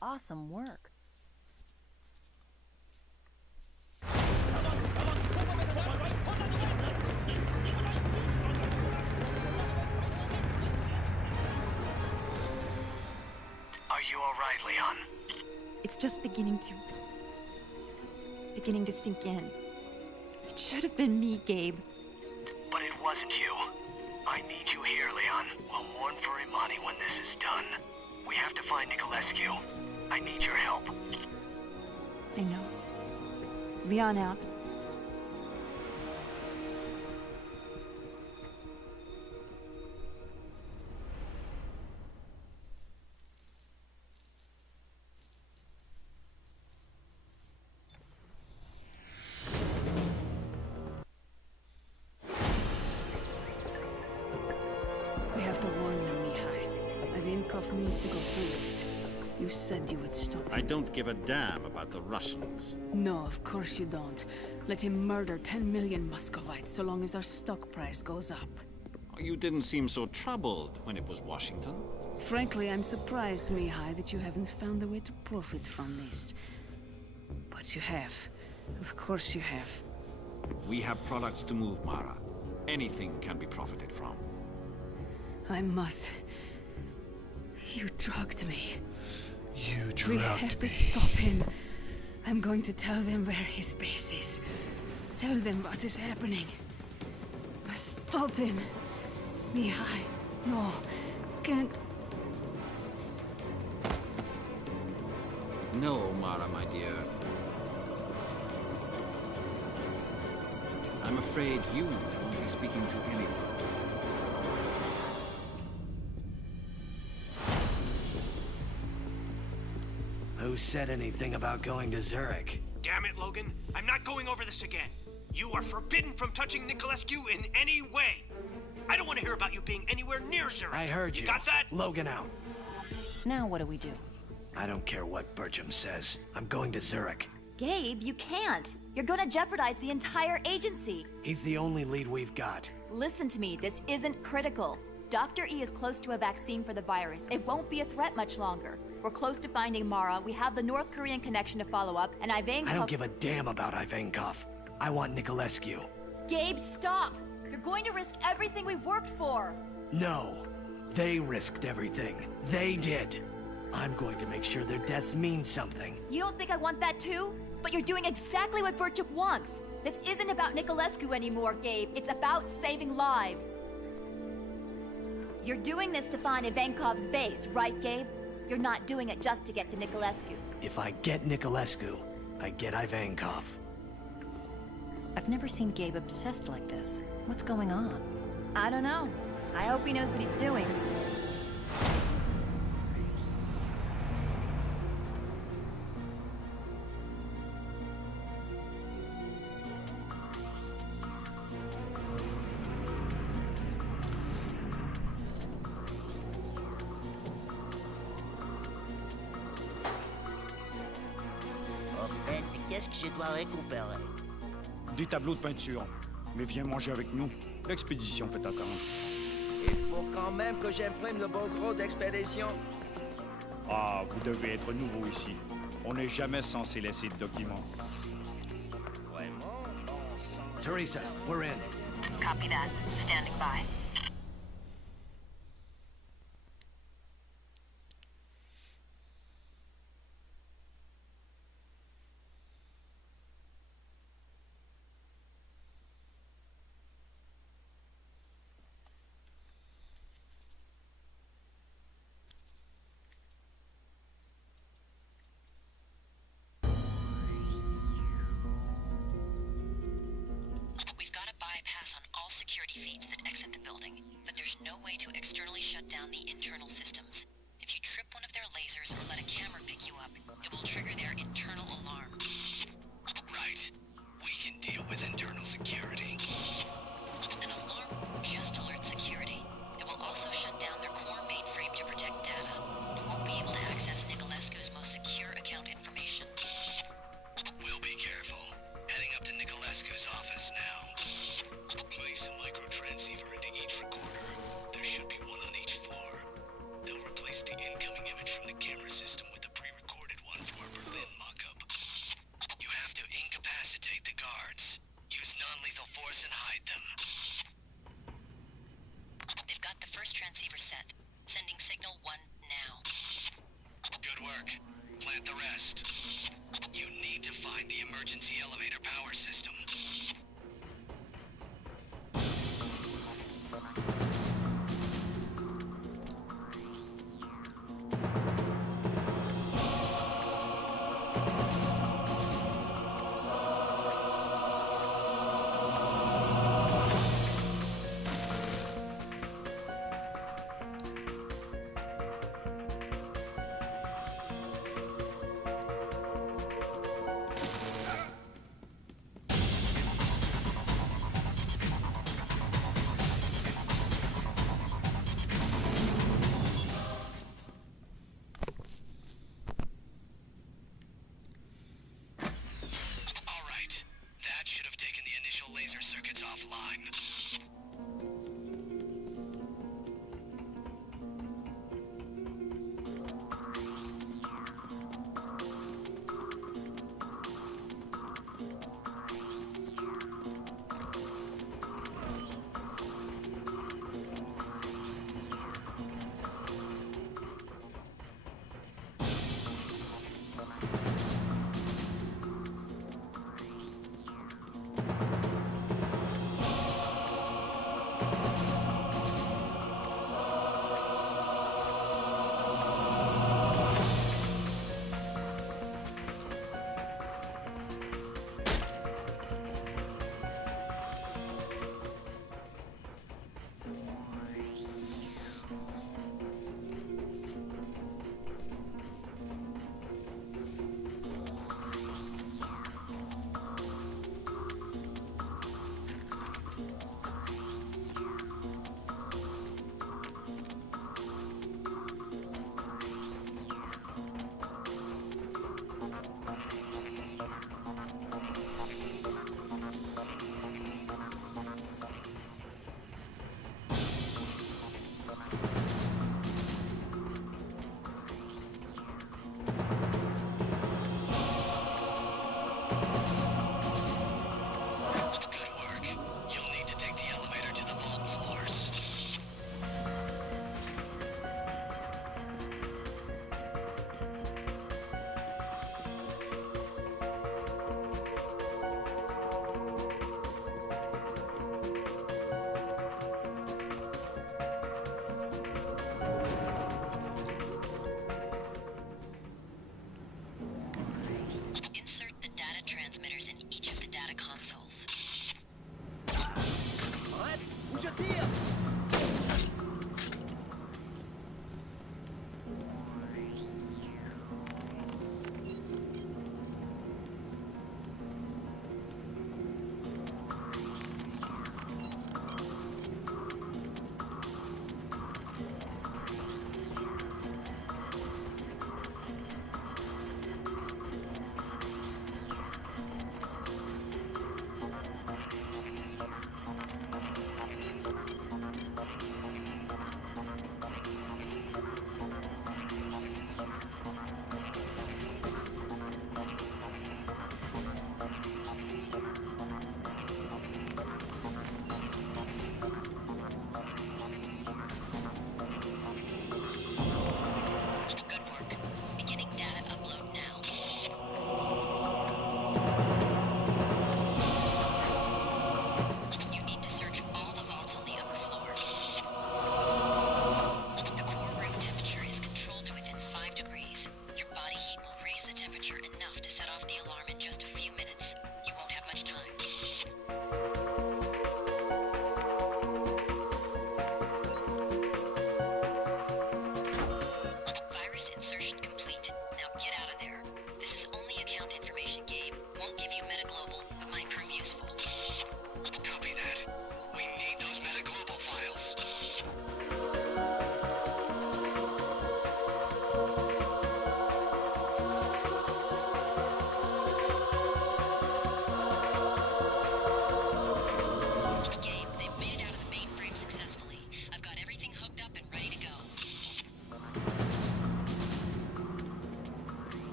Awesome work. Are you all right, Leon? It's just beginning to sink in. It should have been me, Gabe. But it wasn't you. I need you here, Leon. We'll mourn for Imani when this is done. We have to find Nicolescu. I need your help. I know. Leon out. We have to warn them, Mihai. Ivankov means to go through with it. You said you would stop him. I don't give a damn about the Russians. No, of course you don't. Let him murder 10 million Muscovites so long as our stock price goes up. You didn't seem so troubled when it was Washington. Frankly, I'm surprised, Mihai, that you haven't found a way to profit from this. But you have. Of course you have. We have products to move, Mara. Anything can be profited from. I must. You drugged me. You drugged We me. have to stop him. I'm going to tell them where his base is. Tell them what is happening. Stop him. Mihai. No. Can't. No, Mara, my dear. I'm afraid you won't be speaking to anyone. Who said anything about going to Zurich? Damn it, Logan. I'm not going over this again. You are forbidden from touching Nicolescu in any way. I don't want to hear about you being anywhere near Zurich. I heard you. Got that? Logan out. Now what do we do? I don't care what Bertram says. I'm going to Zurich. Gabe, you can't. You're gonna jeopardize the entire agency. He's the only lead we've got. Listen to me, this isn't critical. Dr. E is close to a vaccine for the virus. It won't be a threat much longer. We're close to finding Mara, we have the North Korean connection to follow up, and Ivankov— I don't give a damn about Ivankov. I want Nicolescu. Gabe, stop! You're going to risk everything we've worked for! No. They risked everything. They did. I'm going to make sure their deaths mean something. You don't think I want that too? But you're doing exactly what Birchuk wants. This isn't about Nicolescu anymore, Gabe. It's about saving lives. You're doing this to find Ivankov's base, right, Gabe? You're not doing it just to get to Nicolescu. If I get Nicolescu, I get Ivankov. I've never seen Gabe obsessed like this. What's going on? I don't know. I hope he knows what he's doing. Qu'est-ce que je dois récupérer? Des tableaux de peinture. Mais viens manger avec nous. L'expédition peut attendre. Il faut quand même que j'imprime le beau gros d'expédition. Ah, vous devez être nouveau ici. On n'est jamais censé laisser de documents. Vraiment? Bon sang. Teresa, we're in. Copy that. Standing by. Security feeds that exit the building, but there's no way to externally shut down the internal systems. If you trip one of their lasers or let a camera pick you up, it will trigger their internal alarm. Right. We can deal with internal security. An alarm won't just alert security. It will also shut down their core mainframe to protect data. It won't be able to access Nicolescu's most secure account information. We'll be careful. Heading up to Nicolescu's office now. Place a micro transceiver into each recorder. There should be one on each floor. the guards. Use non-lethal force and hide them. They've got the first transceiver set. Sending signal 1 now. Good work. Plant the rest. You need to find the emergency elevator power system.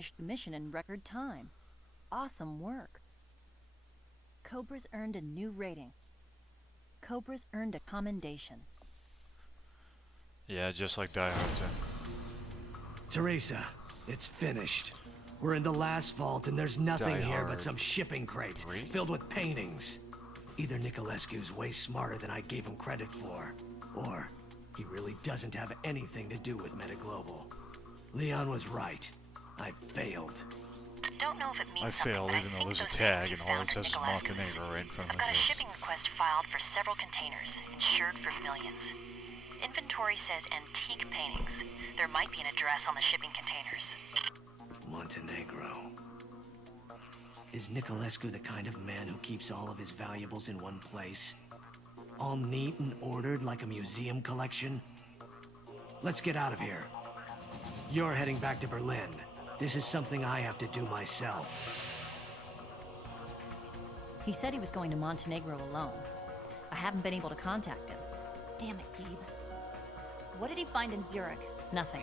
finished the mission in record time. Awesome work. Cobra's earned a new rating. Cobra's earned a commendation. Yeah, just like Die Hard 2. Teresa, it's finished. We're in the last vault and there's nothing Die here Hard but some shipping crates 3? filled with paintings. Either Nicolescu's way smarter than I gave him credit for, or he really doesn't have anything to do with Metaglobal. Leon was right. I failed. Don't know if it means I failed even though there's a tag and all it says is Montenegro right in front of I've my got a face. shipping request filed for several containers, insured for millions. Inventory says antique paintings. There might be an address on the shipping containers. Montenegro. Is Nicolescu the kind of man who keeps all of his valuables in one place? All neat and ordered like a museum collection? Let's get out of here. You're heading back to Berlin. This is something I have to do myself. He said he was going to Montenegro alone. I haven't been able to contact him. Damn it, Gabe. What did he find in Zurich? Nothing.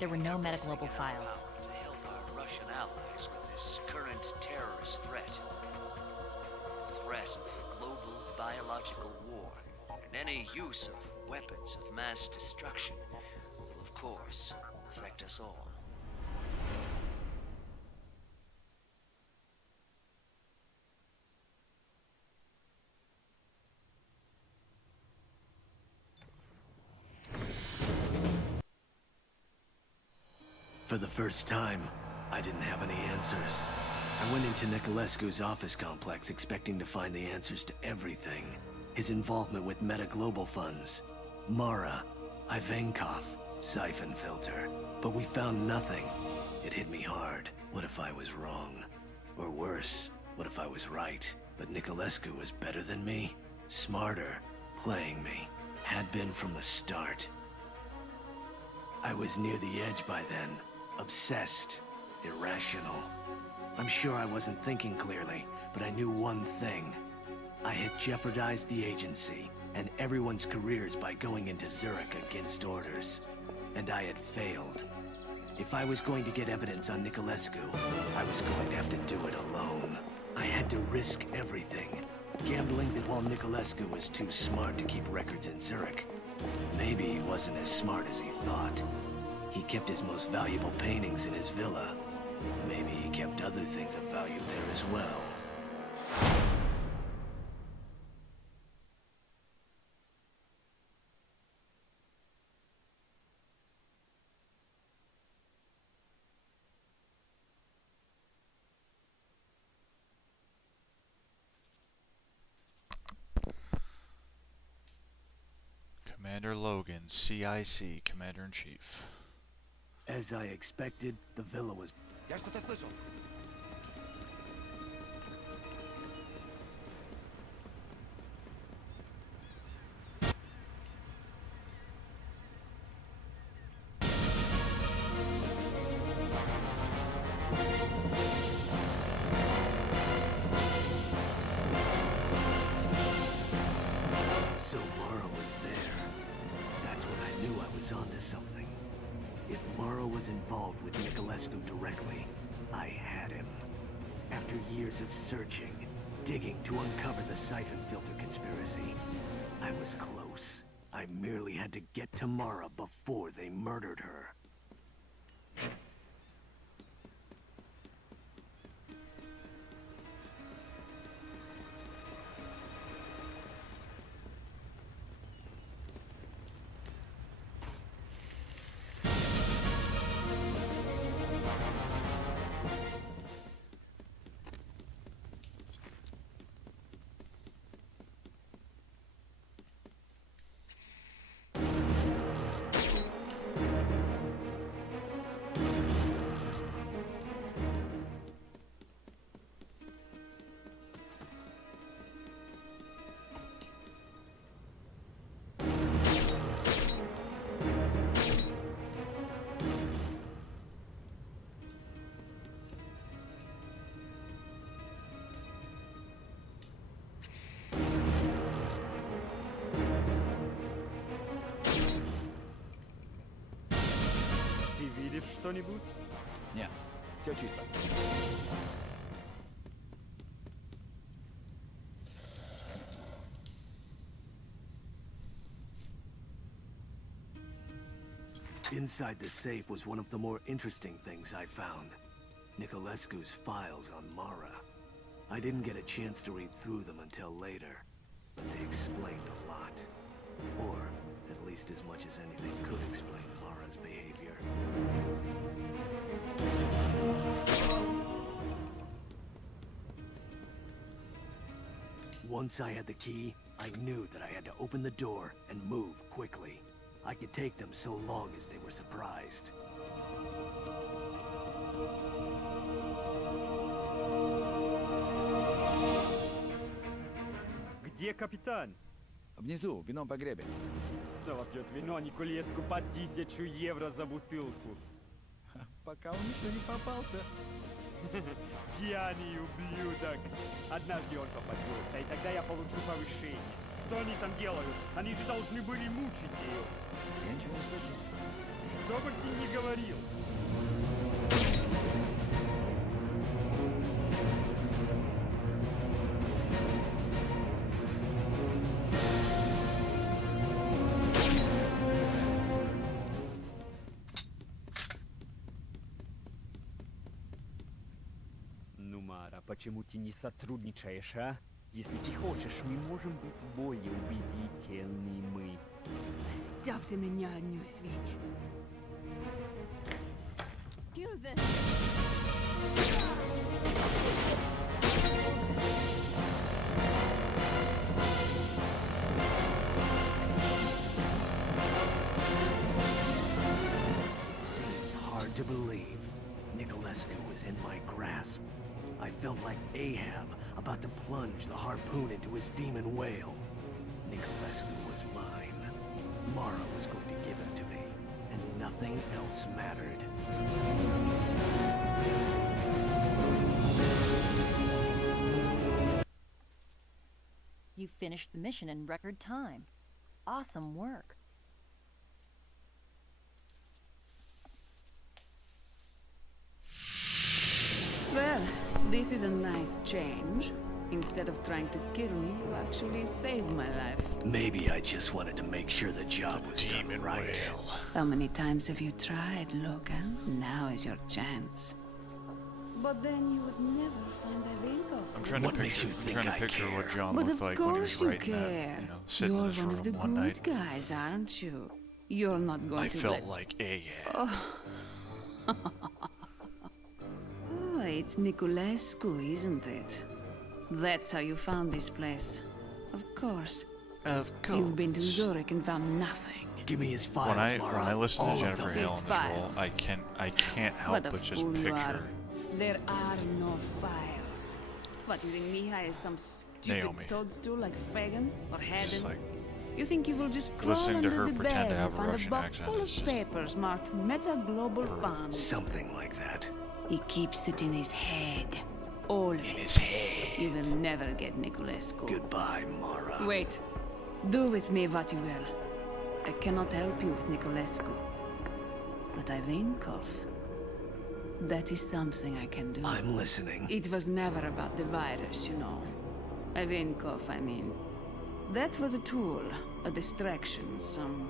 There were no Metaglobal files. To help our Russian allies with this current terrorist threat. Threat of global biological war. And any use of weapons of mass destruction will, of course, affect us all. For the first time, I didn't have any answers. I went into Nicolescu's office complex expecting to find the answers to everything. His involvement with Metaglobal funds, Mara, Ivankov, Syphon filter. But we found nothing. It hit me hard. What if I was wrong? Or worse, what if I was right? But Nicolescu was better than me, smarter, playing me. Had been from the start. I was near the edge by then. Obsessed. Irrational. I'm sure I wasn't thinking clearly, but I knew one thing. I had jeopardized the agency and everyone's careers by going into Zurich against orders. And I had failed. If I was going to get evidence on Nicolescu, I was going to have to do it alone. I had to risk everything. Gambling that while Nicolescu was too smart to keep records in Zurich, maybe he wasn't as smart as he thought. He kept his most valuable paintings in his villa. Maybe he kept other things of value there as well. Commander Logan, CIC, Commander-in-Chief. As I expected, the villa was... Я что-то слышал. So Mara was there. That's when I knew I was onto something. If Mara was involved with Nicolescu directly, I had him. After years of searching, digging to uncover the Syphon filter conspiracy, I was close. I merely had to get to Mara before they murdered her. Ты видишь что-нибудь? Нет. Все чисто. Inside the safe was one of the more interesting things I found. Nicolescu's files on Mara. I didn't get a chance to read through them until later, but they explained a lot. Or, at least as much as anything could explain Mara's behavior. Once I had the key, I knew that I had to open the door and move quickly. I could take them so long as they were surprised. Где капитан? Внизу, в винном погребе. Снова пьет вино Николеску по 1000 евро за бутылку. Пока он еще не попался. Пьяный ублюдок. Однажды он попадется, и тогда я получу повышение. Что они там делают? Они же должны были мучить ее. Я ничего не слышу. Что бы ты ни говорил. Ну, Мара, почему ты не сотрудничаешь, а? Если ты хочешь, мы можем быть более убедительными. Оставьте меня одну, свиньи. Kill them. It seemed hard to believe. Nicolescu was in my grasp. I felt like Ahab, about to plunge the harpoon into his demon whale. Nicolescu was mine. Mara was going to give him to me, and nothing else mattered. You finished the mission in record time. Awesome work. Well, this is a nice change. Instead of trying to kill me, you actually saved my life. Maybe I just wanted to make sure the job was done right. How many times have you tried, Logan? Now is your chance. But then you would never find Ivanko. I'm trying to picture what John But looked of like when he was course you writing that, care. you know, sitting You're in his one room of the one good night. guys, aren't you? You're not going I to felt let... like Ahab. Oh. Oh, it's Nicolescu, isn't it? That's how you found this place. Of course. Of course. You've been to Zurich and found nothing. Give me his files, When I Mara. listen to All of Jennifer them. Hale in this role, I can't help What a but just fool you are. picture There are no files. What, you think Mihai is some stupid Naomi. toadstool like Fagin or Haddon? Just like You think you will just crawl listening to under her the pretend bed to have and a find Russian a box accent full is of just papers marked Meta Global Funds? Something like that. He keeps it in his head. All of it. In his head. You will never get Nicolescu. Goodbye, Mara. Wait. Do with me what you will. I cannot help you with Nicolescu. But Ivankov... that is something I can do. I'm listening. It was never about the virus, you know. Ivankov, I mean. That was a tool, a distraction, some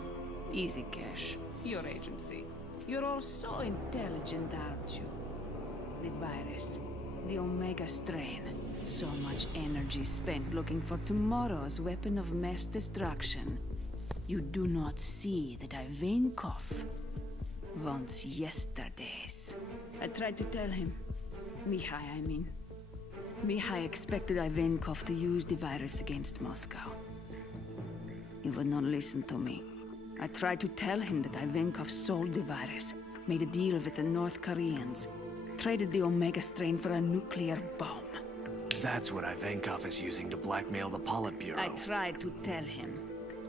easy cash. Your agency. You're all so intelligent, aren't you? The virus. The Omega strain. So much energy spent looking for tomorrow's weapon of mass destruction. You do not see that Ivankov wants yesterday's. I tried to tell him. Mihai, I mean. Mihai expected Ivankov to use the virus against Moscow. He would not listen to me. I tried to tell him that Ivankov sold the virus, made a deal with the North Koreans, traded the Omega strain for a nuclear bomb. That's what Ivankov is using to blackmail the Politburo. I tried to tell him.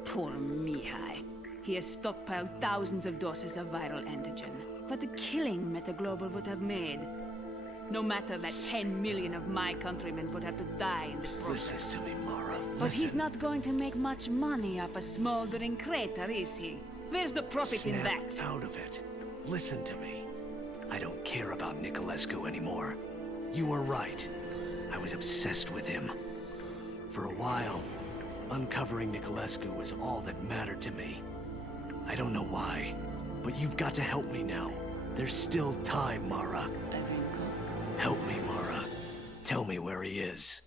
Poor Mihai. He has stockpiled thousands of doses of viral antigen. What a killing Metaglobal would have made. No matter that 10 million of my countrymen would have to die in the process. Listen to me, Mara. But he's not going to make much money off a smoldering crater, is he? Where's the profit in that? Snap out of it. Listen to me. I don't care about Niculescu anymore. You were right. I was obsessed with him. For a while, uncovering Niculescu was all that mattered to me. I don't know why, but you've got to help me now. There's still time, Mara. Help me, Mara. Tell me where he is.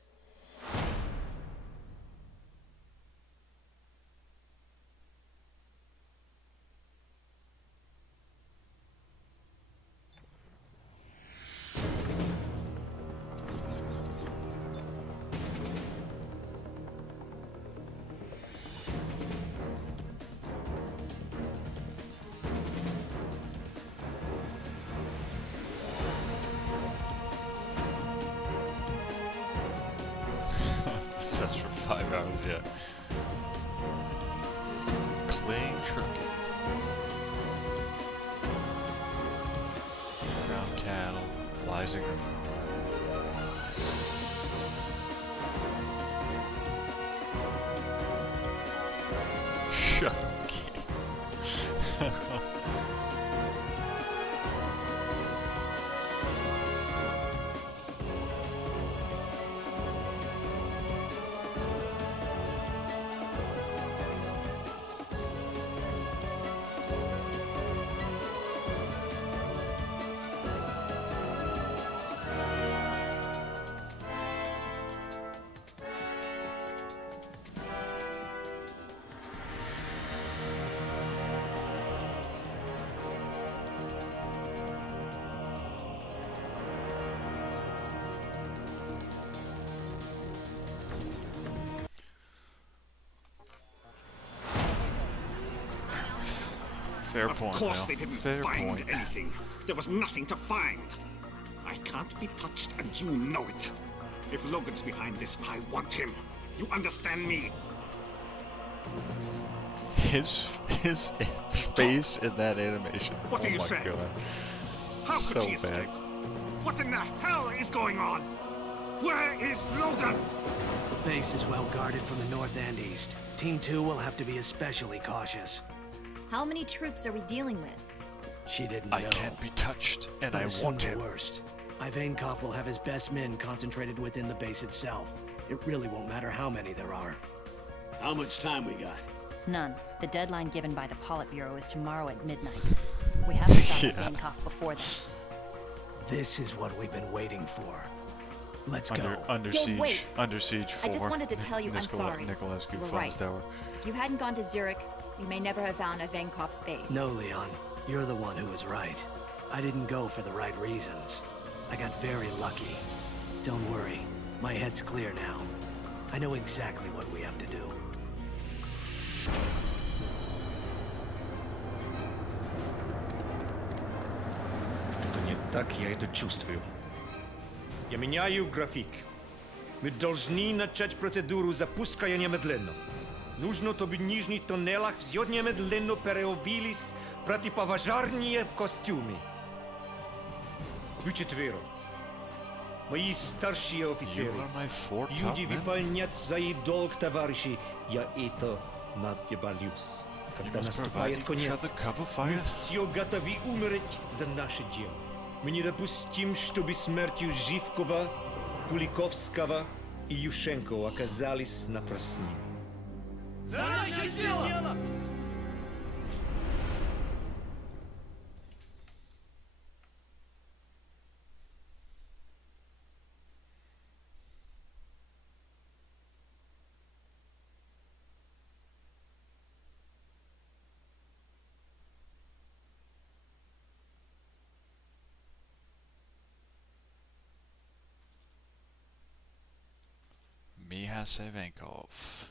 That's for 5 hours yet. Claying trucking. Brown cattle. Leisinger. Shut up, kid. Fair point, Of course Al. they didn't Fair find point. anything. There was nothing to find. I can't be touched, and you know it. If Logan's behind this, I want him. You understand me? His face in that animation. What oh do you my say? god. How could So she bad. escape? What in the hell is going on? Where is Logan? The base is well guarded from the north and east. Team 2 will have to be especially cautious. How many troops are we dealing with? She didn't I know. can't be touched, and But I assume want the him. worst. Ivankov will have his best men concentrated within the base itself. It really won't matter how many there are. How much time we got? None. The deadline given by the Politburo is tomorrow at midnight. We have to stop Yeah. Ivankov before then. This is what we've been waiting for. Let's Under, go. under Yo, siege. wait. Under siege 4. I just wanted to tell you I'm sorry. Niculescu You were Funds right. Tower. If you hadn't gone to Zurich, we may never have found Ivankov's base. No, Leon. You're the one who was right. I didn't go for the right reasons. I got very lucky. Don't worry. My head's clear now. I know exactly what we have to do. Что-то не так, я это чувствую. Я меняю график. Мы должны начать процедуру запуска немедленно. Нужно, чтобы в нижних тоннелах все немедленно переобулись противопожарные костюмы. Вы четверо. Мои старшие офицеры. You are my four top Люди men? выполнять свой долг, товарищи. Я это надебалюсь. Когда must наступает provide each конец, other cover мы fire? все готовы умереть за наше дело. Мы не допустим, чтобы смертью Живкова, Пуликовского и Ющенко оказались напрасными. За наше дело! Miha Ivankov.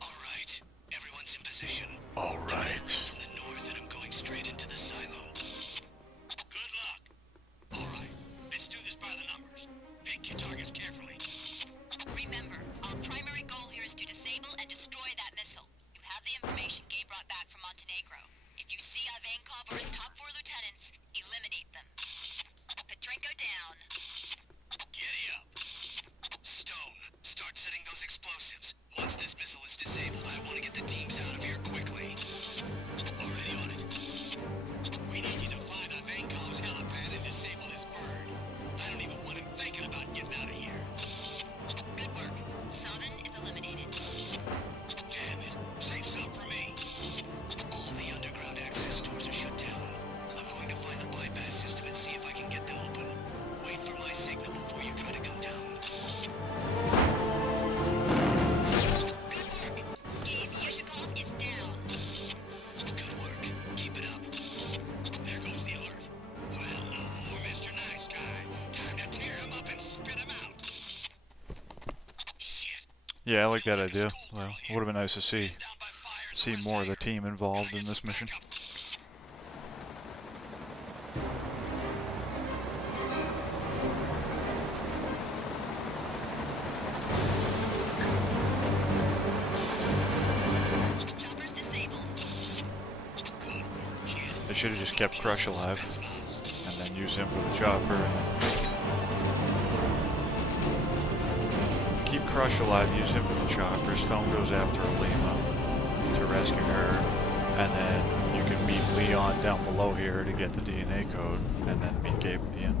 Alright, everyone's in position. All right. From the north, and I'm going straight into the silo. Good luck. Alright, let's do this by the numbers. Pick your targets carefully. Remember, our primary goal here is to disable and destroy that missile. You have the information Gabe brought back from Montenegro. If you see Ivankov or his Yeah, I like that idea. Well, it would have been nice to see more of the team involved in this mission. They should have just kept Crush alive, and then use him for the chopper, and then keep Crush alive, use him for the chopper. Stone goes after Alima to rescue her, and then you can meet Leon down below here to get the DNA code, and then meet Gabe at the end.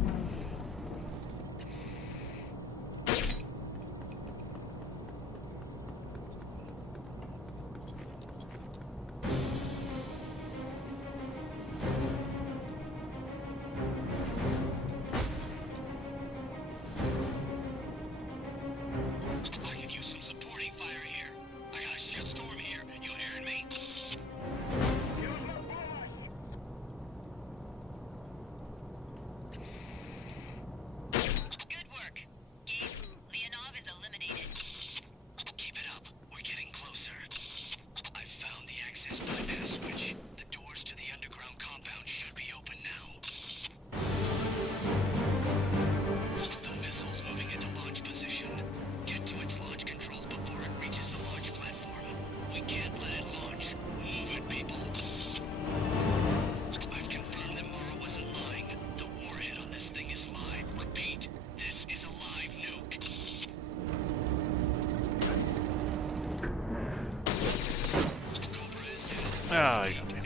Ah, you got me.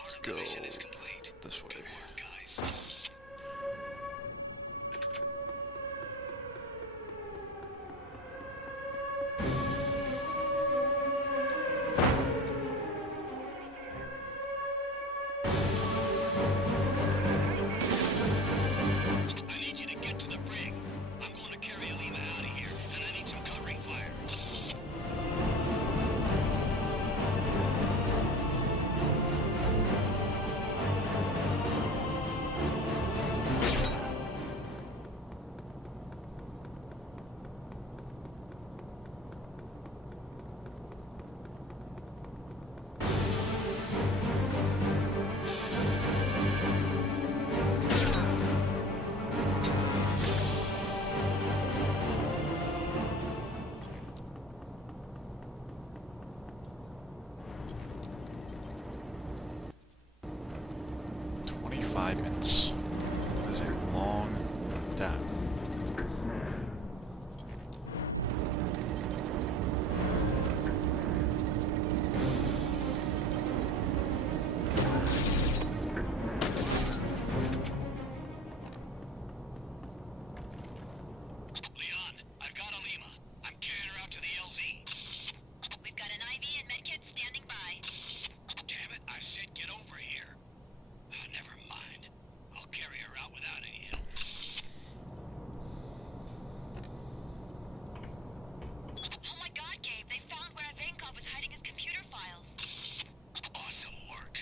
Let's go this way. Minutes. That is a long time. Leon, I've got Alima. I'm carrying her out to the LZ. We've got an IV and medkit standing by. Damn it, I said get over here. Never mind. I'll carry her out without any help. Oh my god, Gabe, they found where Ivankov was hiding his computer files. Awesome work.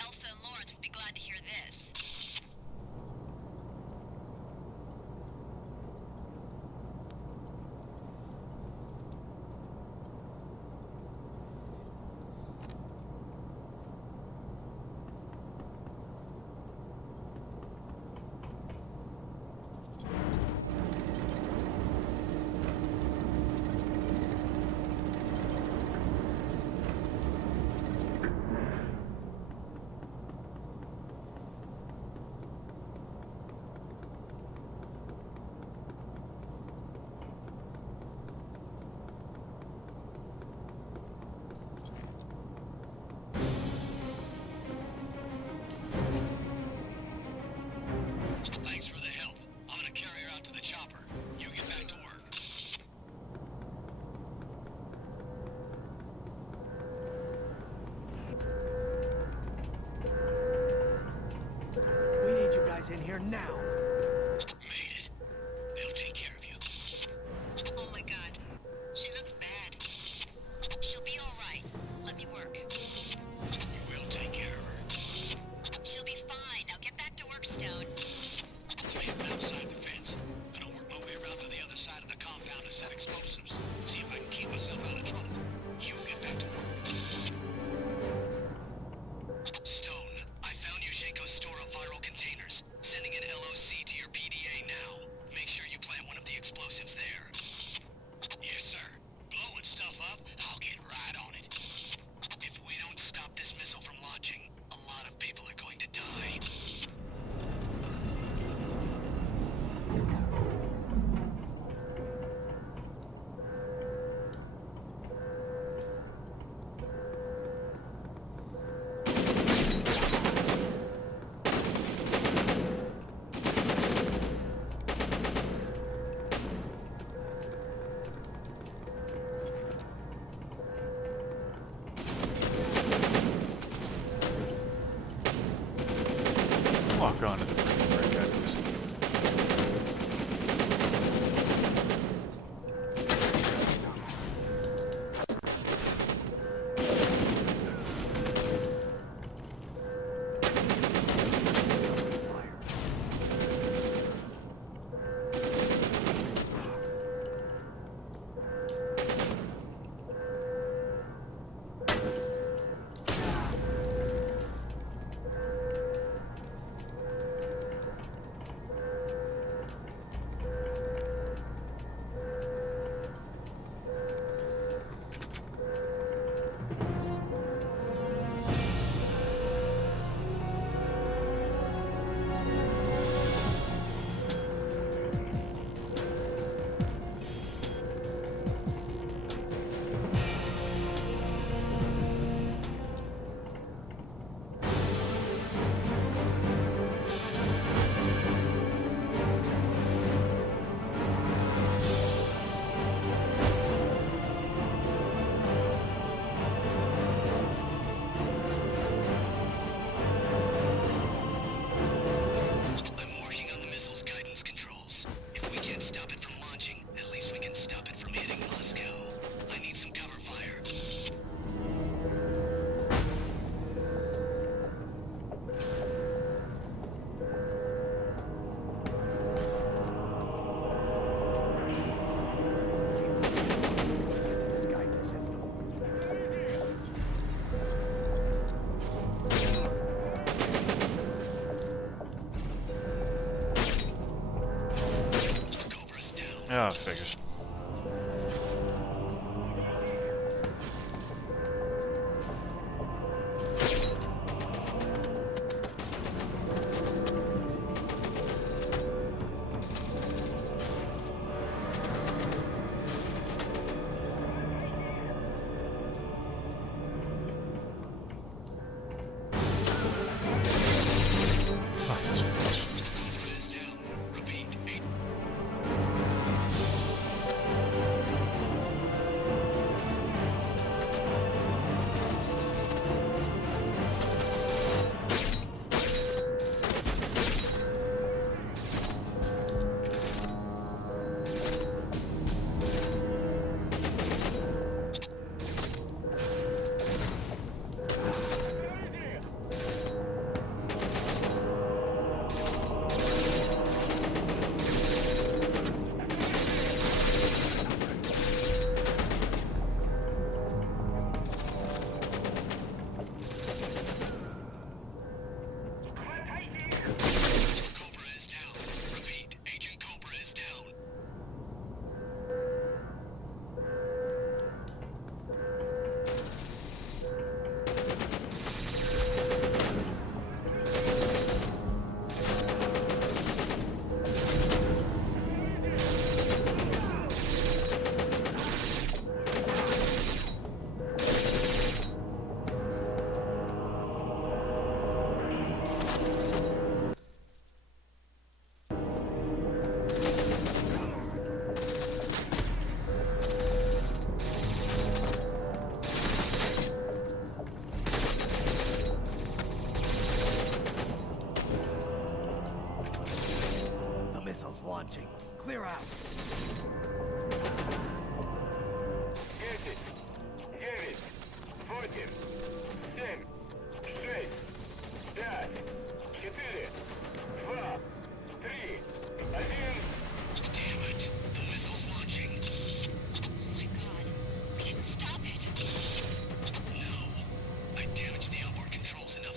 Elsa and Lawrence will be glad to hear this. Thanks for the help. I'm gonna carry her out to the chopper. You get back to work. We need you guys in here now. Made it. They'll take care of you. Oh my god. She looks bad. She'll be alright. Let me work. We'll take care of her. She'll be fine. Now get back to work, Stone. Stone, I found Yushenko's store of viral containers. Sending an LOC to your PDA now. Make sure you plant one of the explosives there. Yes, sir. Blowing stuff up, I'll get right on it. If we don't stop this missile from launching, a lot of people are going to die. Lock on to the freaking red guys. Yeah, figures. Launching. Clear out. 10, 9, 8, 7, 6, 5, 4, 2, 3, 1. Damn it! The missile's launching. Oh my god. We didn't stop it. No. I damaged the onboard controls enough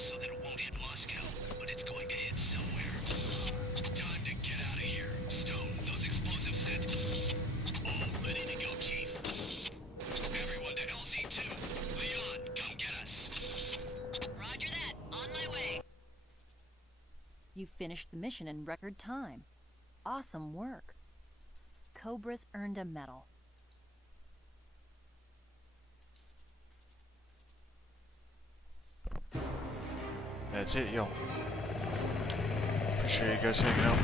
You finished the mission in record time. Awesome work. Cobra's earned a medal. That's it, yo. Appreciate you guys hanging out.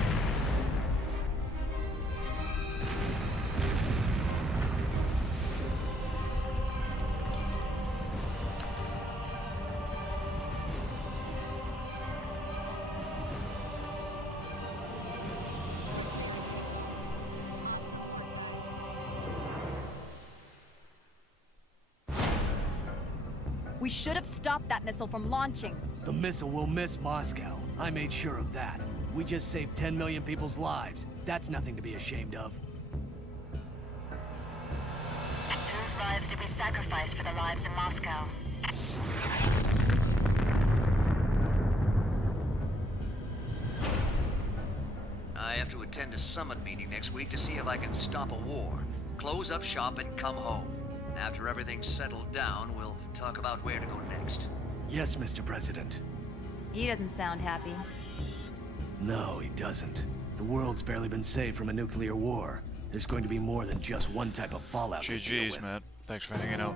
We should have stopped that missile from launching. The missile will miss Moscow. I made sure of that. We just saved 10 million people's lives. That's nothing to be ashamed of. Whose lives did we sacrifice for the lives in Moscow? I have to attend a summit meeting next week to see if I can stop a war, close up shop, and come home. After everything's settled down, we'll talk about where to go next. Yes, Mr. President. He doesn't sound happy. No, he doesn't. The world's barely been saved from a nuclear war. There's going to be more than just one type of fallout to deal GG's, with. Matt. Thanks for hanging out.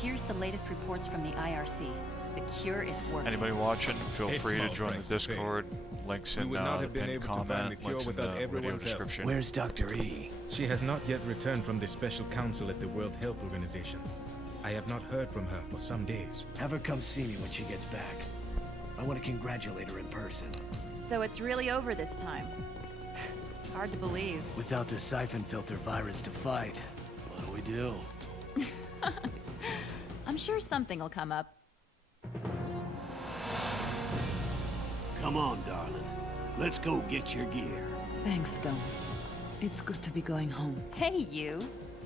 Here's the latest reports from the IRC. The cure is working. Anybody watching, feel A free to small join the price to pay. Discord. Links We in would not have been pinned able to find the comment, cure links in without the video everyone's help. description. Where's Dr. E? She has not yet returned from the special council at the World Health Organization. I have not heard from her for some days. Have her come see me when she gets back. I want to congratulate her in person. So it's really over this time. It's hard to believe. Without the Syphon filter virus to fight, what do we do? I'm sure something will come up. Come on, darling. Let's go get your gear. Thanks, Dom. It's good to be going home. Hey, you!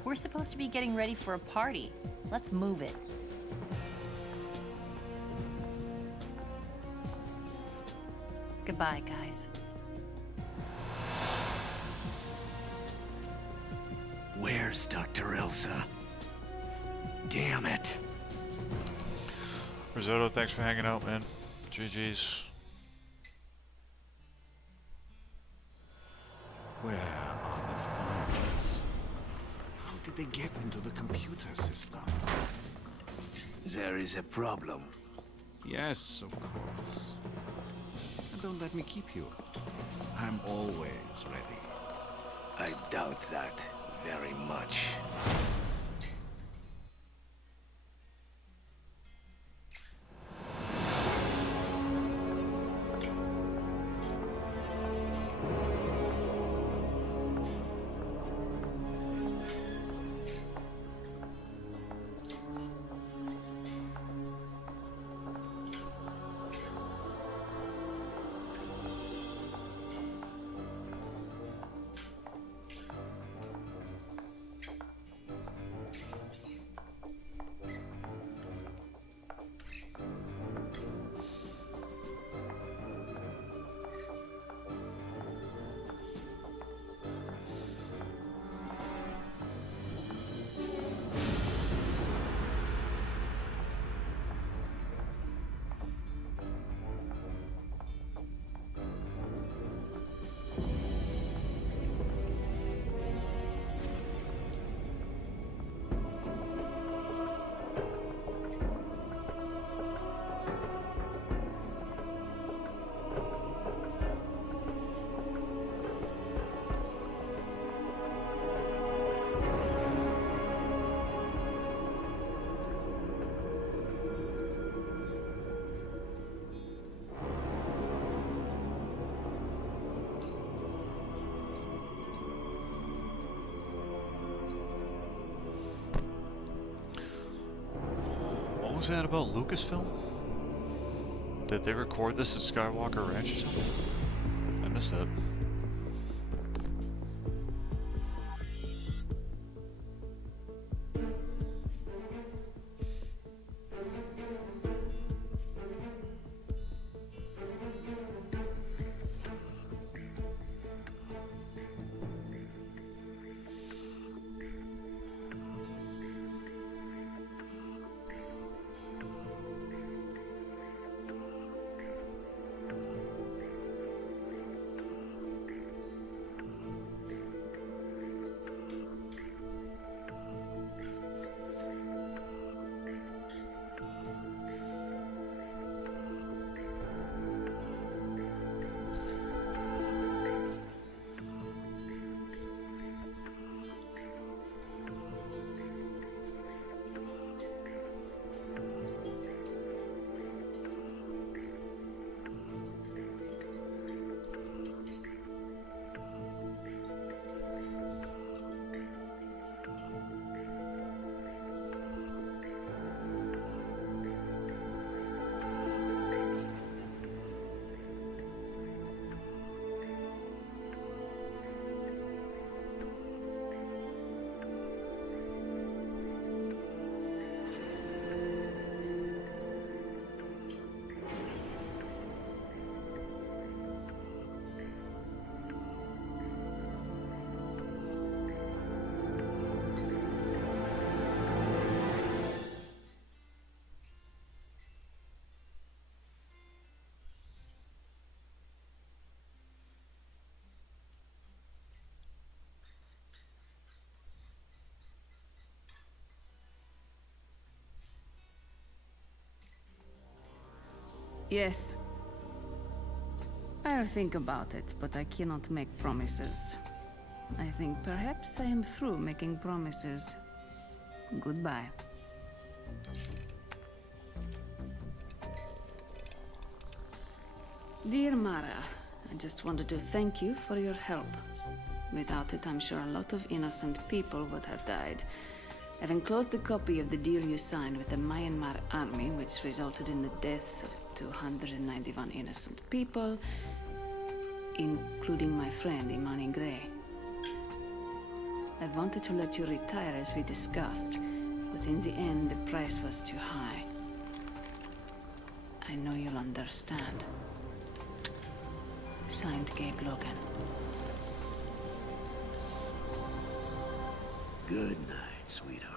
We're supposed to be getting ready for a party. Let's move it. Goodbye, guys. Where's Dr. Elsa? Damn it. Risotto, thanks for hanging out, man. GG's. Where are the files? How did they get into the computer system? There is a problem. Yes, of course. And don't let me keep you. I'm always ready. I doubt that very much. What was that about Lucasfilm? Did they record this at Skywalker Ranch or something? I missed that. Yes. I'll think about it, but I cannot make promises. I think perhaps I am through making promises. Goodbye. Dear Mara, I just wanted to thank you for your help. Without it, I'm sure a lot of innocent people would have died. I've enclosed a copy of the deal you signed with the Myanmar army, which resulted in the deaths of 291 innocent people, including my friend Imani Gray. I wanted to let you retire as we discussed, but in the end, the price was too high. I know you'll understand. Signed, Gabe Logan. Good night, sweetheart.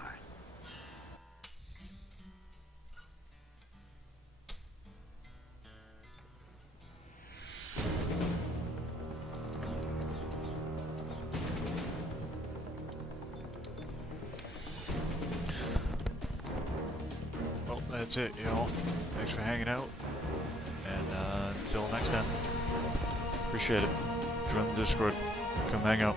Well, that's it, y'all. Thanks for hanging out. And until next time. Appreciate it. Join the Discord. Come hang out.